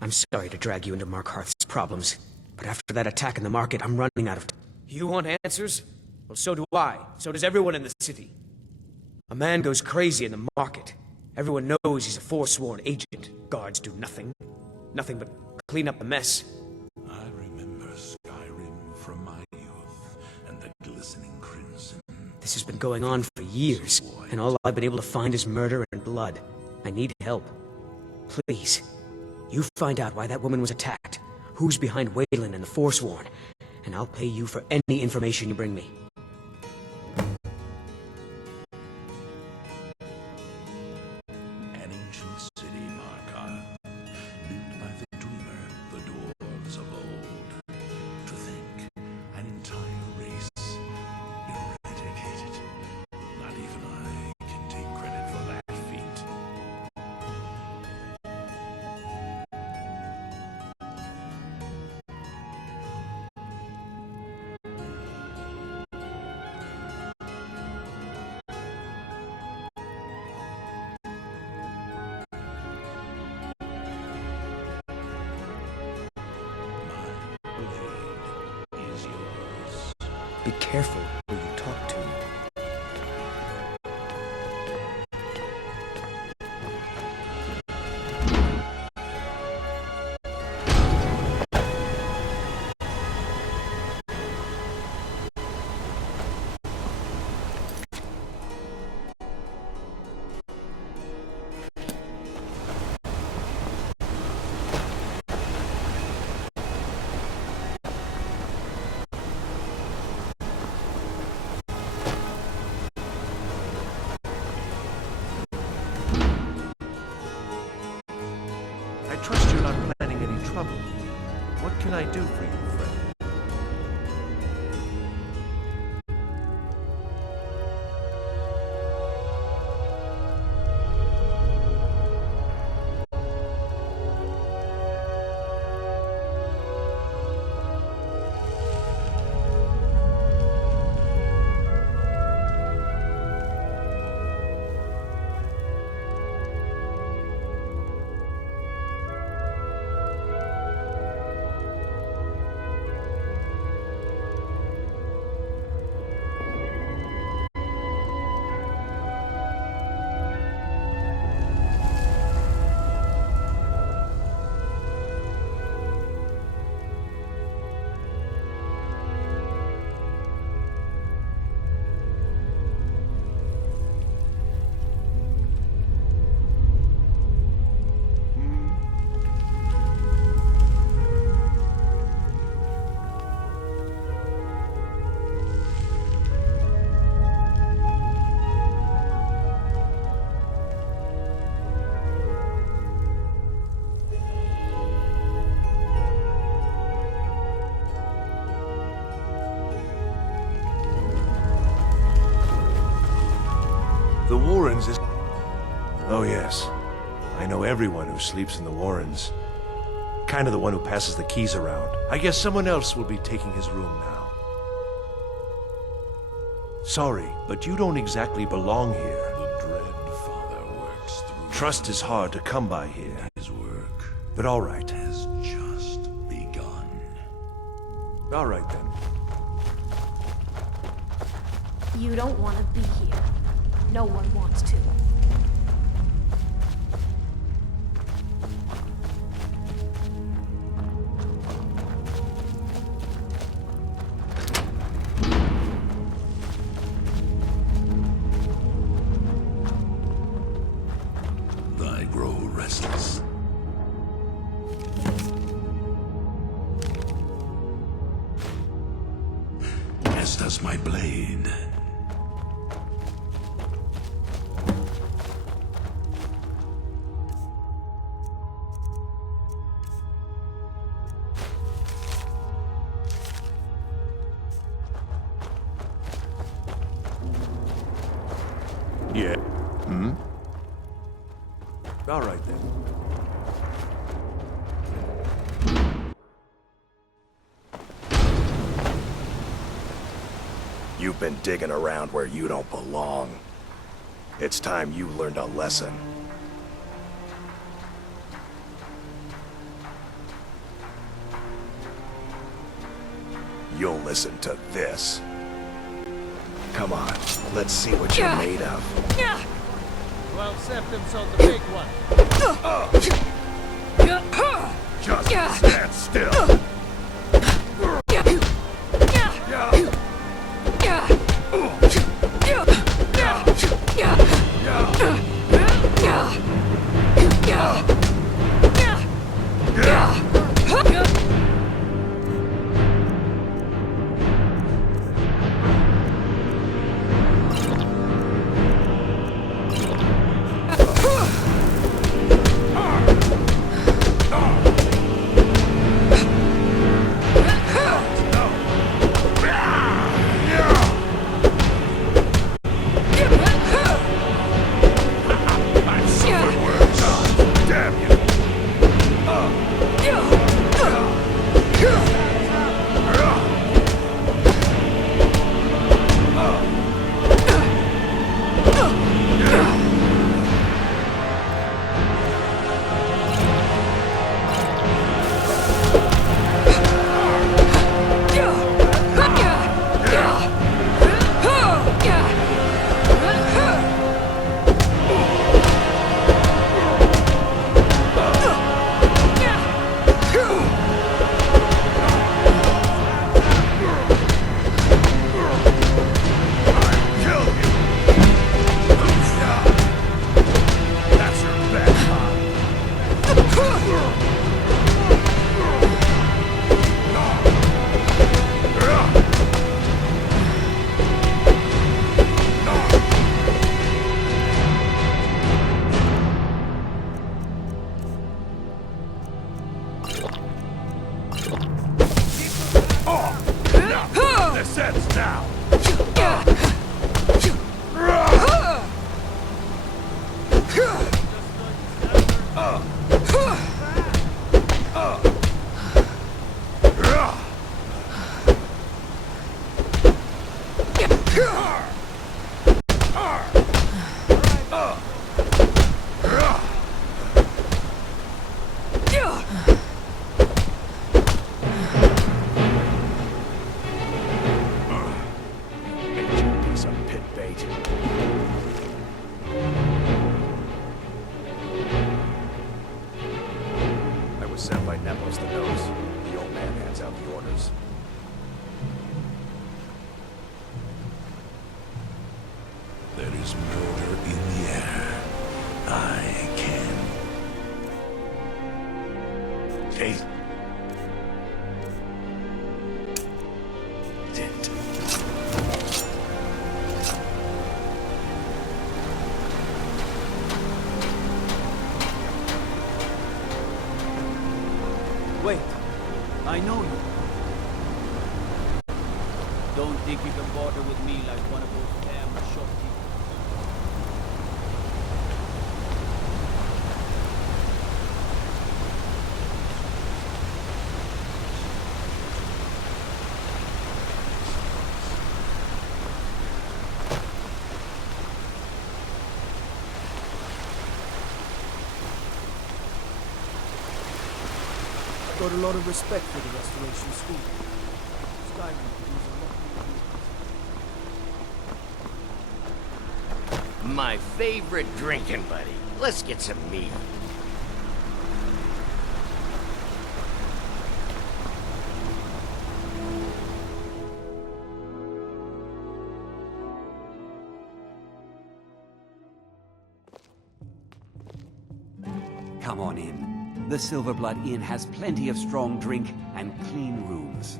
I'm sorry to drag you into Markarth's problems, but after that attack in the market, I'm running out of time. You want answers? Well, so do I. So does everyone in the city. A man goes crazy in the market. Everyone knows he's a forsworn agent. Guards do nothing. Nothing but clean up the mess. I remember Skyrim from my youth, and the glistening crimson. This has been going on for years, and all I've been able to find is murder and blood. I need help. Please. You find out why that woman was attacked, who's behind Wayland and the Forsworn, and I'll pay you for any information you bring me. An ancient city, Markarth, built by the dreamer, the dwarves of old. To think, an entire race eradicated. Not even I can take credit for that feat. Be careful who you talk to. I trust you're not planning any trouble. What can I do for you, friend? The Warrens is... Oh yes. I know everyone who sleeps in the Warrens. Kind of the one who passes the keys around. I guess someone else will be taking his room now. Sorry, but you don't exactly belong here. The Dread Father works through... Trust is hard to come by here. His work But all right. has just begun. All right then. You don't want to be here. No one wants to. I grow restless. As does my blade. Yeah. Hmm? All right then. You've been digging around where you don't belong. It's time you learned a lesson. You'll listen to this. Come on, let's see what you're made of. 12 septums on the big one. Just stand still. There is murder in the air. I can taste it. Wait, I know you. Don't think you can barter with me like one of those damn shopkeepers. Got a lot of respect for the Restoration School. Skyrim could use a lot more. My favorite drinking buddy. Let's get some meat. Come on in. The Silverblood Inn has plenty of strong drink and clean rooms.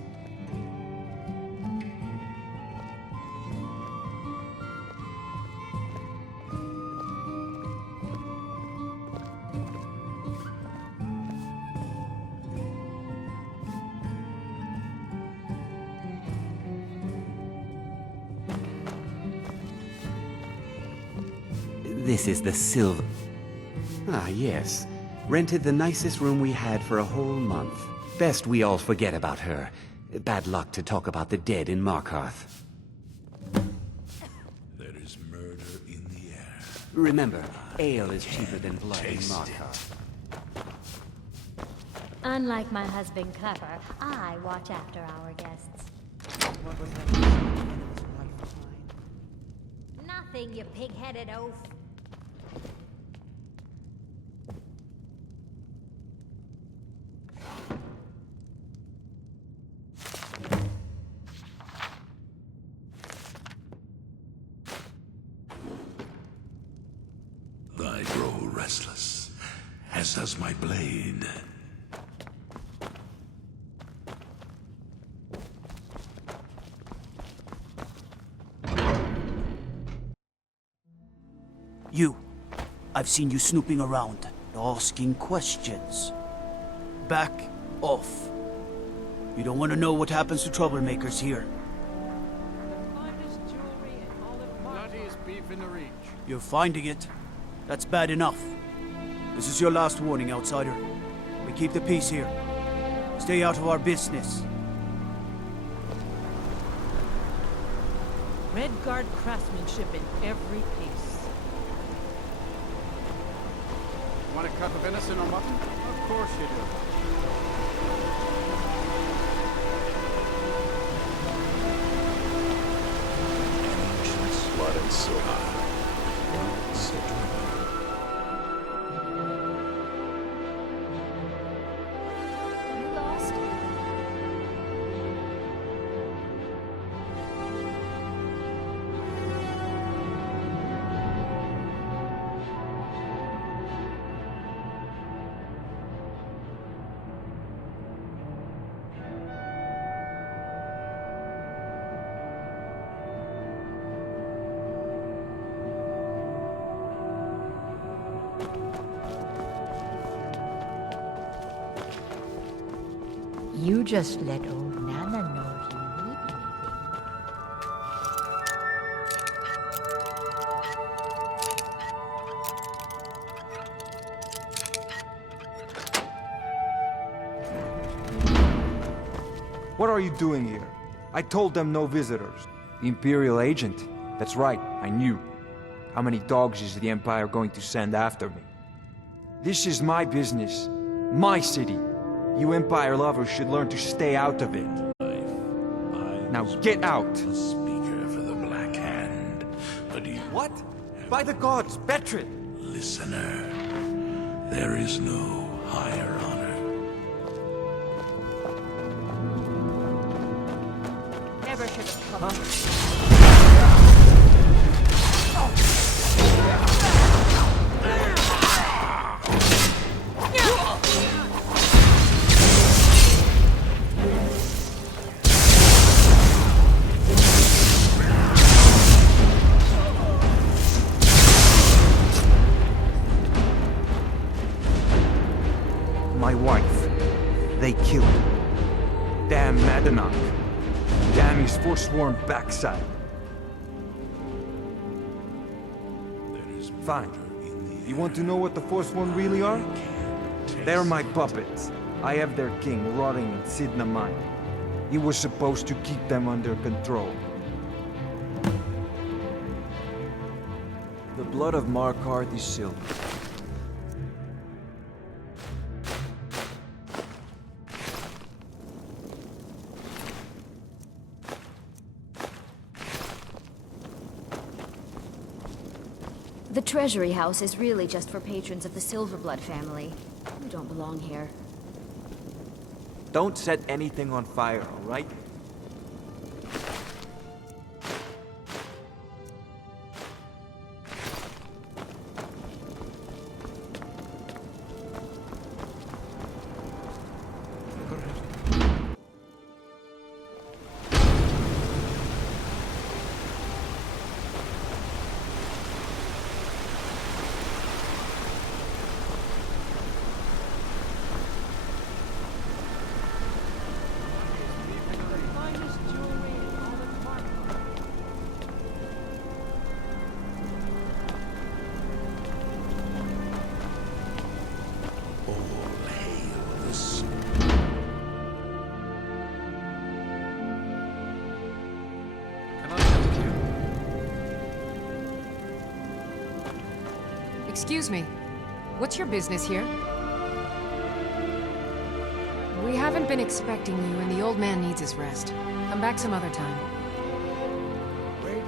This is the Silver... Ah, yes. Rented the nicest room we had for a whole month. Best we all forget about her. Bad luck to talk about the dead in Markarth. There is murder in the air. Remember, ale is cheaper than blood in Markarth. Unlike my husband Copper, I watch after our guests. Nothing, you pig-headed oaf. I grow restless, as does my blade. You. I've seen you snooping around, asking questions. Back off. You don't want to know what happens to troublemakers here. Bloodiest beef in the reach. You're finding it. That's bad enough. This is your last warning, outsider. We keep the peace here. Stay out of our business. Redguard craftsmanship in every piece. Want a cut of venison or mutton? Of course you do. Blood and silver. You lost? You just let old Nana know if you need anything. What are you doing here? I told them no visitors. The Imperial agent? That's right, I knew. How many dogs is the Empire going to send after me? This is my business. My city. You Empire lovers should learn to stay out of it. Now get out! A speaker for the Black Hand, but you... What? By the gods, Betrid! Listener, there is no higher honor. Never should have come. My wife. They killed her. Damn Madanach. Damn his forsworn backside. Fine. You want to know what the Forsworn really are? They're my puppets. I have their king rotting in Sidna Mine. He was supposed to keep them under control. The blood of Markarth is silver. The Treasury House is really just for patrons of the Silverblood family. We don't belong here. Don't set anything on fire, all right? Excuse me. What's your business here? We haven't been expecting you, and the old man needs his rest. Come back some other time. Wait.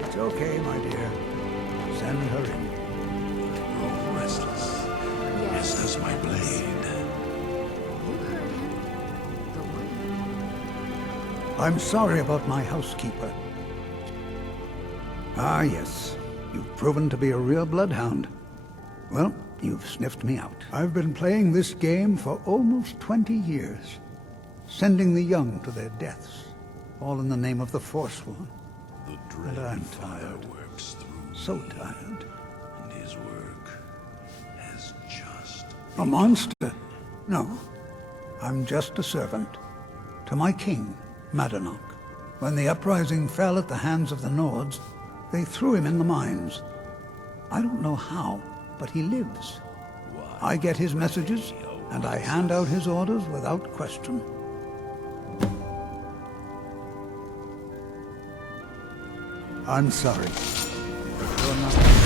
It's okay, my dear. Send her in. Grow restless. Yes, that's my blade. I'm sorry about my housekeeper. Ah, yes. You've proven to be a real bloodhound. Well, you've sniffed me out. I've been playing this game for almost 20 years. Sending the young to their deaths. All in the name of the Forsworn. And I'm tired. So tired. And his work has just... A monster? No. I'm just a servant. To my king, Madanok. When the uprising fell at the hands of the Nords, they threw him in the mines. I don't know how, but he lives. I get his messages, and I hand out his orders without question. I'm sorry. You're not...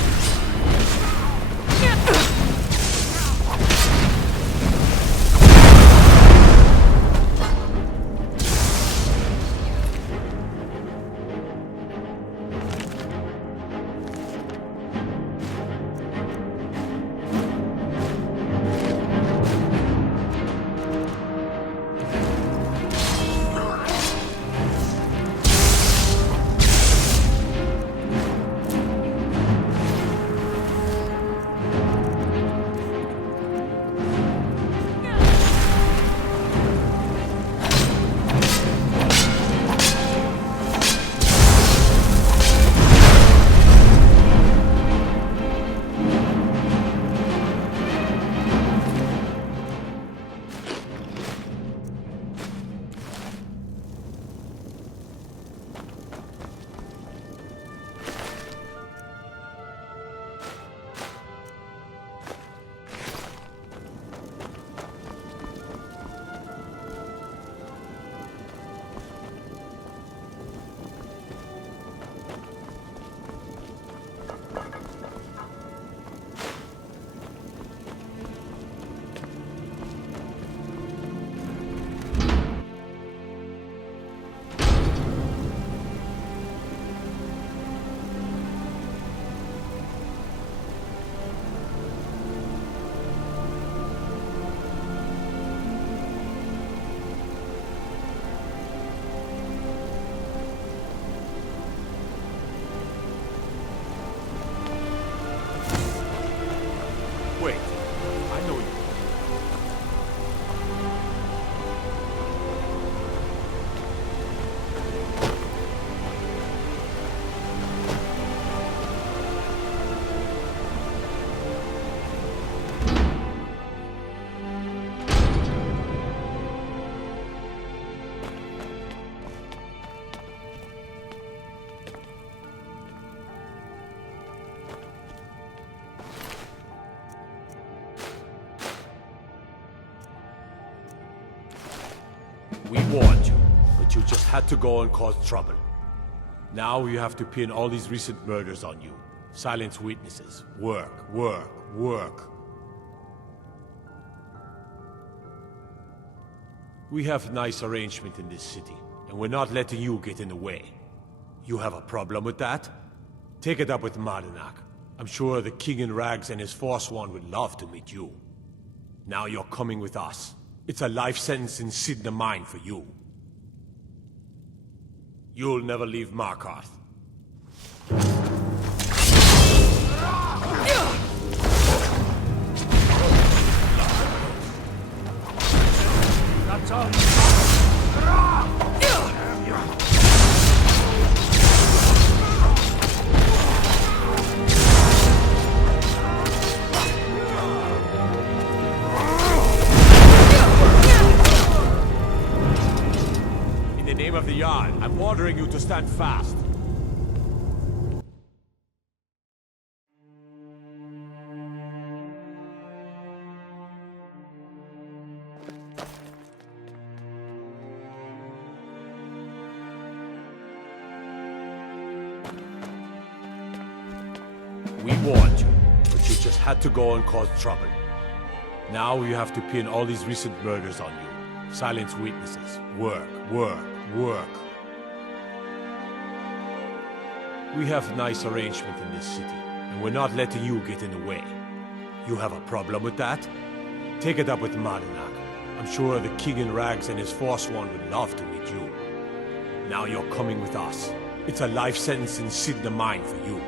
We warned you, but you just had to go and cause trouble. Now you have to pin all these recent murders on you. Silence witnesses. Work, work, work. We have a nice arrangement in this city, and we're not letting you get in the way. You have a problem with that? Take it up with Madanok. I'm sure the King in Rags and his Forsworn would love to meet you. Now you're coming with us. It's a life sentence in Sidna Mine for you. You'll never leave Markarth. That's all. In the name of the Yard, I'm ordering you to stand fast. We warned you, but you just had to go and cause trouble. Now you have to pin all these recent murders on you. Silence witnesses. Work, work, work. We have nice arrangement in this city, and we're not letting you get in the way. You have a problem with that? Take it up with Markarth. I'm sure the King in Rags and his Forsworn would love to meet you. Now you're coming with us. It's a life sentence in Sidna Mine for you.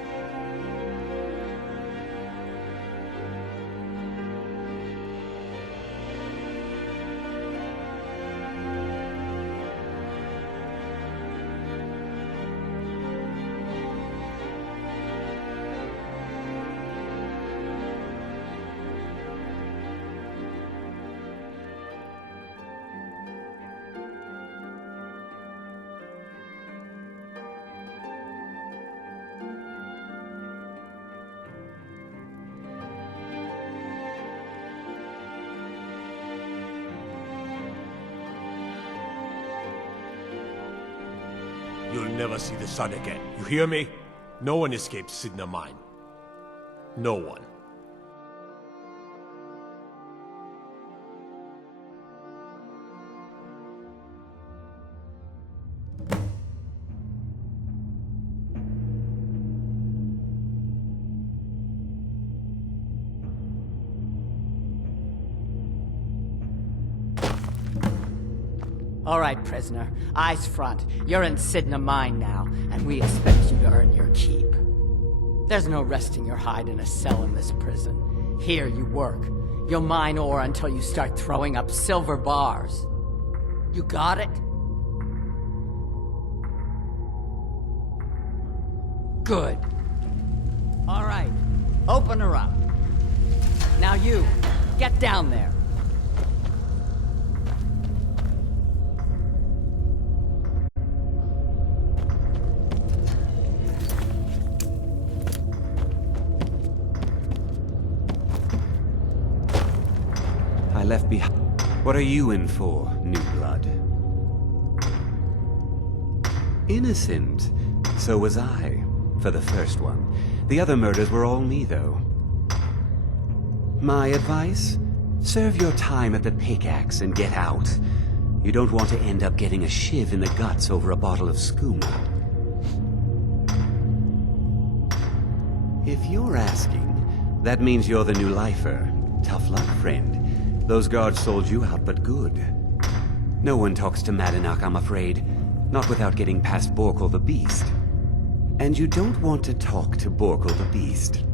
You'll never see the sun again. You hear me? No one escapes Sidna Mine. No one. All right, prisoner. Eyes front. You're in Sidna Mine now, and we expect you to earn your keep. There's no resting your hide in a cell in this prison. Here you work. You'll mine ore until you start throwing up silver bars. You got it? Good. All right. Open her up. Now you, get down there. I left behind. What are you in for, new blood? Innocent. So was I, for the first one. The other murders were all me, though. My advice? Serve your time at the pickaxe and get out. You don't want to end up getting a shiv in the guts over a bottle of skooma. If you're asking, that means you're the new lifer. Tough luck, friend. Those guards sold you out, but good. No one talks to Madanach, I'm afraid. Not without getting past Borkul the Beast. And you don't want to talk to Borkul the Beast.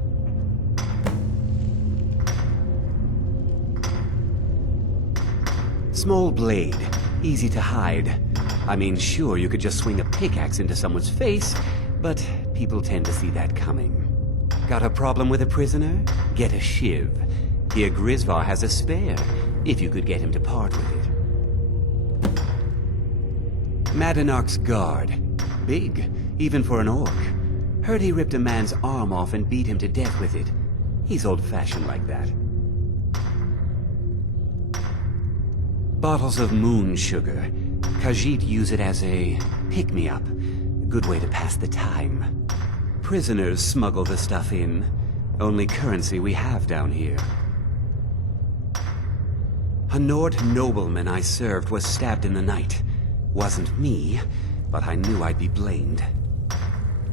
Small blade, easy to hide. I mean, sure, you could just swing a pickaxe into someone's face, but people tend to see that coming. Got a problem with a prisoner? Get a shiv. Here Grisvar has a spare, if you could get him to part with it. Madanach's guard. Big, even for an orc. Heard he ripped a man's arm off and beat him to death with it. He's old-fashioned like that. Bottles of moon sugar. Khajiit use it as a pick-me-up. Good way to pass the time. Prisoners smuggle the stuff in. Only currency we have down here. A Nord nobleman I served was stabbed in the night. Wasn't me, but I knew I'd be blamed.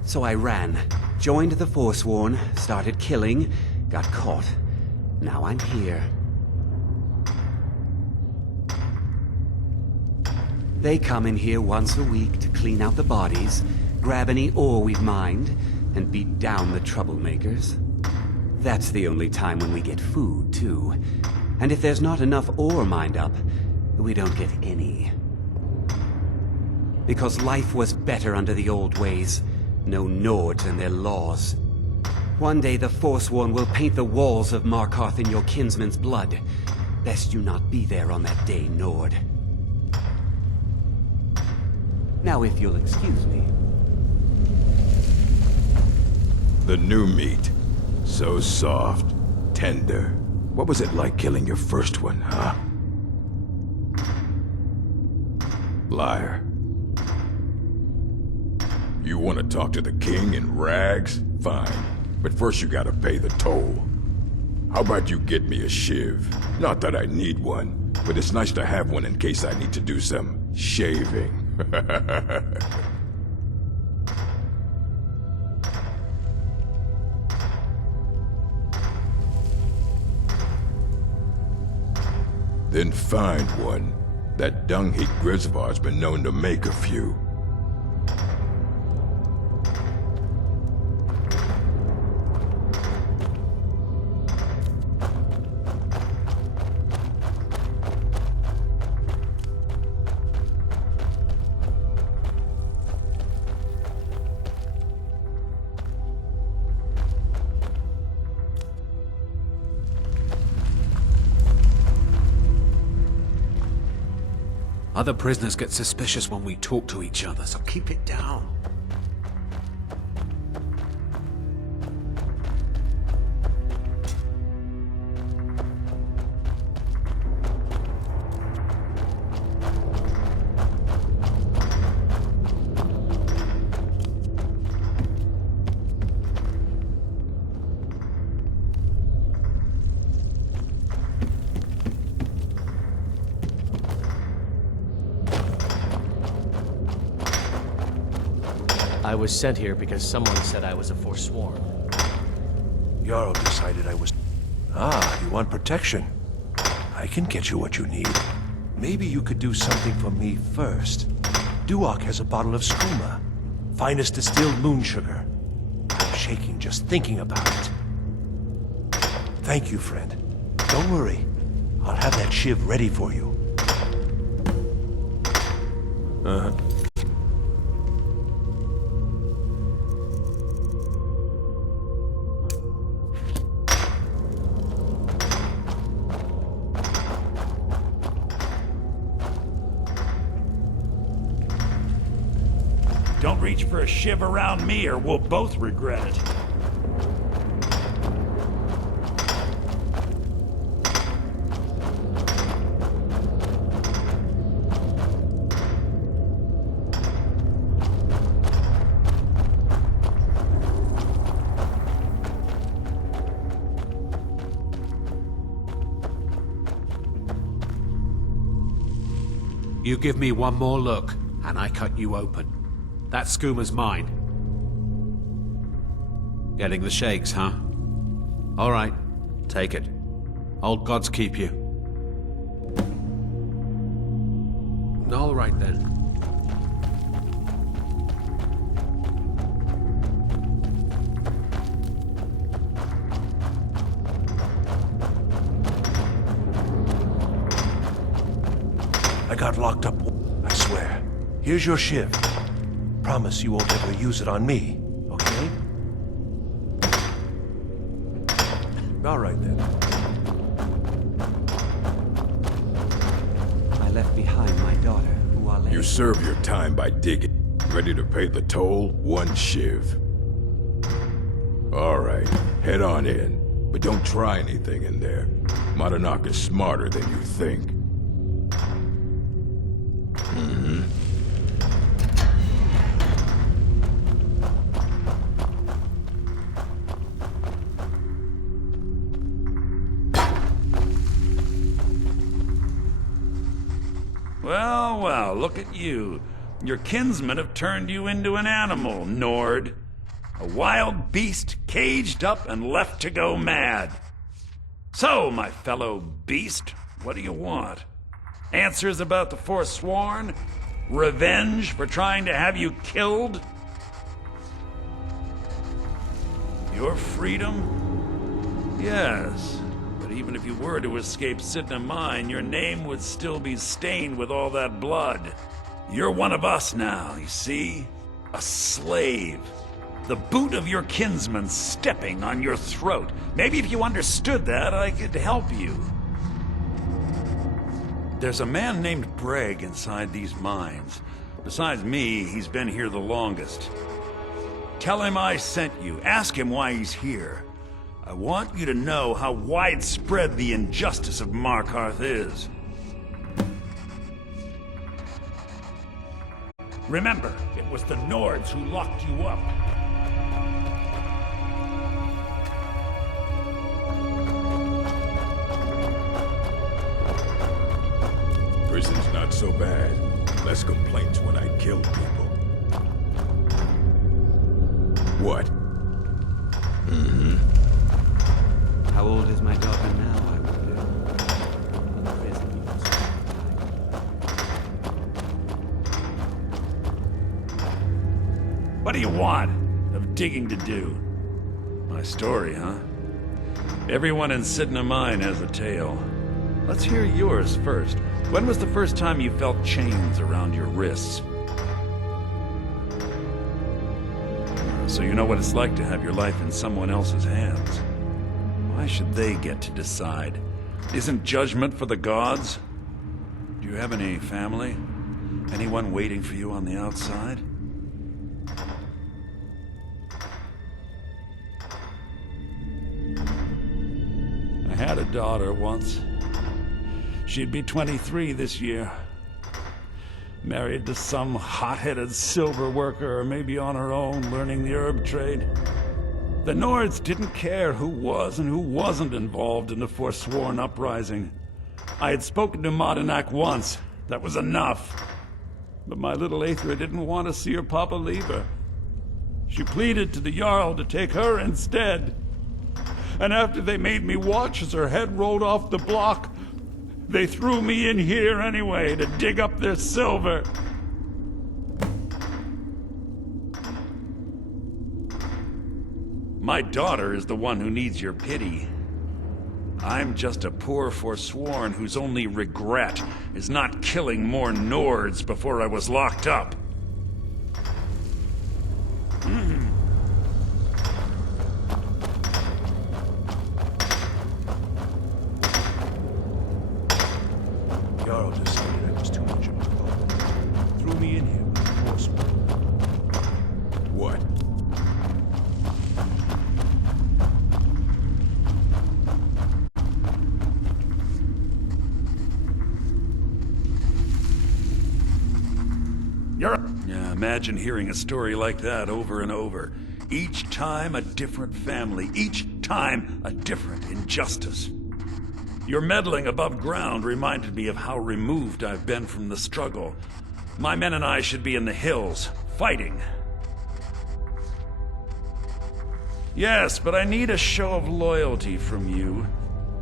So I ran, Joined the Forsworn, started killing, got caught. Now I'm here. They come in here once a week to clean out the bodies, grab any ore we've mined, and beat down the troublemakers. That's the only time when we get food, too. And if there's not enough ore mined up, we don't get any. Because life was better under the old ways. No Nords and their laws. One day the Forsworn will paint the walls of Markarth in your kinsman's blood. Best you not be there on that day, Nord. Now if you'll excuse me. The new meat. So soft, tender. What was it like killing your first one, huh? Liar. You want to talk to the king in rags? Fine. But first you gotta pay the toll. How about you get me a shiv? Not that I need one, but it's nice to have one in case I need to do some shaving. Then find one. That dung-heap Grisvar's been known to make a few. Other prisoners get suspicious when we talk to each other, so keep it down. I was sent here because someone said I was a Forsworn. Jarl decided I was... Ah, you want protection? I can get you what you need. Maybe you could do something for me first. Duok has a bottle of skooma. Finest distilled moon sugar. I'm shaking just thinking about it. Thank you, friend. Don't worry. I'll have that shiv ready for you. Uh-huh. Don't reach for a shiv around me or we'll both regret it. You give me one more look, and I cut you open. That skooma's mine. Getting the shakes, huh? All right, take it. Old gods keep you. All right, then. I got locked up, I swear. Here's your shiv. Promise you won't ever use it on me, okay? All right, then. I left behind my daughter, who I'll You serve your time by digging. Ready to pay the toll? One shiv. All right, head on in. But don't try anything in there. Markarth is smarter than you think. Mm-hmm. Well, well, look at you. Your kinsmen have turned you into an animal, Nord. A wild beast caged up and left to go mad. So, my fellow beast, what do you want? Answers about the Forsworn? Revenge for trying to have you killed? Your freedom? Yes. But even if you were to escape Sidna Mine, your name would still be stained with all that blood. You're one of us now, you see? A slave. The boot of your kinsman stepping on your throat. Maybe if you understood that, I could help you. There's a man named Breg inside these mines. Besides me, he's been here the longest. Tell him I sent you. Ask him why he's here. I want you to know how widespread the injustice of Markarth is. Remember, it was the Nords who locked you up. Prison's not so bad. Less complaints when I kill people. What? Mm-hmm. How old is my daughter now, I wonder? In prison, you must What do you want? Of digging to do? My story, huh? Everyone in Sidna Mine has a tale. Let's hear yours first. When was the first time you felt chains around your wrists? So you know what it's like to have your life in someone else's hands. Why should they get to decide? Isn't judgment for the gods? Do you have any family? Anyone waiting for you on the outside? I had a daughter once. She'd be 23 this year. Married to some hot-headed silver worker, or maybe on her own, learning the herb trade. The Nords didn't care who was and who wasn't involved in the Forsworn uprising. I had spoken to Madanak once. That was enough. But my little Aethra didn't want to see her papa leave her. She pleaded to the Jarl to take her instead. And after they made me watch as her head rolled off the block, they threw me in here anyway to dig up their silver. My daughter is the one who needs your pity. I'm just a poor Forsworn whose only regret is not killing more Nords before I was locked up. Jarl decided I was too much of a thought. Threw me in here with the Forsworn. What? Yeah, imagine hearing a story like that over and over. Each time a different family, each time a different injustice. Your meddling above ground reminded me of how removed I've been from the struggle. My men and I should be in the hills, fighting. Yes, but I need a show of loyalty from you.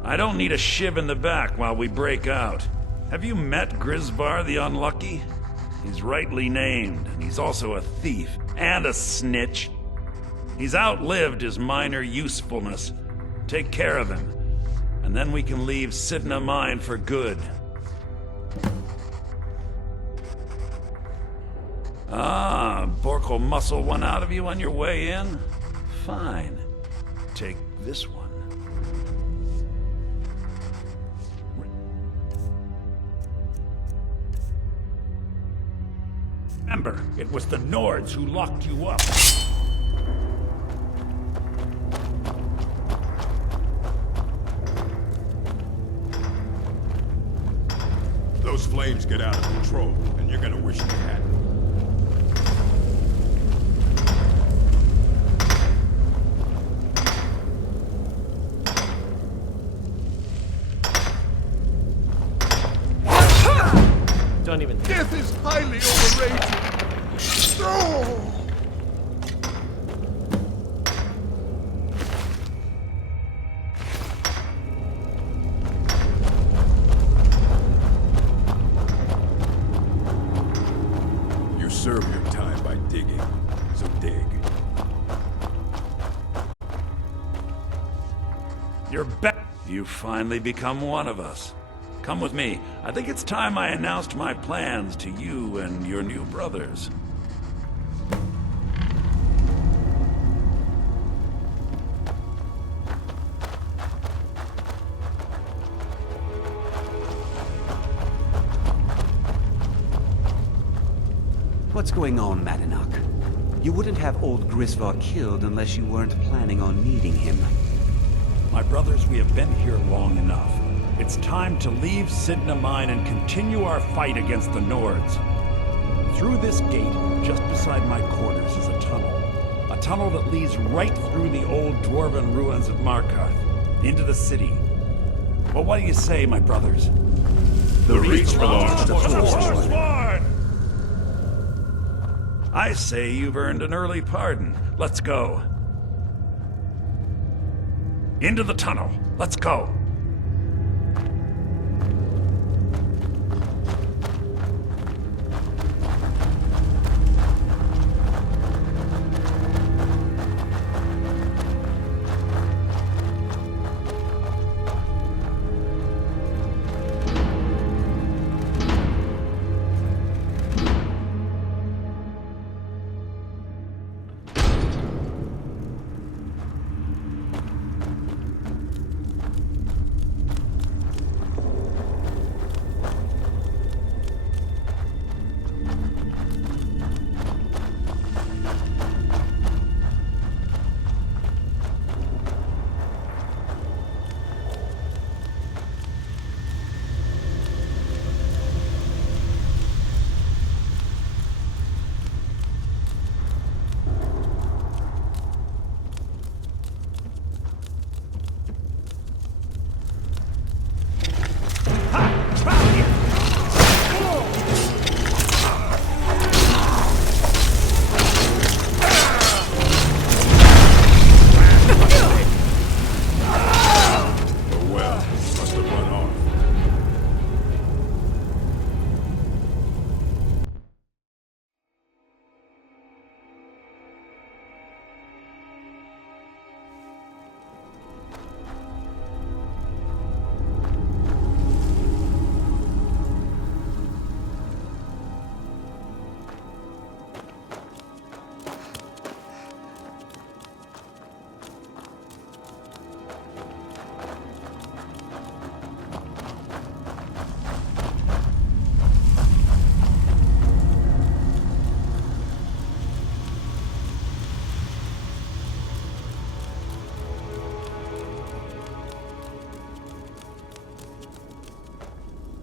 I don't need a shiv in the back while we break out. Have you met Grisvar the Unlucky? He's rightly named, and he's also a thief and a snitch. He's outlived his minor usefulness. Take care of him, and then we can leave Sidna Mine for good. Ah, Bork will muscle one out of you on your way in? Fine. Take this one. Remember, it was the Nords who locked you up. Those flames get out of control, and you're gonna wish they hadn't. Don't even... Death is highly overrated! Oh! digging, so dig. You're back. You've finally become one of us. Come with me. I think it's time I announced my plans to you and your new brothers. What's going on, Madanach? You wouldn't have old Grisvar killed unless you weren't planning on needing him. My brothers, we have been here long enough. It's time to leave Sidna Mine and continue our fight against the Nords. Through this gate, just beside my quarters, is a tunnel. A tunnel that leads right through the old dwarven ruins of Markarth, into the city. Well, what do you say, my brothers? The Reach belongs to Forsworn! I say you've earned an early pardon. Let's go. Into the tunnel. Let's go.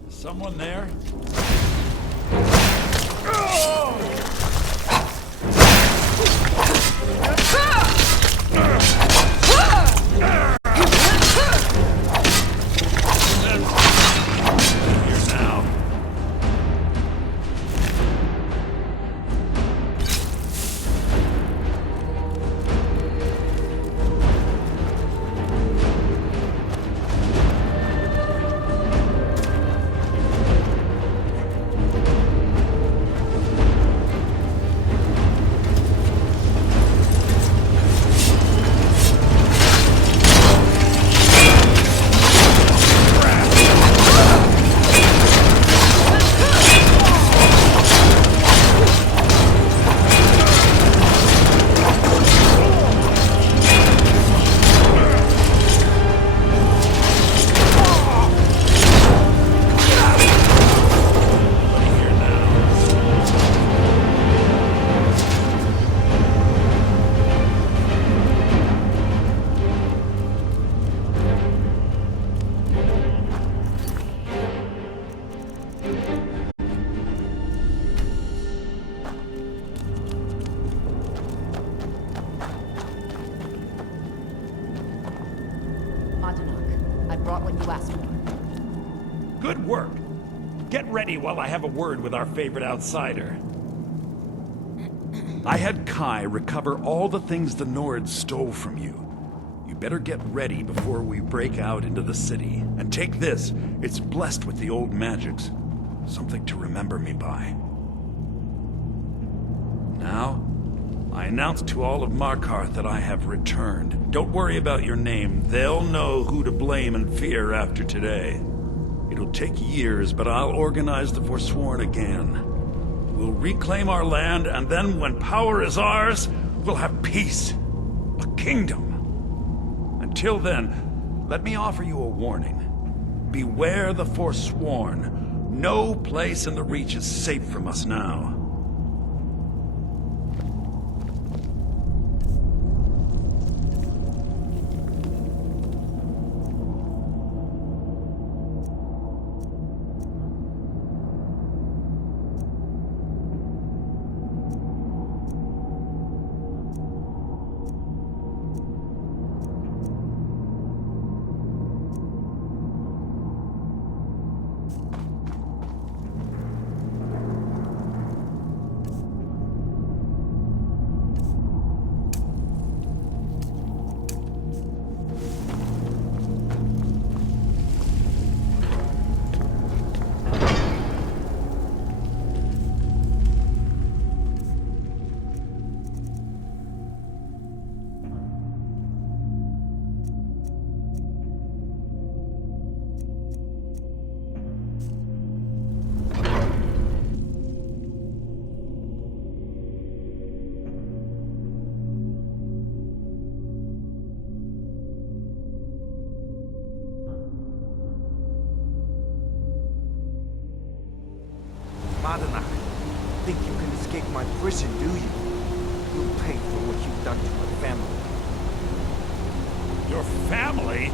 Someone there? Good work. Get ready while I have a word with our favorite outsider. I had Kai recover all the things the Nords stole from you. You better get ready before we break out into the city. And take this. It's blessed with the old magics. Something to remember me by. Now, I announce to all of Markarth that I have returned. Don't worry about your name. They'll know who to blame and fear after today. It'll take years, but I'll organize the Forsworn again. We'll reclaim our land, and then when power is ours, we'll have peace. A kingdom. Until then, let me offer you a warning. Beware the Forsworn. No place in the Reach is safe from us now. Madanach, think you can escape my prison, do you? You'll pay for what you've done to my family. Your family?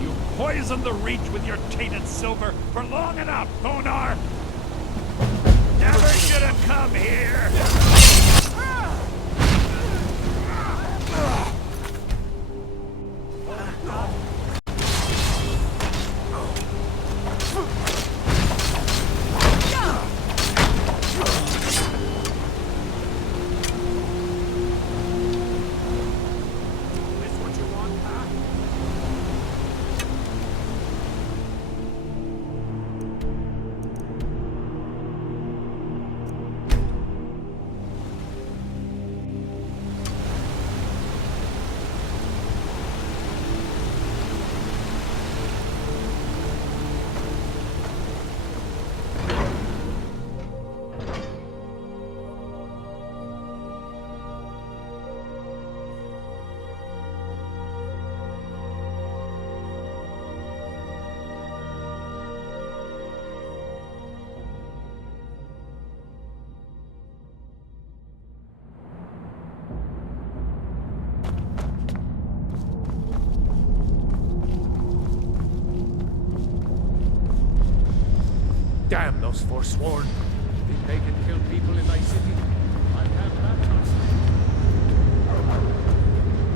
You poisoned the Reach with your tainted silver for long enough, Thonar! Never should have come here! Damn those Forsworn. Think they can kill people in thy city? I can't imagine.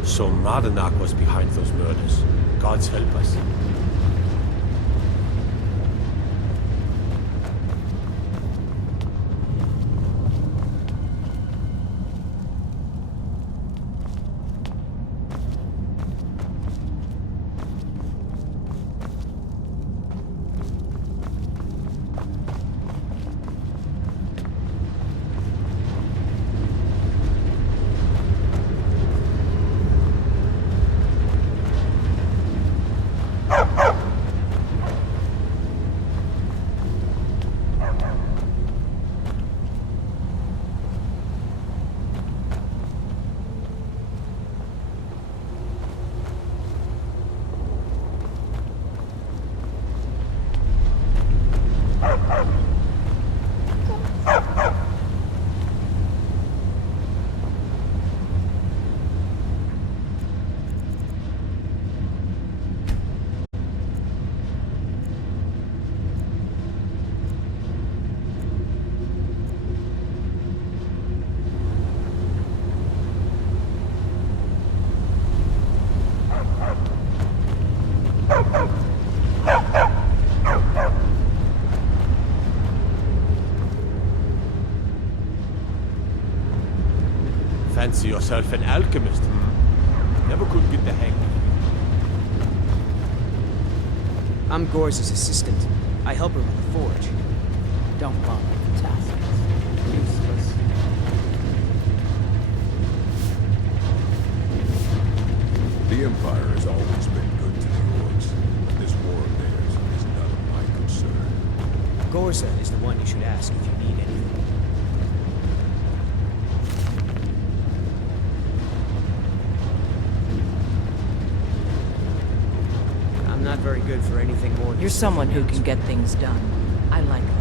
So Madanach was behind those murders. Gods help us. Fancy yourself an alchemist, Never could get the hang of it. I'm Gore's assistant. I help her with the forge. Don't bother with the task. Useless. Forza is the one you should ask if you need anything. I'm not very good for anything more than... You're someone who can get things done. I like that.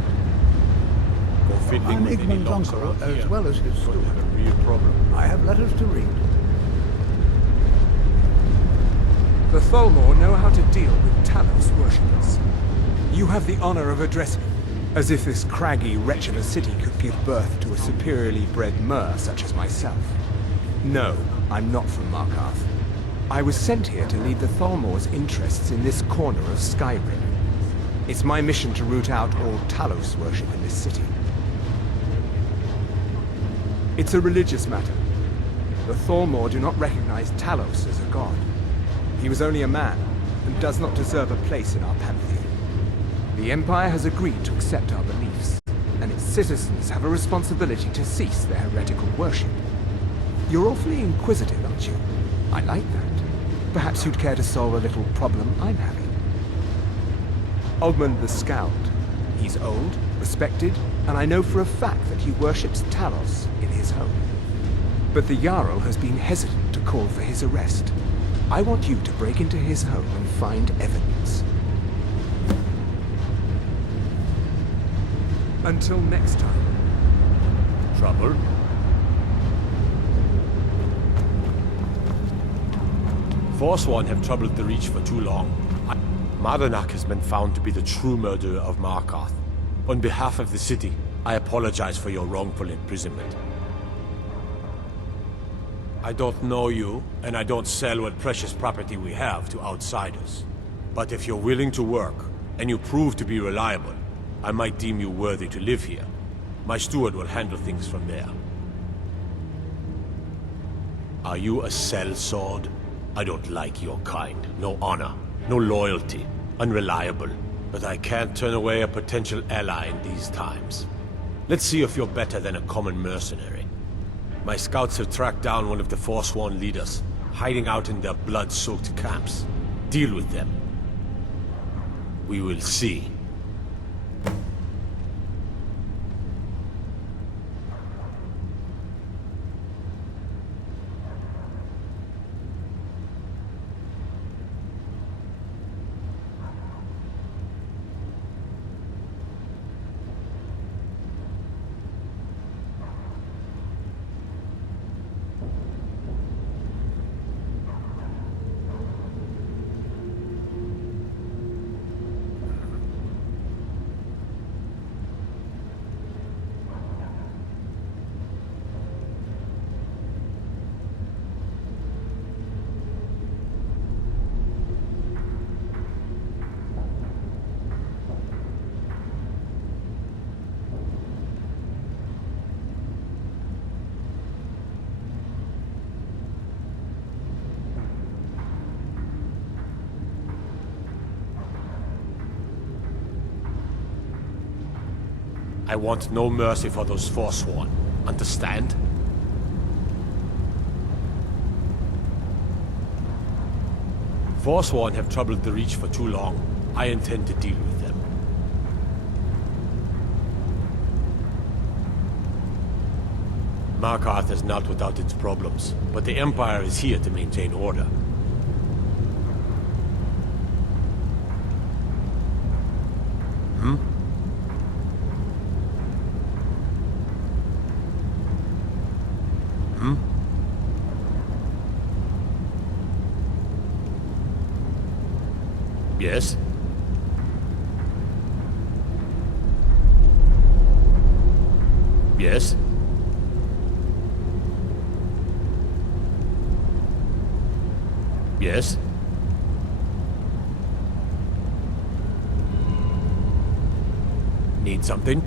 I'm Igmund's uncle, as well as his steward. Have a real problem. I have letters to read. The Thalmor know how to deal with Talos worshippers. You have the honor of addressing them, as if this craggy wretch of a city could give birth to a superiorly bred mer such as myself. No, I'm not from Markarth. I was sent here to lead the Thalmor's interests in this corner of Skyrim. It's my mission to root out all Talos worship in this city. It's a religious matter. The Thalmor do not recognize Talos as a god. He was only a man, and does not deserve a place in our pantheon. The Empire has agreed to accept our beliefs, and its citizens have a responsibility to cease their heretical worship. You're awfully inquisitive, aren't you? I like that. Perhaps you'd care to solve a little problem I'm having. Ogmund the Scald. He's old, respected, and I know for a fact that he worships Talos in his home. But the Jarl has been hesitant to call for his arrest. I want you to break into his home and find evidence. Until next time. Trouble? Forsworn have troubled the Reach for too long. Markarth has been found to be the true murderer of Markarth. On behalf of the city, I apologize for your wrongful imprisonment. I don't know you, and I don't sell what precious property we have to outsiders. But if you're willing to work, and you prove to be reliable, I might deem you worthy to live here. My steward will handle things from there. Are you a sellsword? I don't like your kind. No honor, no loyalty, unreliable. But I can't turn away a potential ally in these times. Let's see if you're better than a common mercenary. My scouts have tracked down one of the Forsworn leaders, hiding out in their blood-soaked camps. Deal with them. We will see. I want no mercy for those Forsworn. Understand? Forsworn have troubled the Reach for too long. I intend to deal with them. Markarth is not without its problems, but the Empire is here to maintain order. Hmm? Hmm? Yes? Yes? Yes? Need something?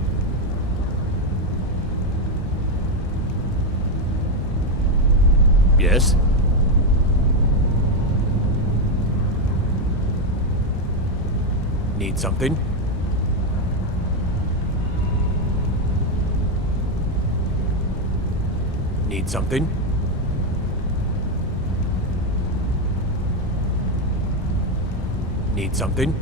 Yes? Need something? Need something? Need something?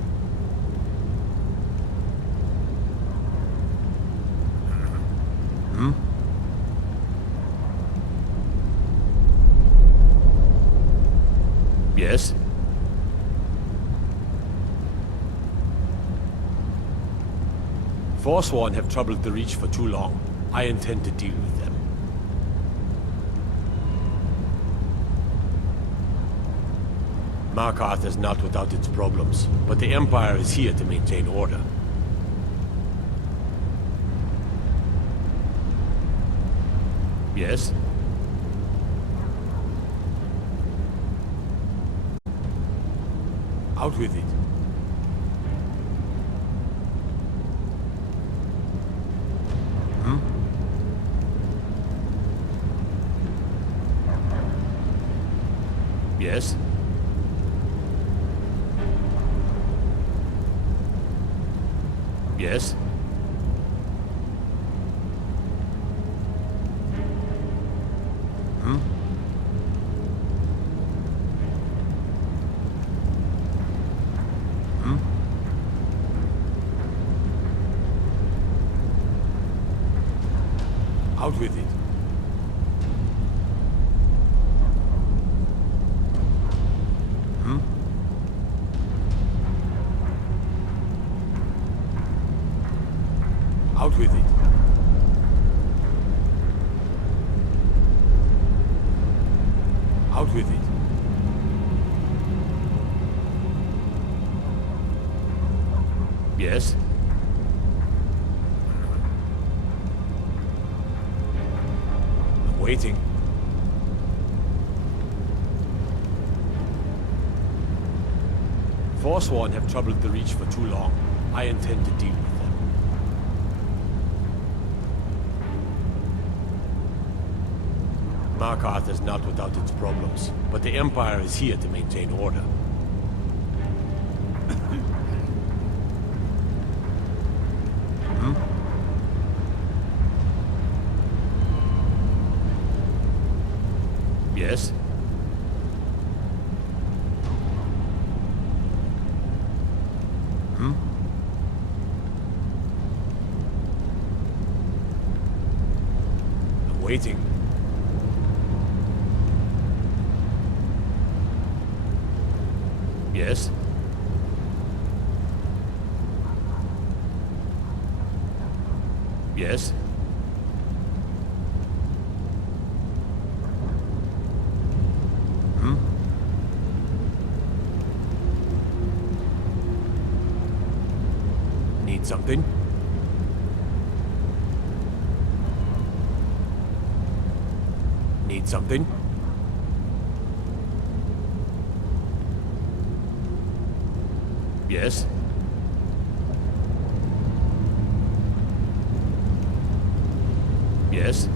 Forsworn have troubled the Reach for too long. I intend to deal with them. Markarth is not without its problems, but the Empire is here to maintain order. Yes? Out with it. Yes? Yes? Out with it. Out with it. Out with it. Yes? I'm waiting. Forsworn have troubled the Reach for too long. I intend to deal with them. Markarth is not without its problems, but the Empire is here to maintain order. Yes? I'm waiting. Yes? Yes? Need something? Need something? Yes? Yes?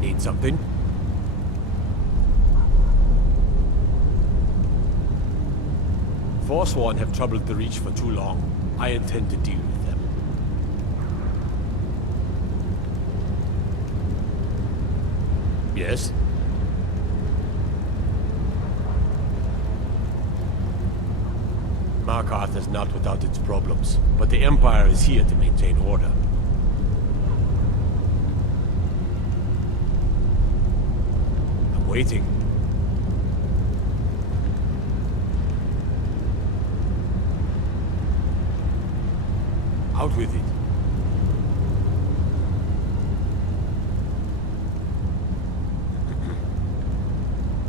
Need something? Forsworn have troubled the Reach for too long. I intend to deal with them. Yes? Markarth is not without its problems, but the Empire is here to maintain order. I'm waiting. Out with it.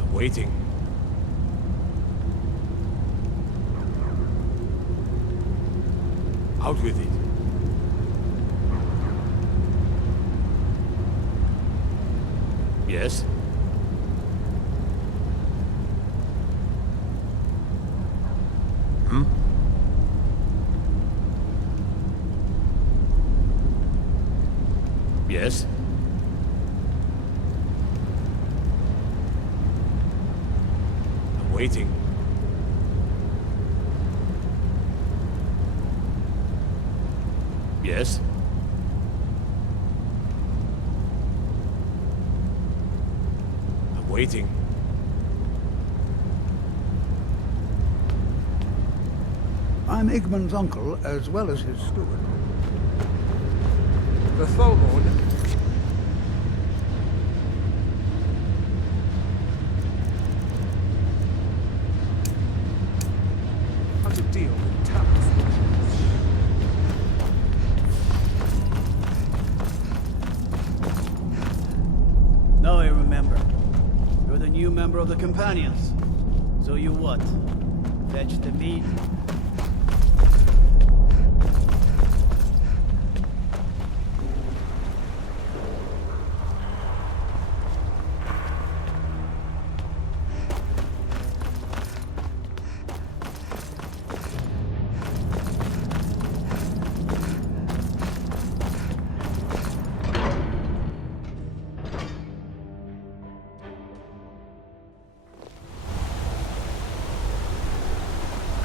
I'm waiting. Out with it. Yes? Yes? I'm waiting. Yes? I'm waiting. I'm Igmund's uncle, as well as his steward. The Tholmorn. deal with Talos? Now I remember. You're the new member of the Companions. So you what? Fetch the meat?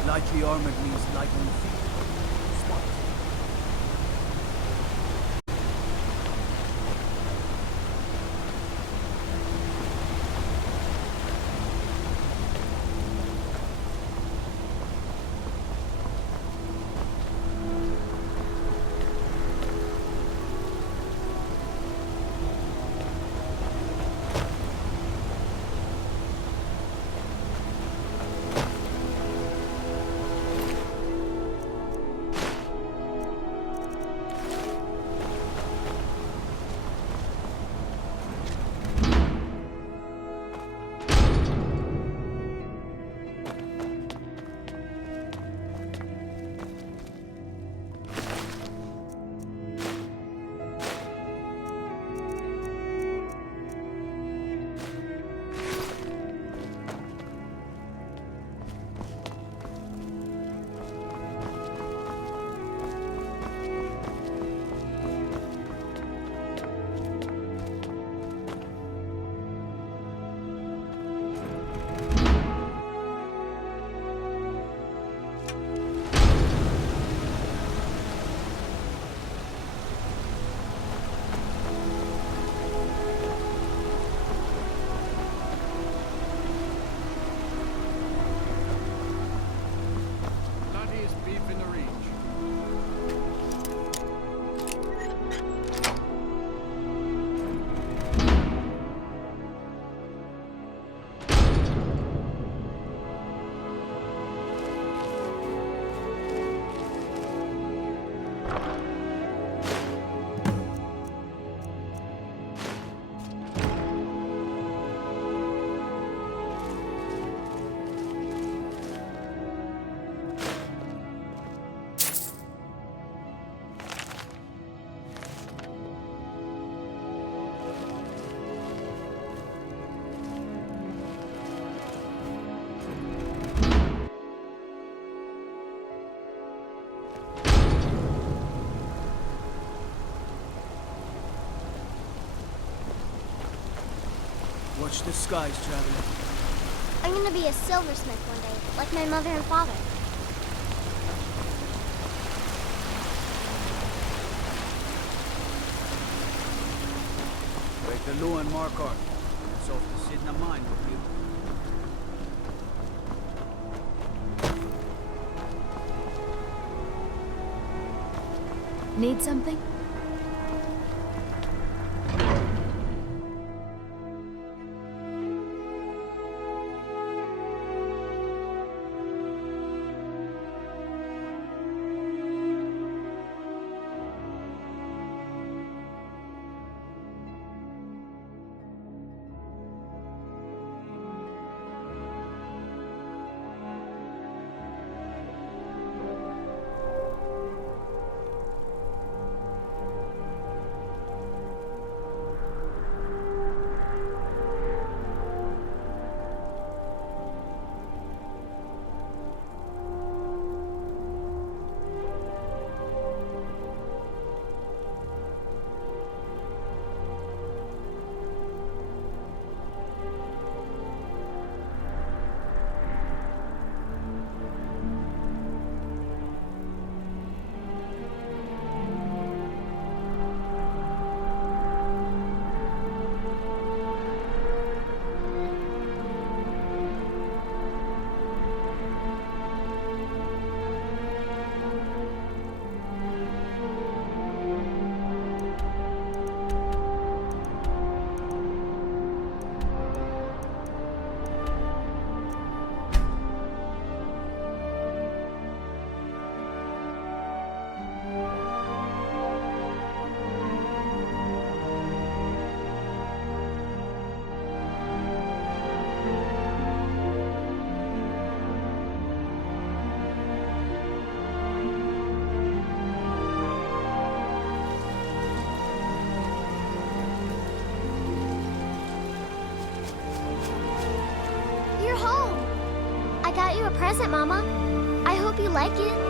Lightly armored means light on the feet. Smart. Watch the skies, traveler. I'm gonna be a silversmith one day, like my mother and father. Break the law in Markarth. It's off to sit in a mine with you. Need something? present, Mama. I hope you like it.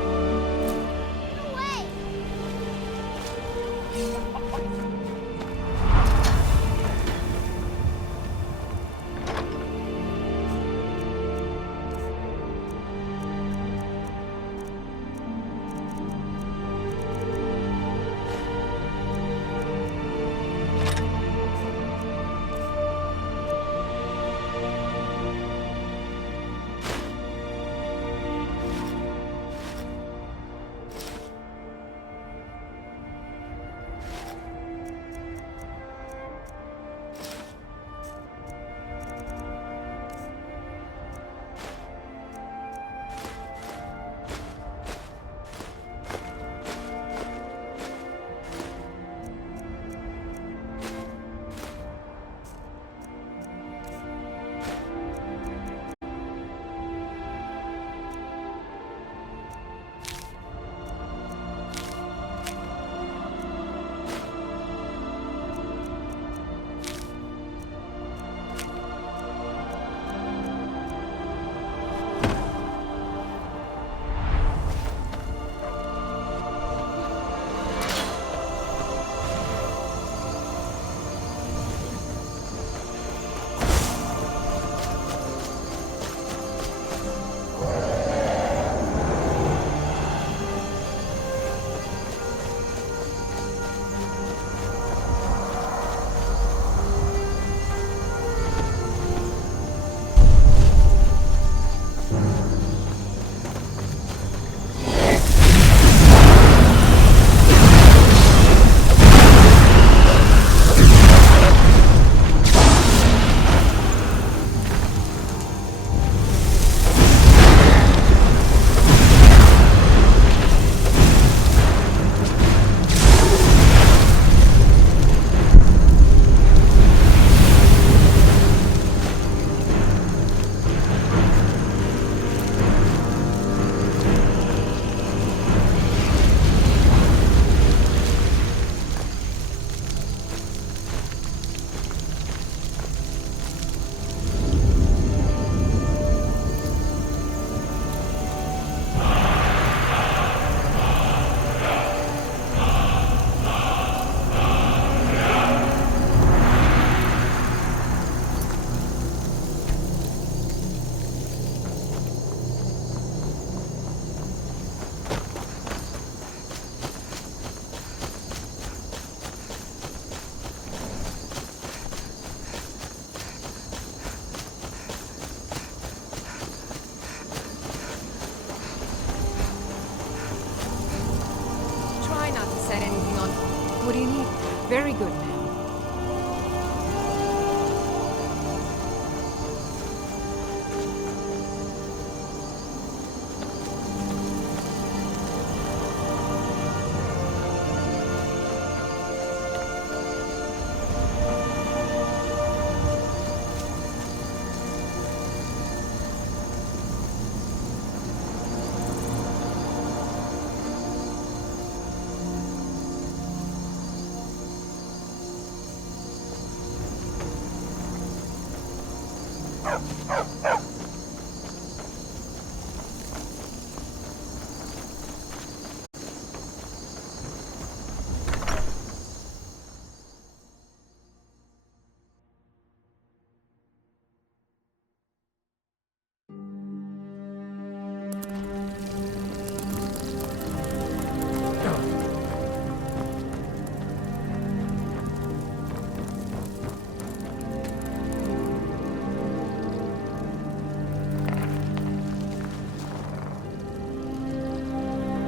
What do you need? Very good, ma'am.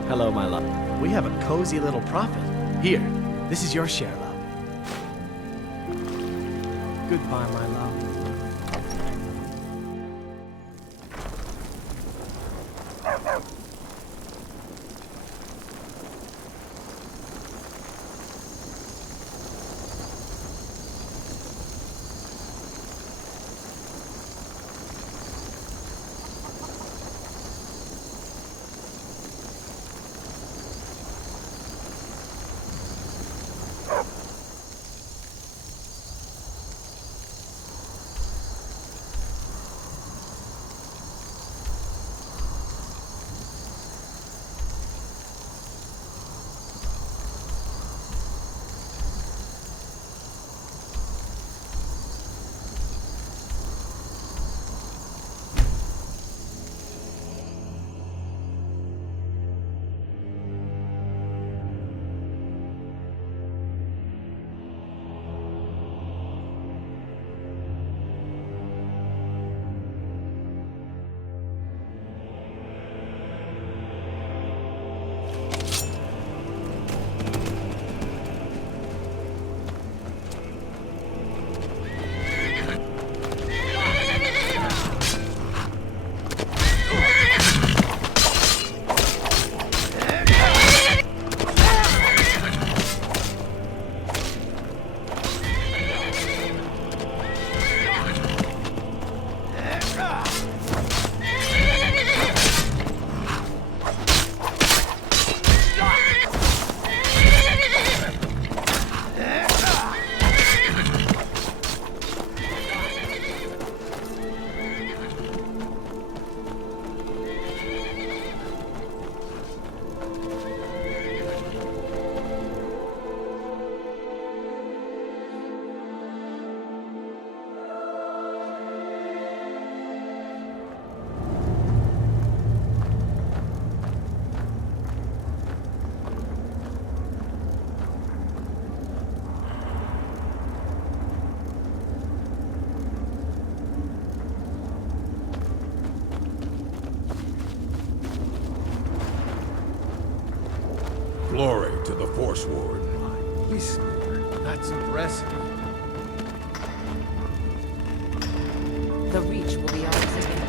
Hello, my love. We have a cozy little profit. Here, this is your share, love. Goodbye, my love. Glory to the Forsworn. That's impressive. The Reach will be ours again.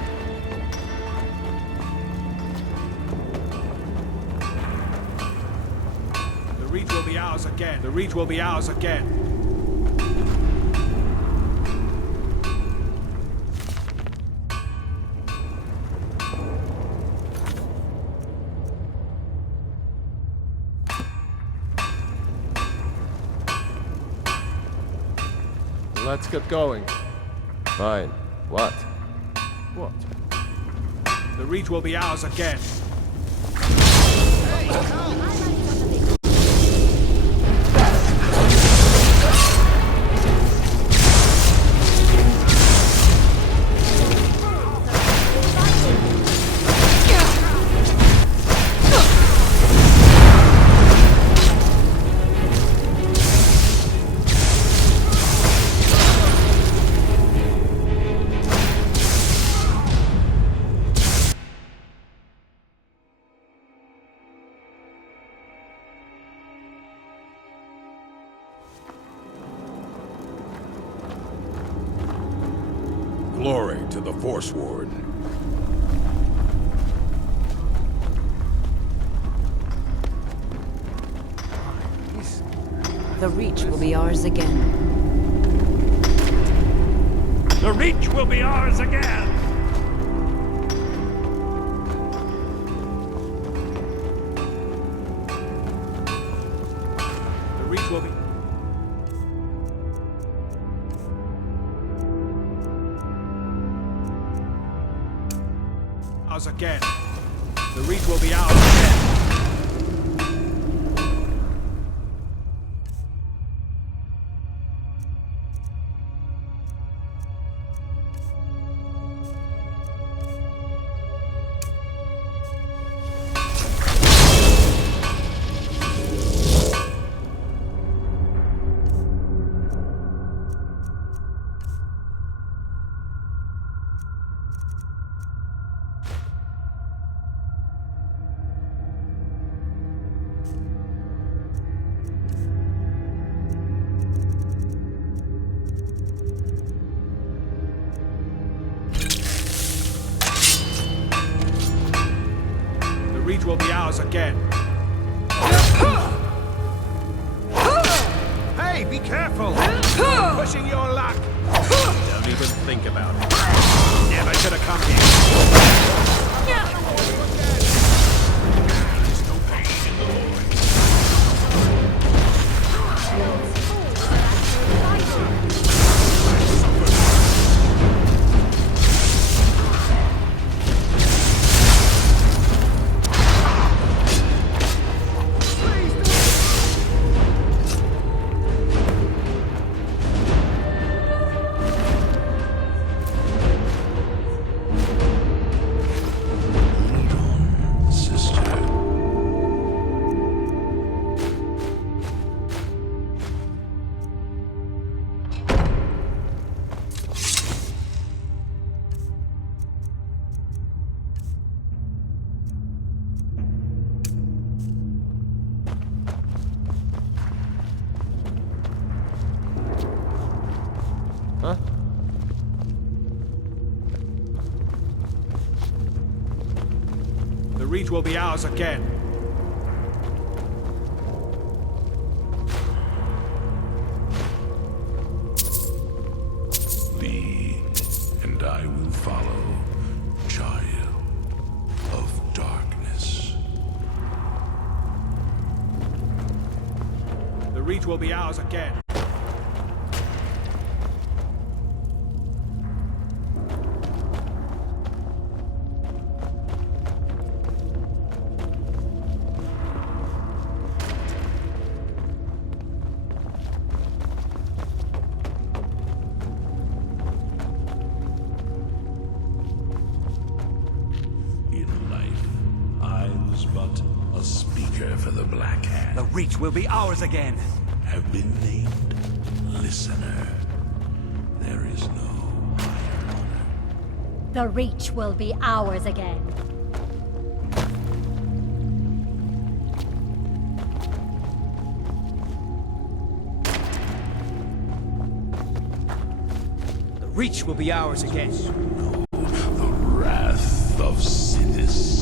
The Reach will be ours again. The Reach will be ours again. Let's get going. Fine. What? What? The Reach will be ours again. Glory to the Forsworn. The Reach will be ours again. The Reach will be ours again! The Reach will be... ours again. The Reach will be ours again. The Reach will be ours again. Hey, be careful! Pushing your luck! Don't even think about it. Never should have come here. There's no pain in the Lord. Huh? The Reach will be ours again. Lead, and I will follow, child of darkness. The Reach will be ours again. But a speaker for the Black Hand. The Reach will be ours again. Have been named Listener. There is no higher honor. The Reach will be ours again. Reach will be ours again. The wrath of Sinis.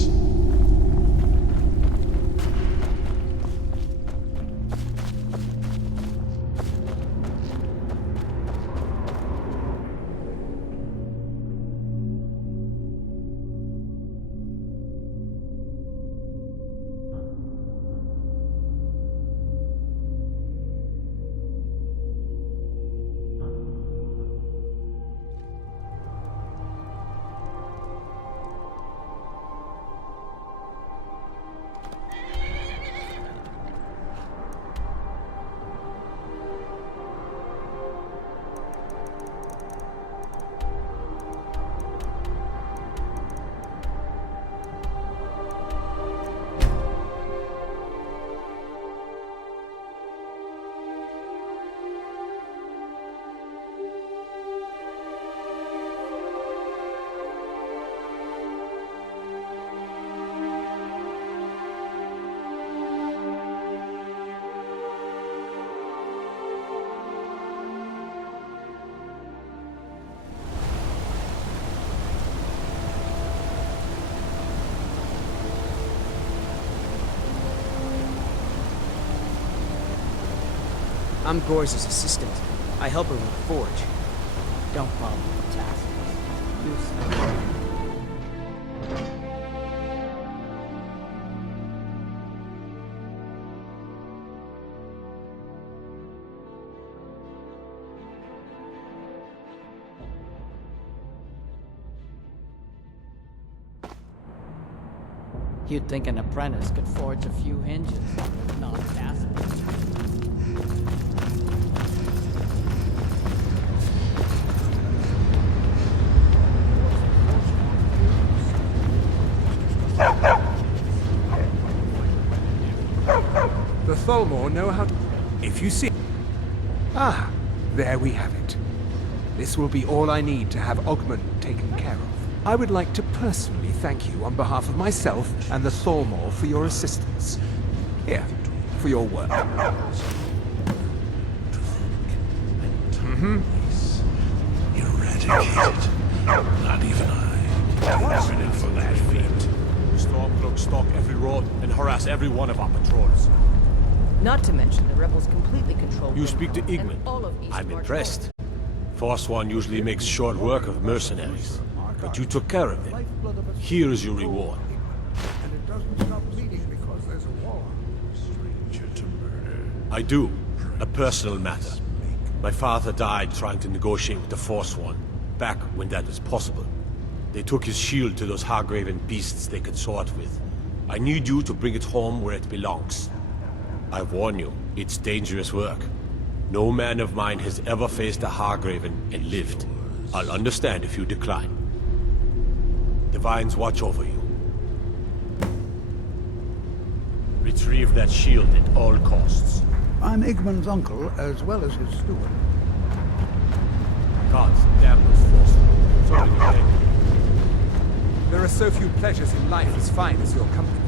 I'm Gore's assistant. I help her with the forge. Don't follow the task. You'd think an apprentice could forge a few hinges, not castles. The Tholmor know how to... If you see... Ah, there we have it. This will be all I need to have Ogmund taken care of. I would like to personally thank you on behalf of myself and the Tholmor for your assistance. Here, for your work. Eradicated. Not even I. Confident for that feat. Stormcloaks stalk every road and harass every one of our patrols. Not to mention the rebels completely control... You speak to Igmund. I'm impressed. Forsworn usually makes short work of mercenaries. But you took care of them. Here is your reward. And it doesn't stop bleeding because there's a war. Stranger to murder. I do. A personal matter. My father died trying to negotiate with the Forsworn, back when that was possible. They took his shield to those Hargraven beasts they consort with. I need you to bring it home where it belongs. I warn you, it's dangerous work. No man of mine has ever faced a Hargraven and lived. I'll understand if you decline. Divines watch over you. Retrieve that shield at all costs. I'm Igmund's uncle, as well as his steward. Gods damn those Forsworn. So many men. There are so few pleasures in life as fine as your company.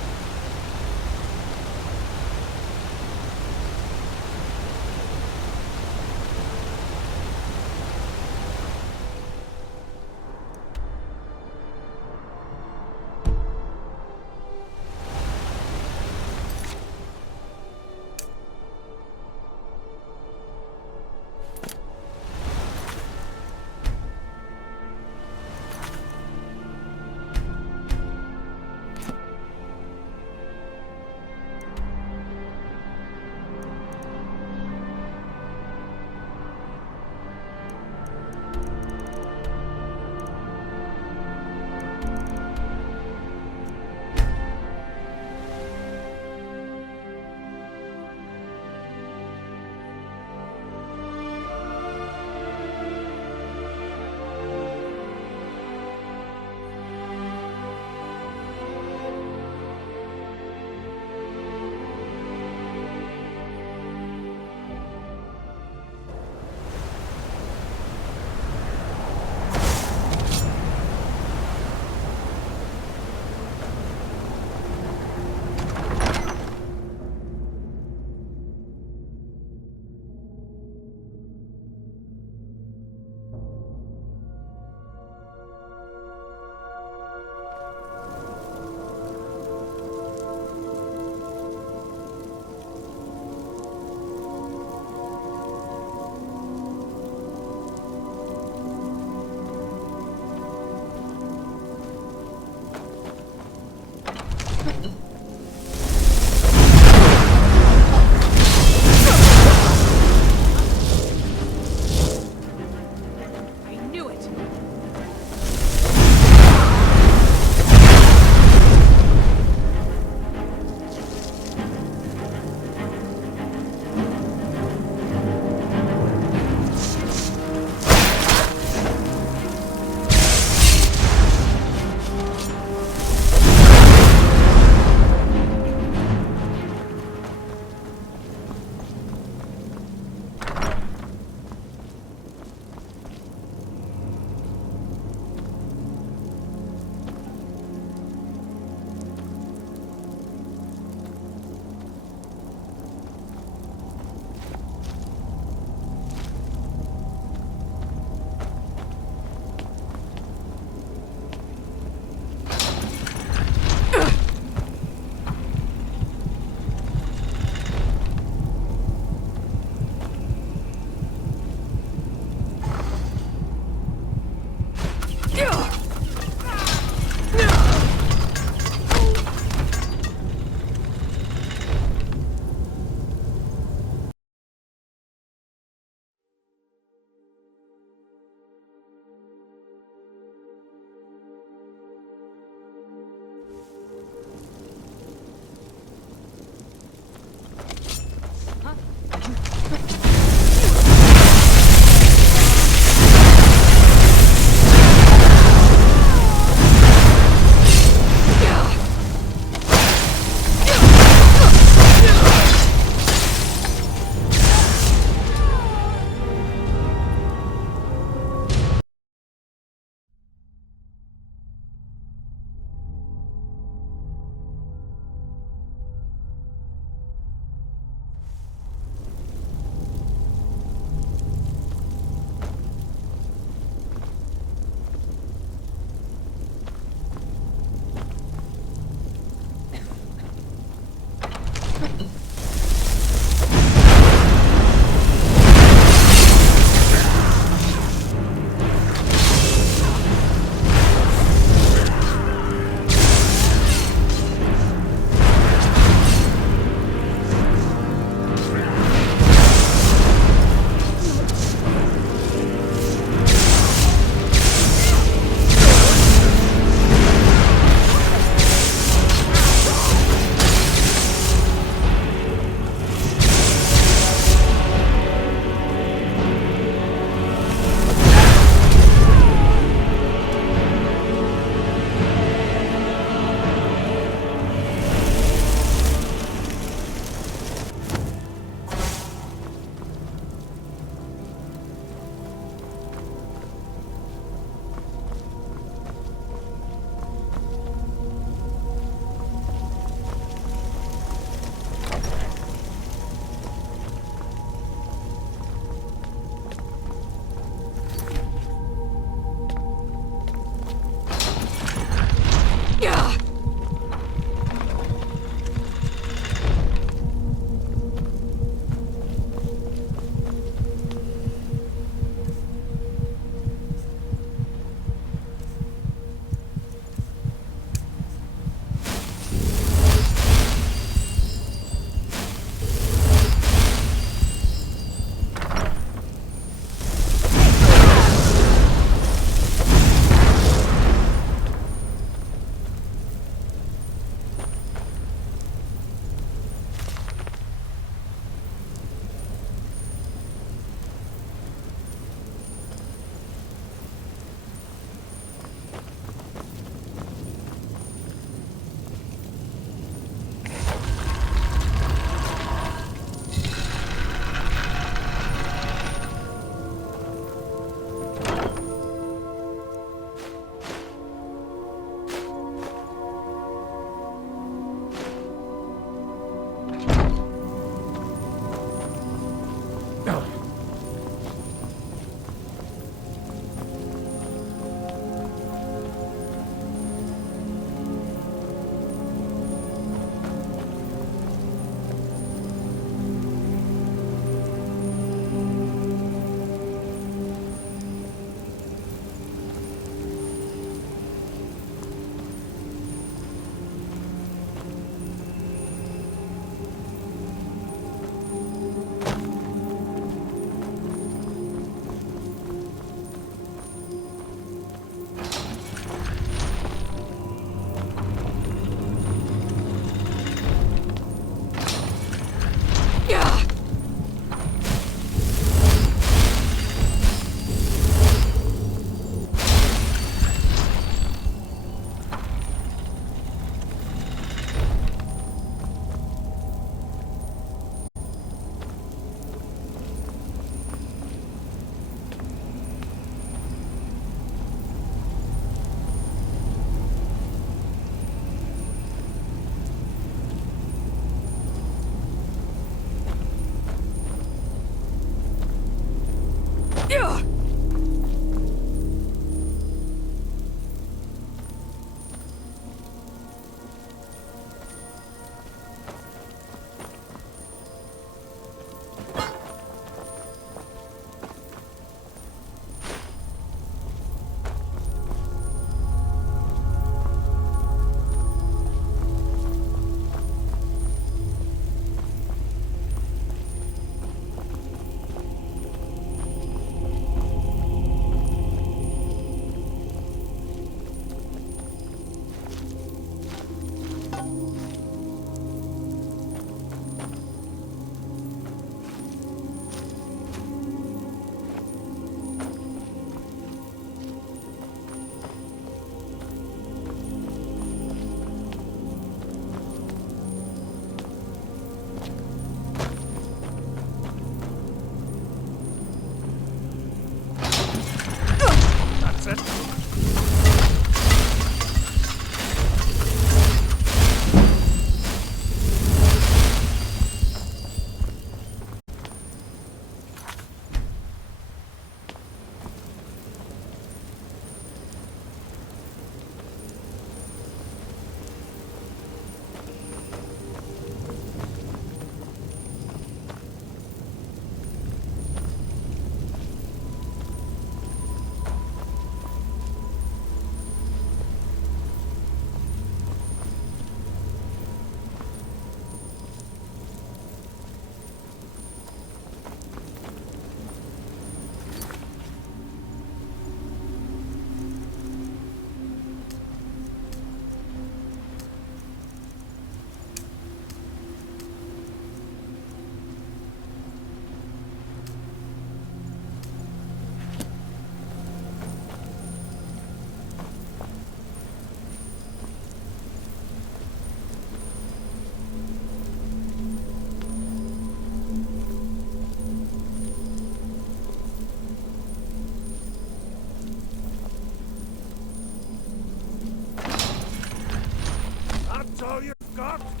Markarth!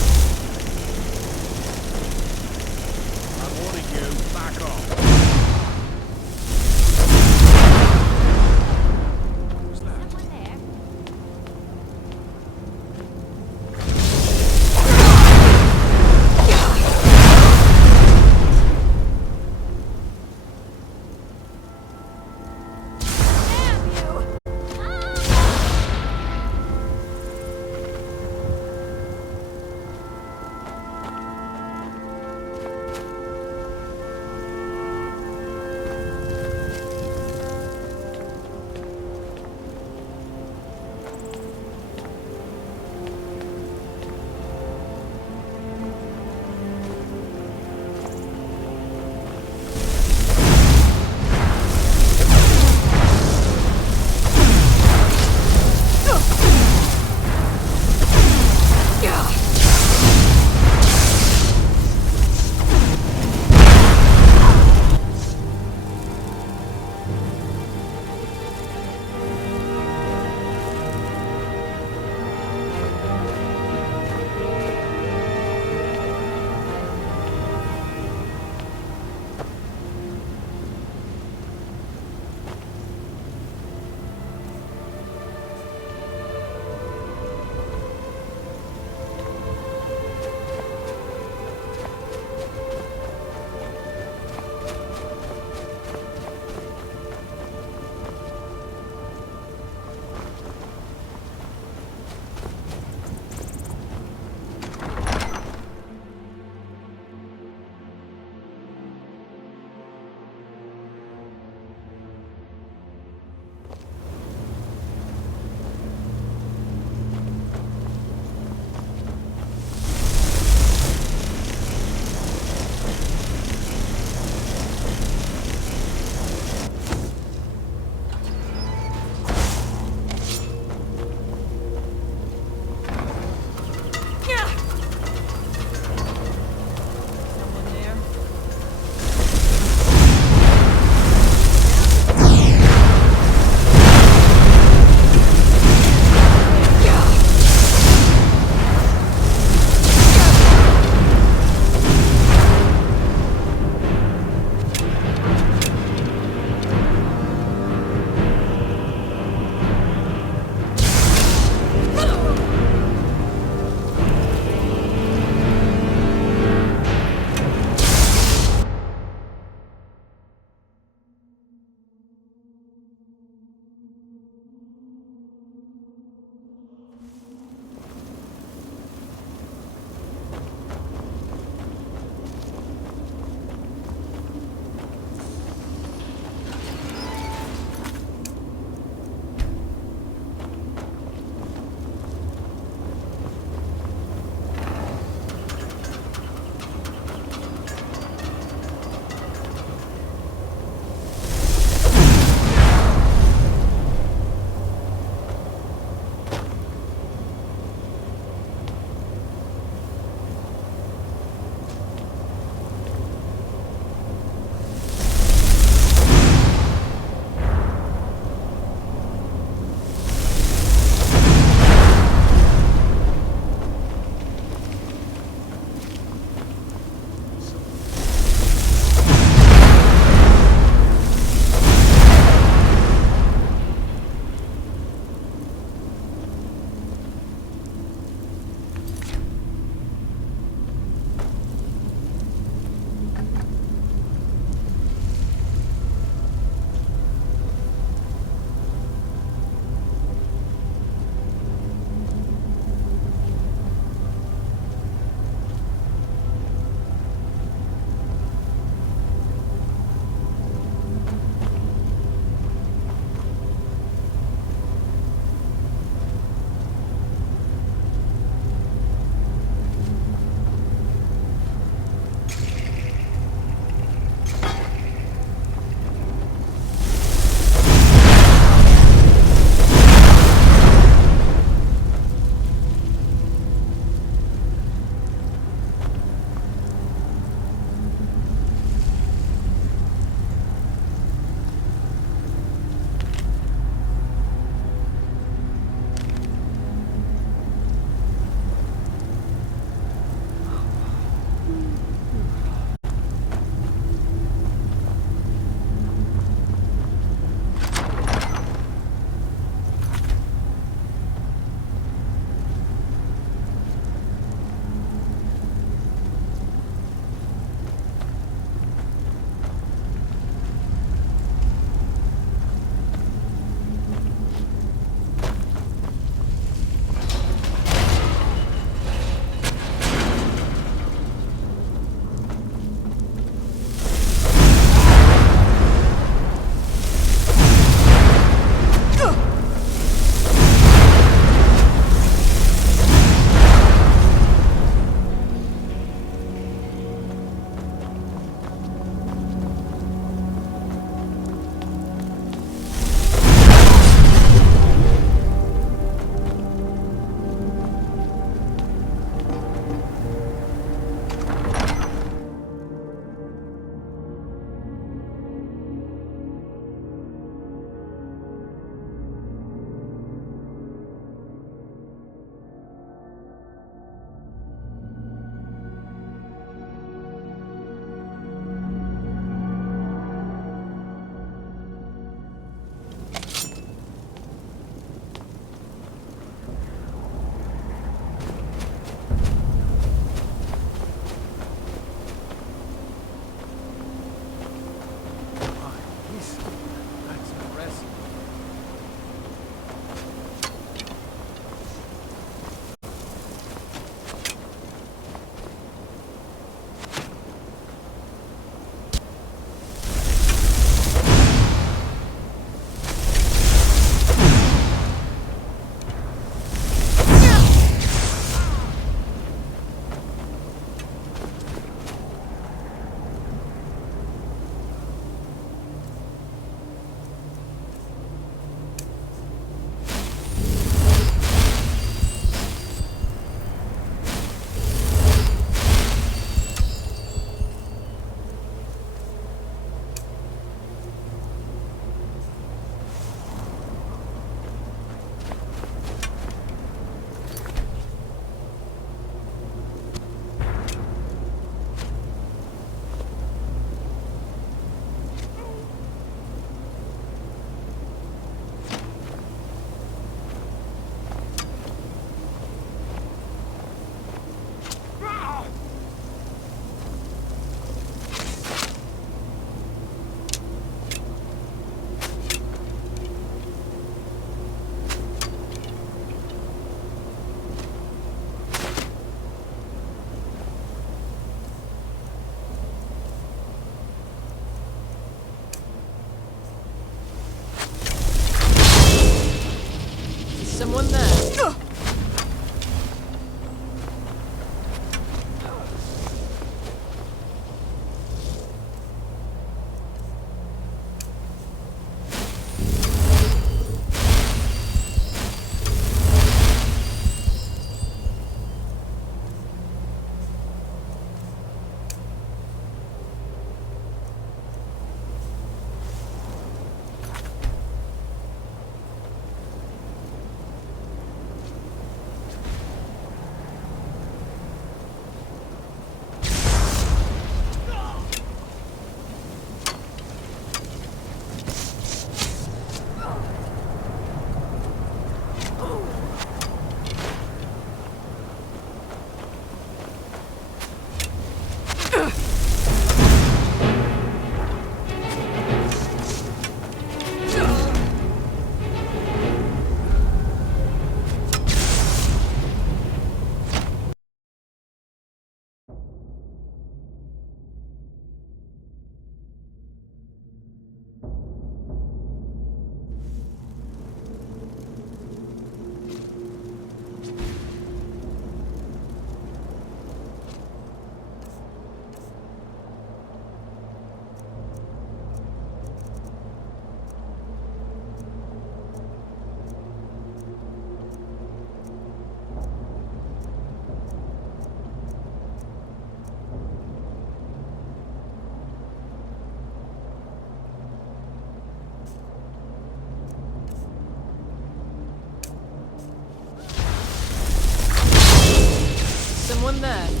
doing that.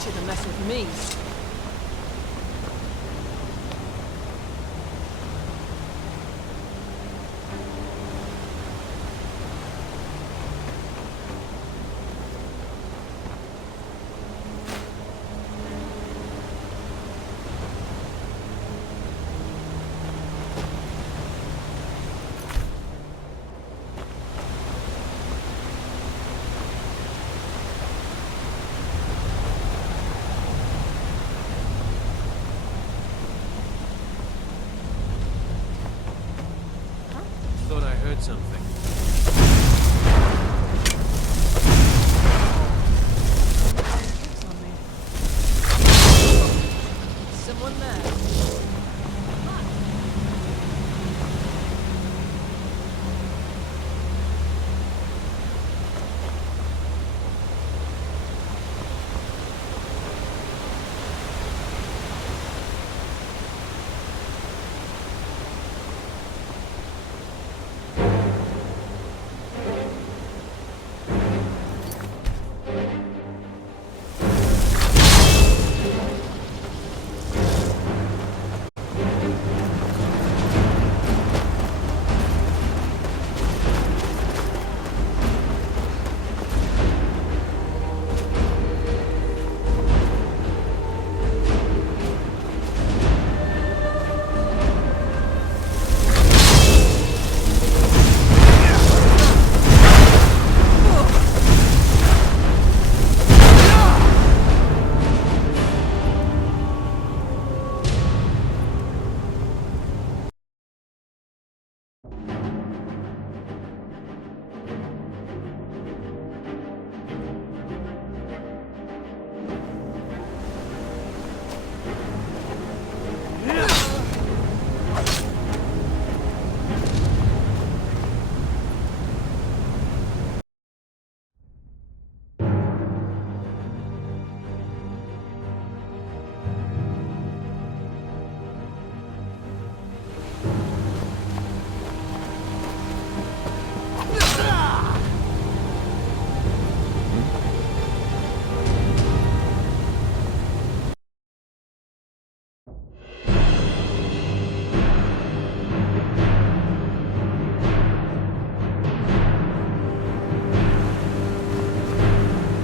want you to mess with me. Thought I heard something. Someone there.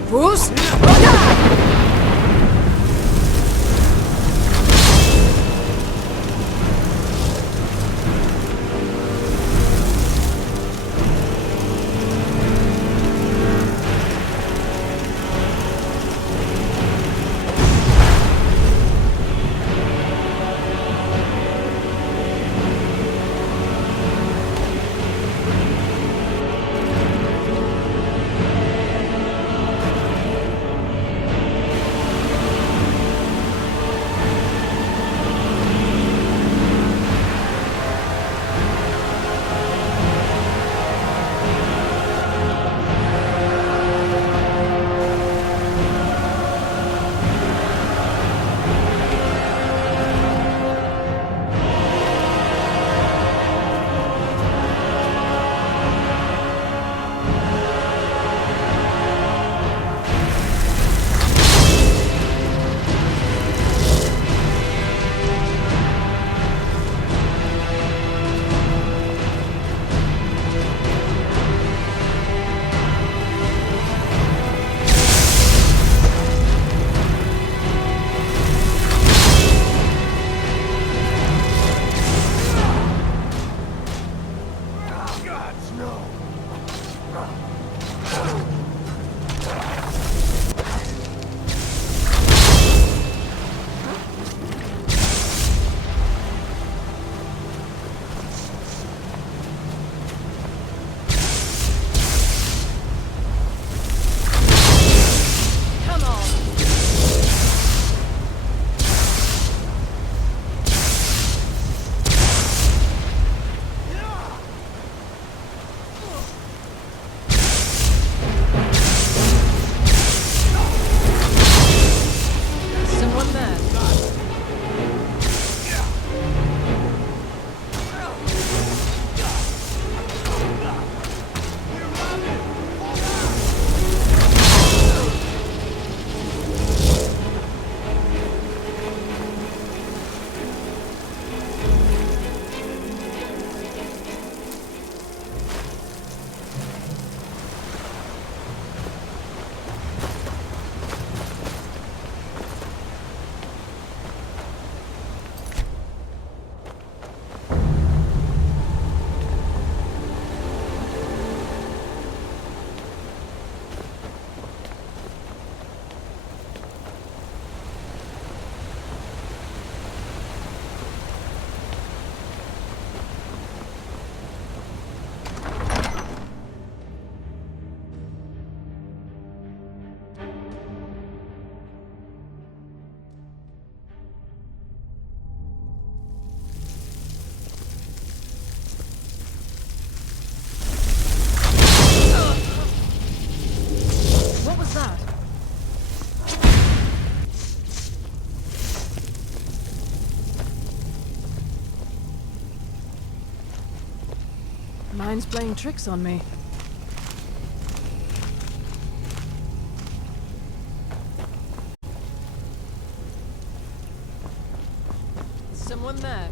Bruce? mind's playing tricks on me. Someone there.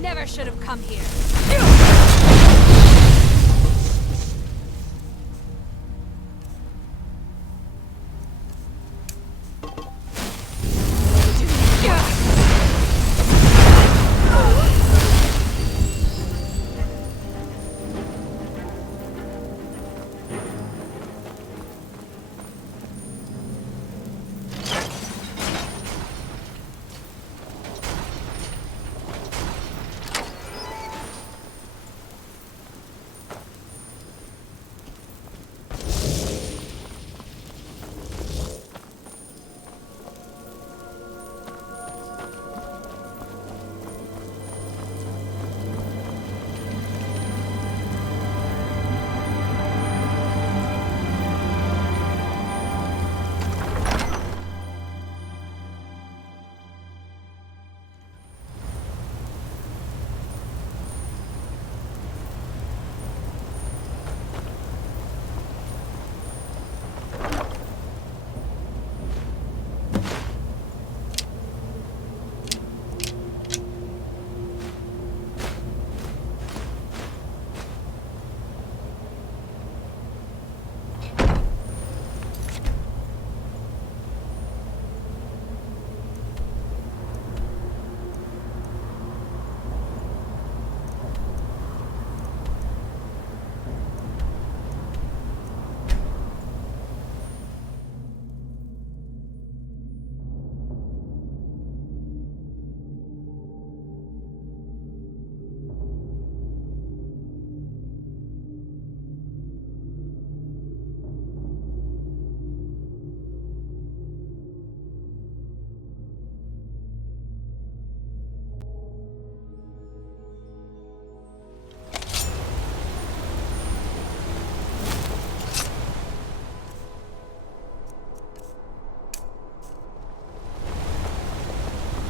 Never should have come here.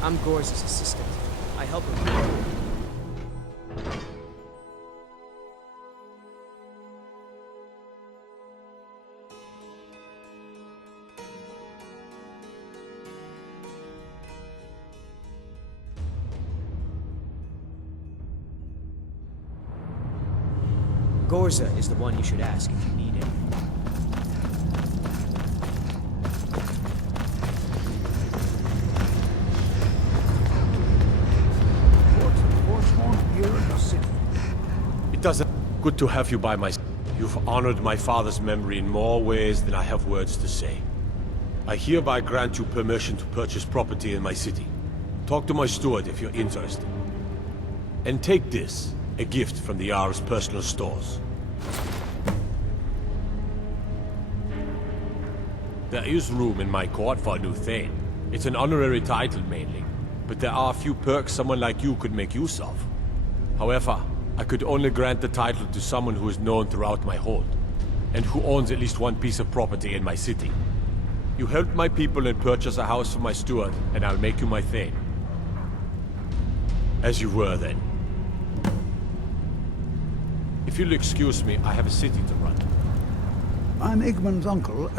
I'm Gore's assistant. I help him. Gorza is the one you should ask if you need it. It doesn't... Good to have you by my side. You've honored my father's memory in more ways than I have words to say. I hereby grant you permission to purchase property in my city. Talk to my steward if you're interested. And take this, a gift from the Jarl's personal stores. There is room in my court for a new Thane. It's an honorary title mainly, but there are a few perks someone like you could make use of. However, I could only grant the title to someone who is known throughout my hold, and who owns at least one piece of property in my city. You helped my people and purchase a house for my steward, and I'll make you my Thane. As you were then. If you'll excuse me, I have a city to run. I'm Igmund's uncle.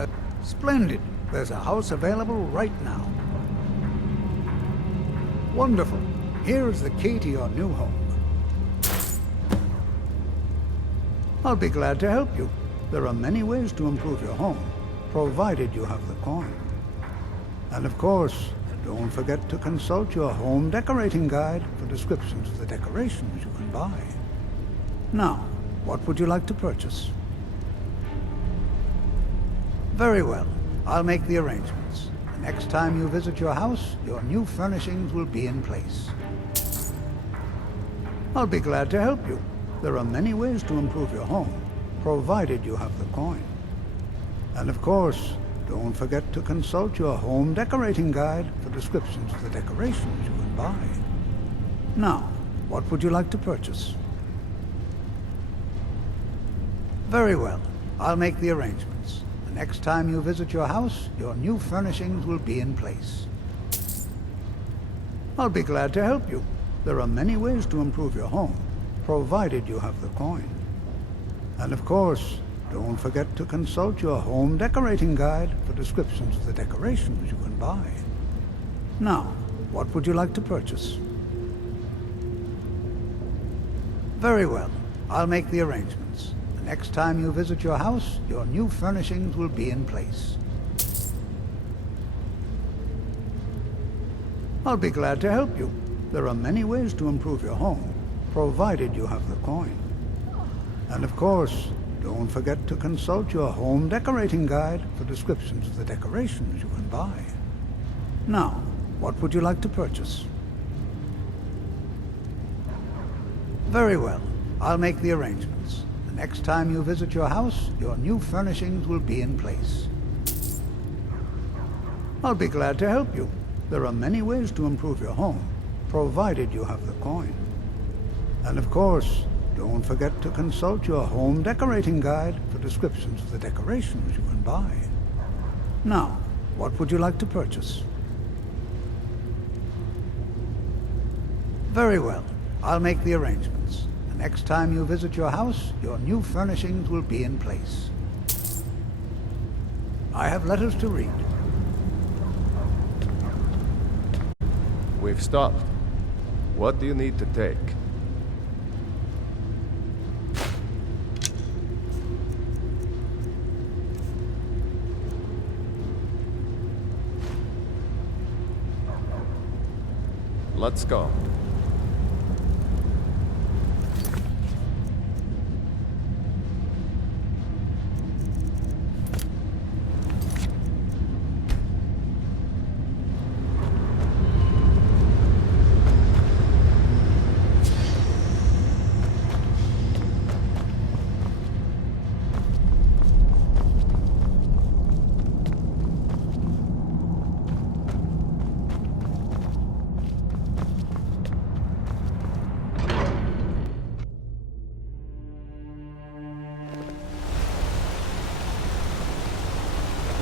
Splendid. There's a house available right now. Wonderful. Here is the key to your new home. I'll be glad to help you. There are many ways to improve your home, provided you have the coin. And of course, don't forget to consult your home decorating guide for descriptions of the decorations you can buy. Now, what would you like to purchase? Very well. I'll make the arrangements. The next time you visit your house, your new furnishings will be in place. I'll be glad to help you. There are many ways to improve your home, provided you have the coin. And of course, don't forget to consult your home decorating guide for descriptions of the decorations you can buy. Now, what would you like to purchase? Very well. I'll make the arrangements. The next time you visit your house, your new furnishings will be in place. I'll be glad to help you. There are many ways to improve your home, provided you have the coin. And of course, don't forget to consult your home decorating guide for descriptions of the decorations you can buy. Now, what would you like to purchase? Very well. I'll make the arrangements. The next time you visit your house, your new furnishings will be in place. I'll be glad to help you. There are many ways to improve your home, provided you have the coin. And of course, don't forget to consult your home decorating guide for descriptions of the decorations you can buy. Now, what would you like to purchase? Very well. I'll make the arrangements. The next time you visit your house, your new furnishings will be in place. I'll be glad to help you. There are many ways to improve your home, provided you have the coin. And of course, don't forget to consult your home decorating guide for descriptions of the decorations you can buy. Now, what would you like to purchase? Very well. I'll make the arrangements. The next time you visit your house, your new furnishings will be in place. I have letters to read. We've stopped. What do you need to take? Let's go.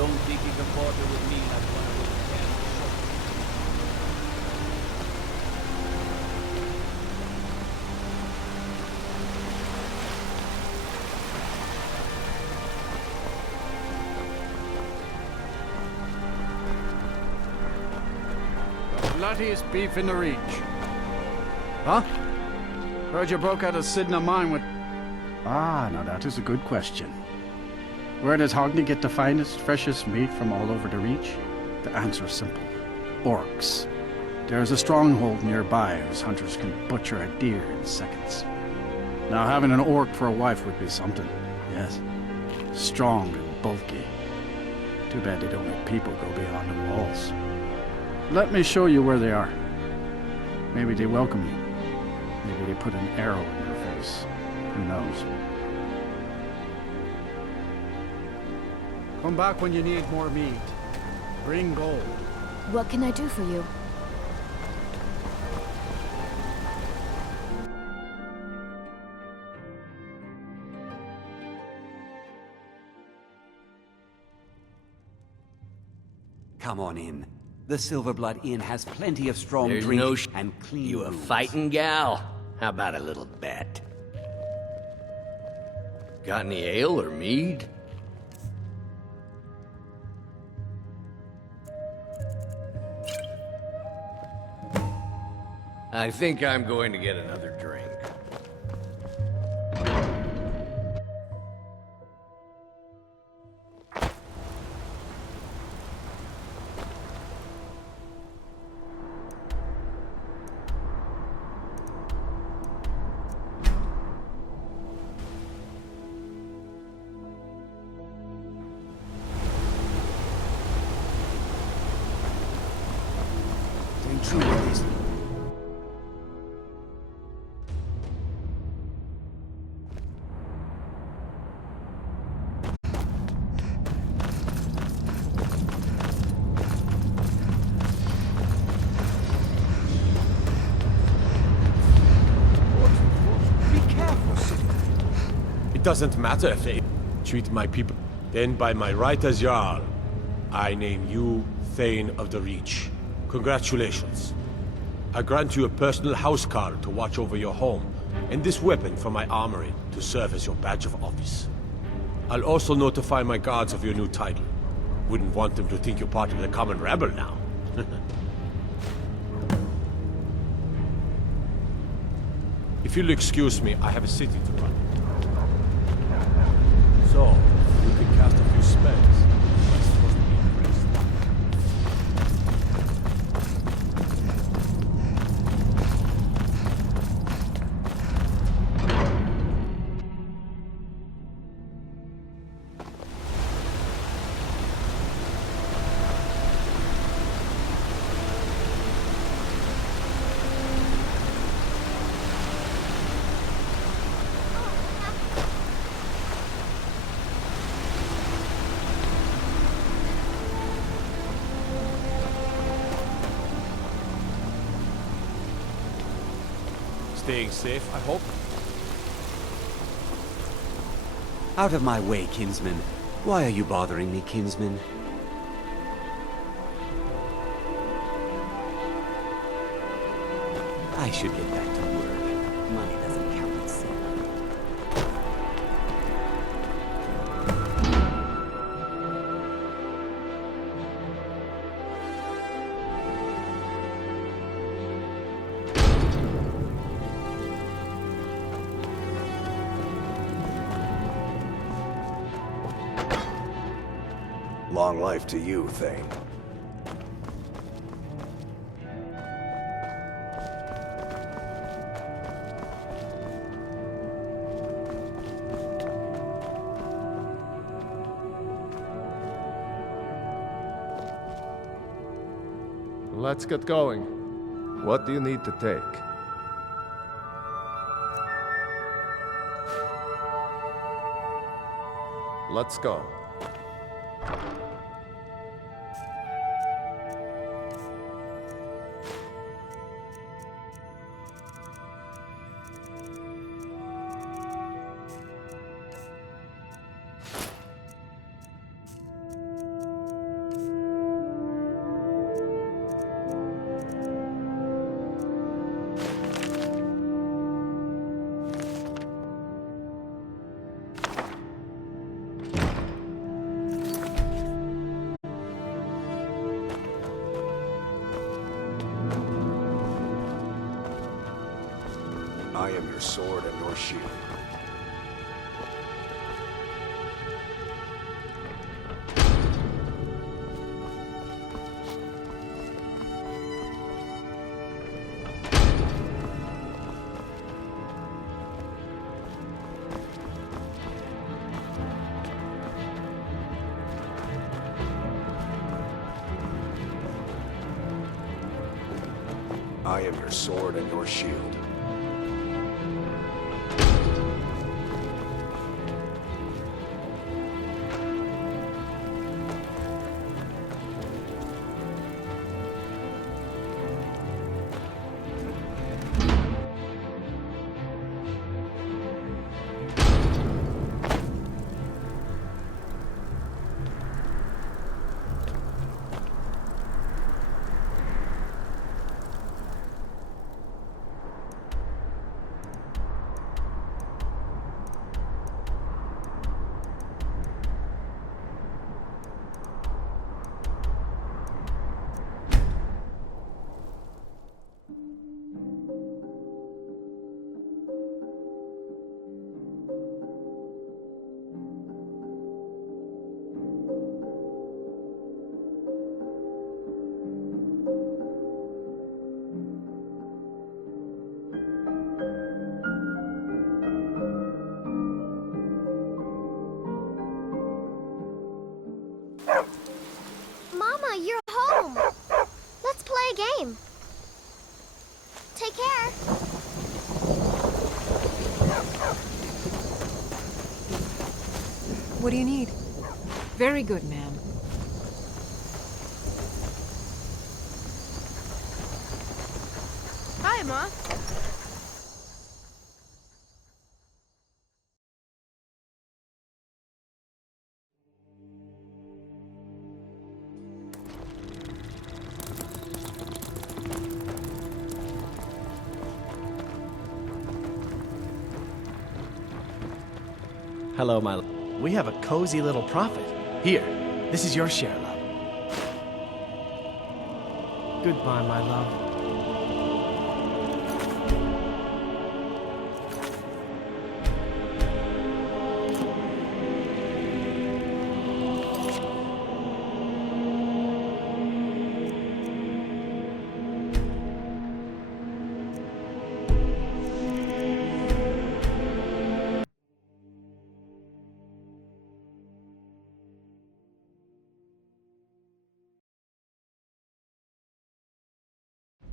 Don't think you can barter with me like one of those damn The bloodiest beef in the Reach. Huh? Heard you broke out of Sidna mine with... Ah, now that is a good question. Where does Hogney get the finest, freshest meat from all over the Reach? The answer is simple. Orcs. There is a stronghold nearby whose hunters can butcher a deer in seconds. Now having an orc for a wife would be something, yes. Strong and bulky. Too bad they don't let people go beyond the walls. Let me show you where they are. Maybe they welcome you. Maybe they put an arrow in your face. Who knows? Come back when you need more meat. Bring gold. What can I do for you? Come on in. The Silverblood Inn has plenty of strong There's drink no and clean You a rooms. fighting gal? How about a little bet? Got any ale or mead? I think I'm going to get another drink. Ain't true with these. It doesn't matter if they treat my people. Then by my right as Jarl, I name you Thane of the Reach. Congratulations. I grant you a personal housecarl to watch over your home, and this weapon from my armory to serve as your badge of office. I'll also notify my guards of your new title. Wouldn't want them to think you're part of the common rabble now. If you'll excuse me, I have a city to run. So, you can cast a few spells. I'm supposed to be impressed. Staying safe, I hope? Out of my way, kinsman. Why are you bothering me, kinsman? I should get back to work. Money doesn't count at sea. Long life to you, Thane. Let's get going. What do you need to take? Let's go. I am your sword and your shield. I am your sword and your shield. What do you need? Very good, ma'am. Hi, Ma. Hello, my love. We have a cozy little prophet. Here, this is your share, love. Goodbye, my love.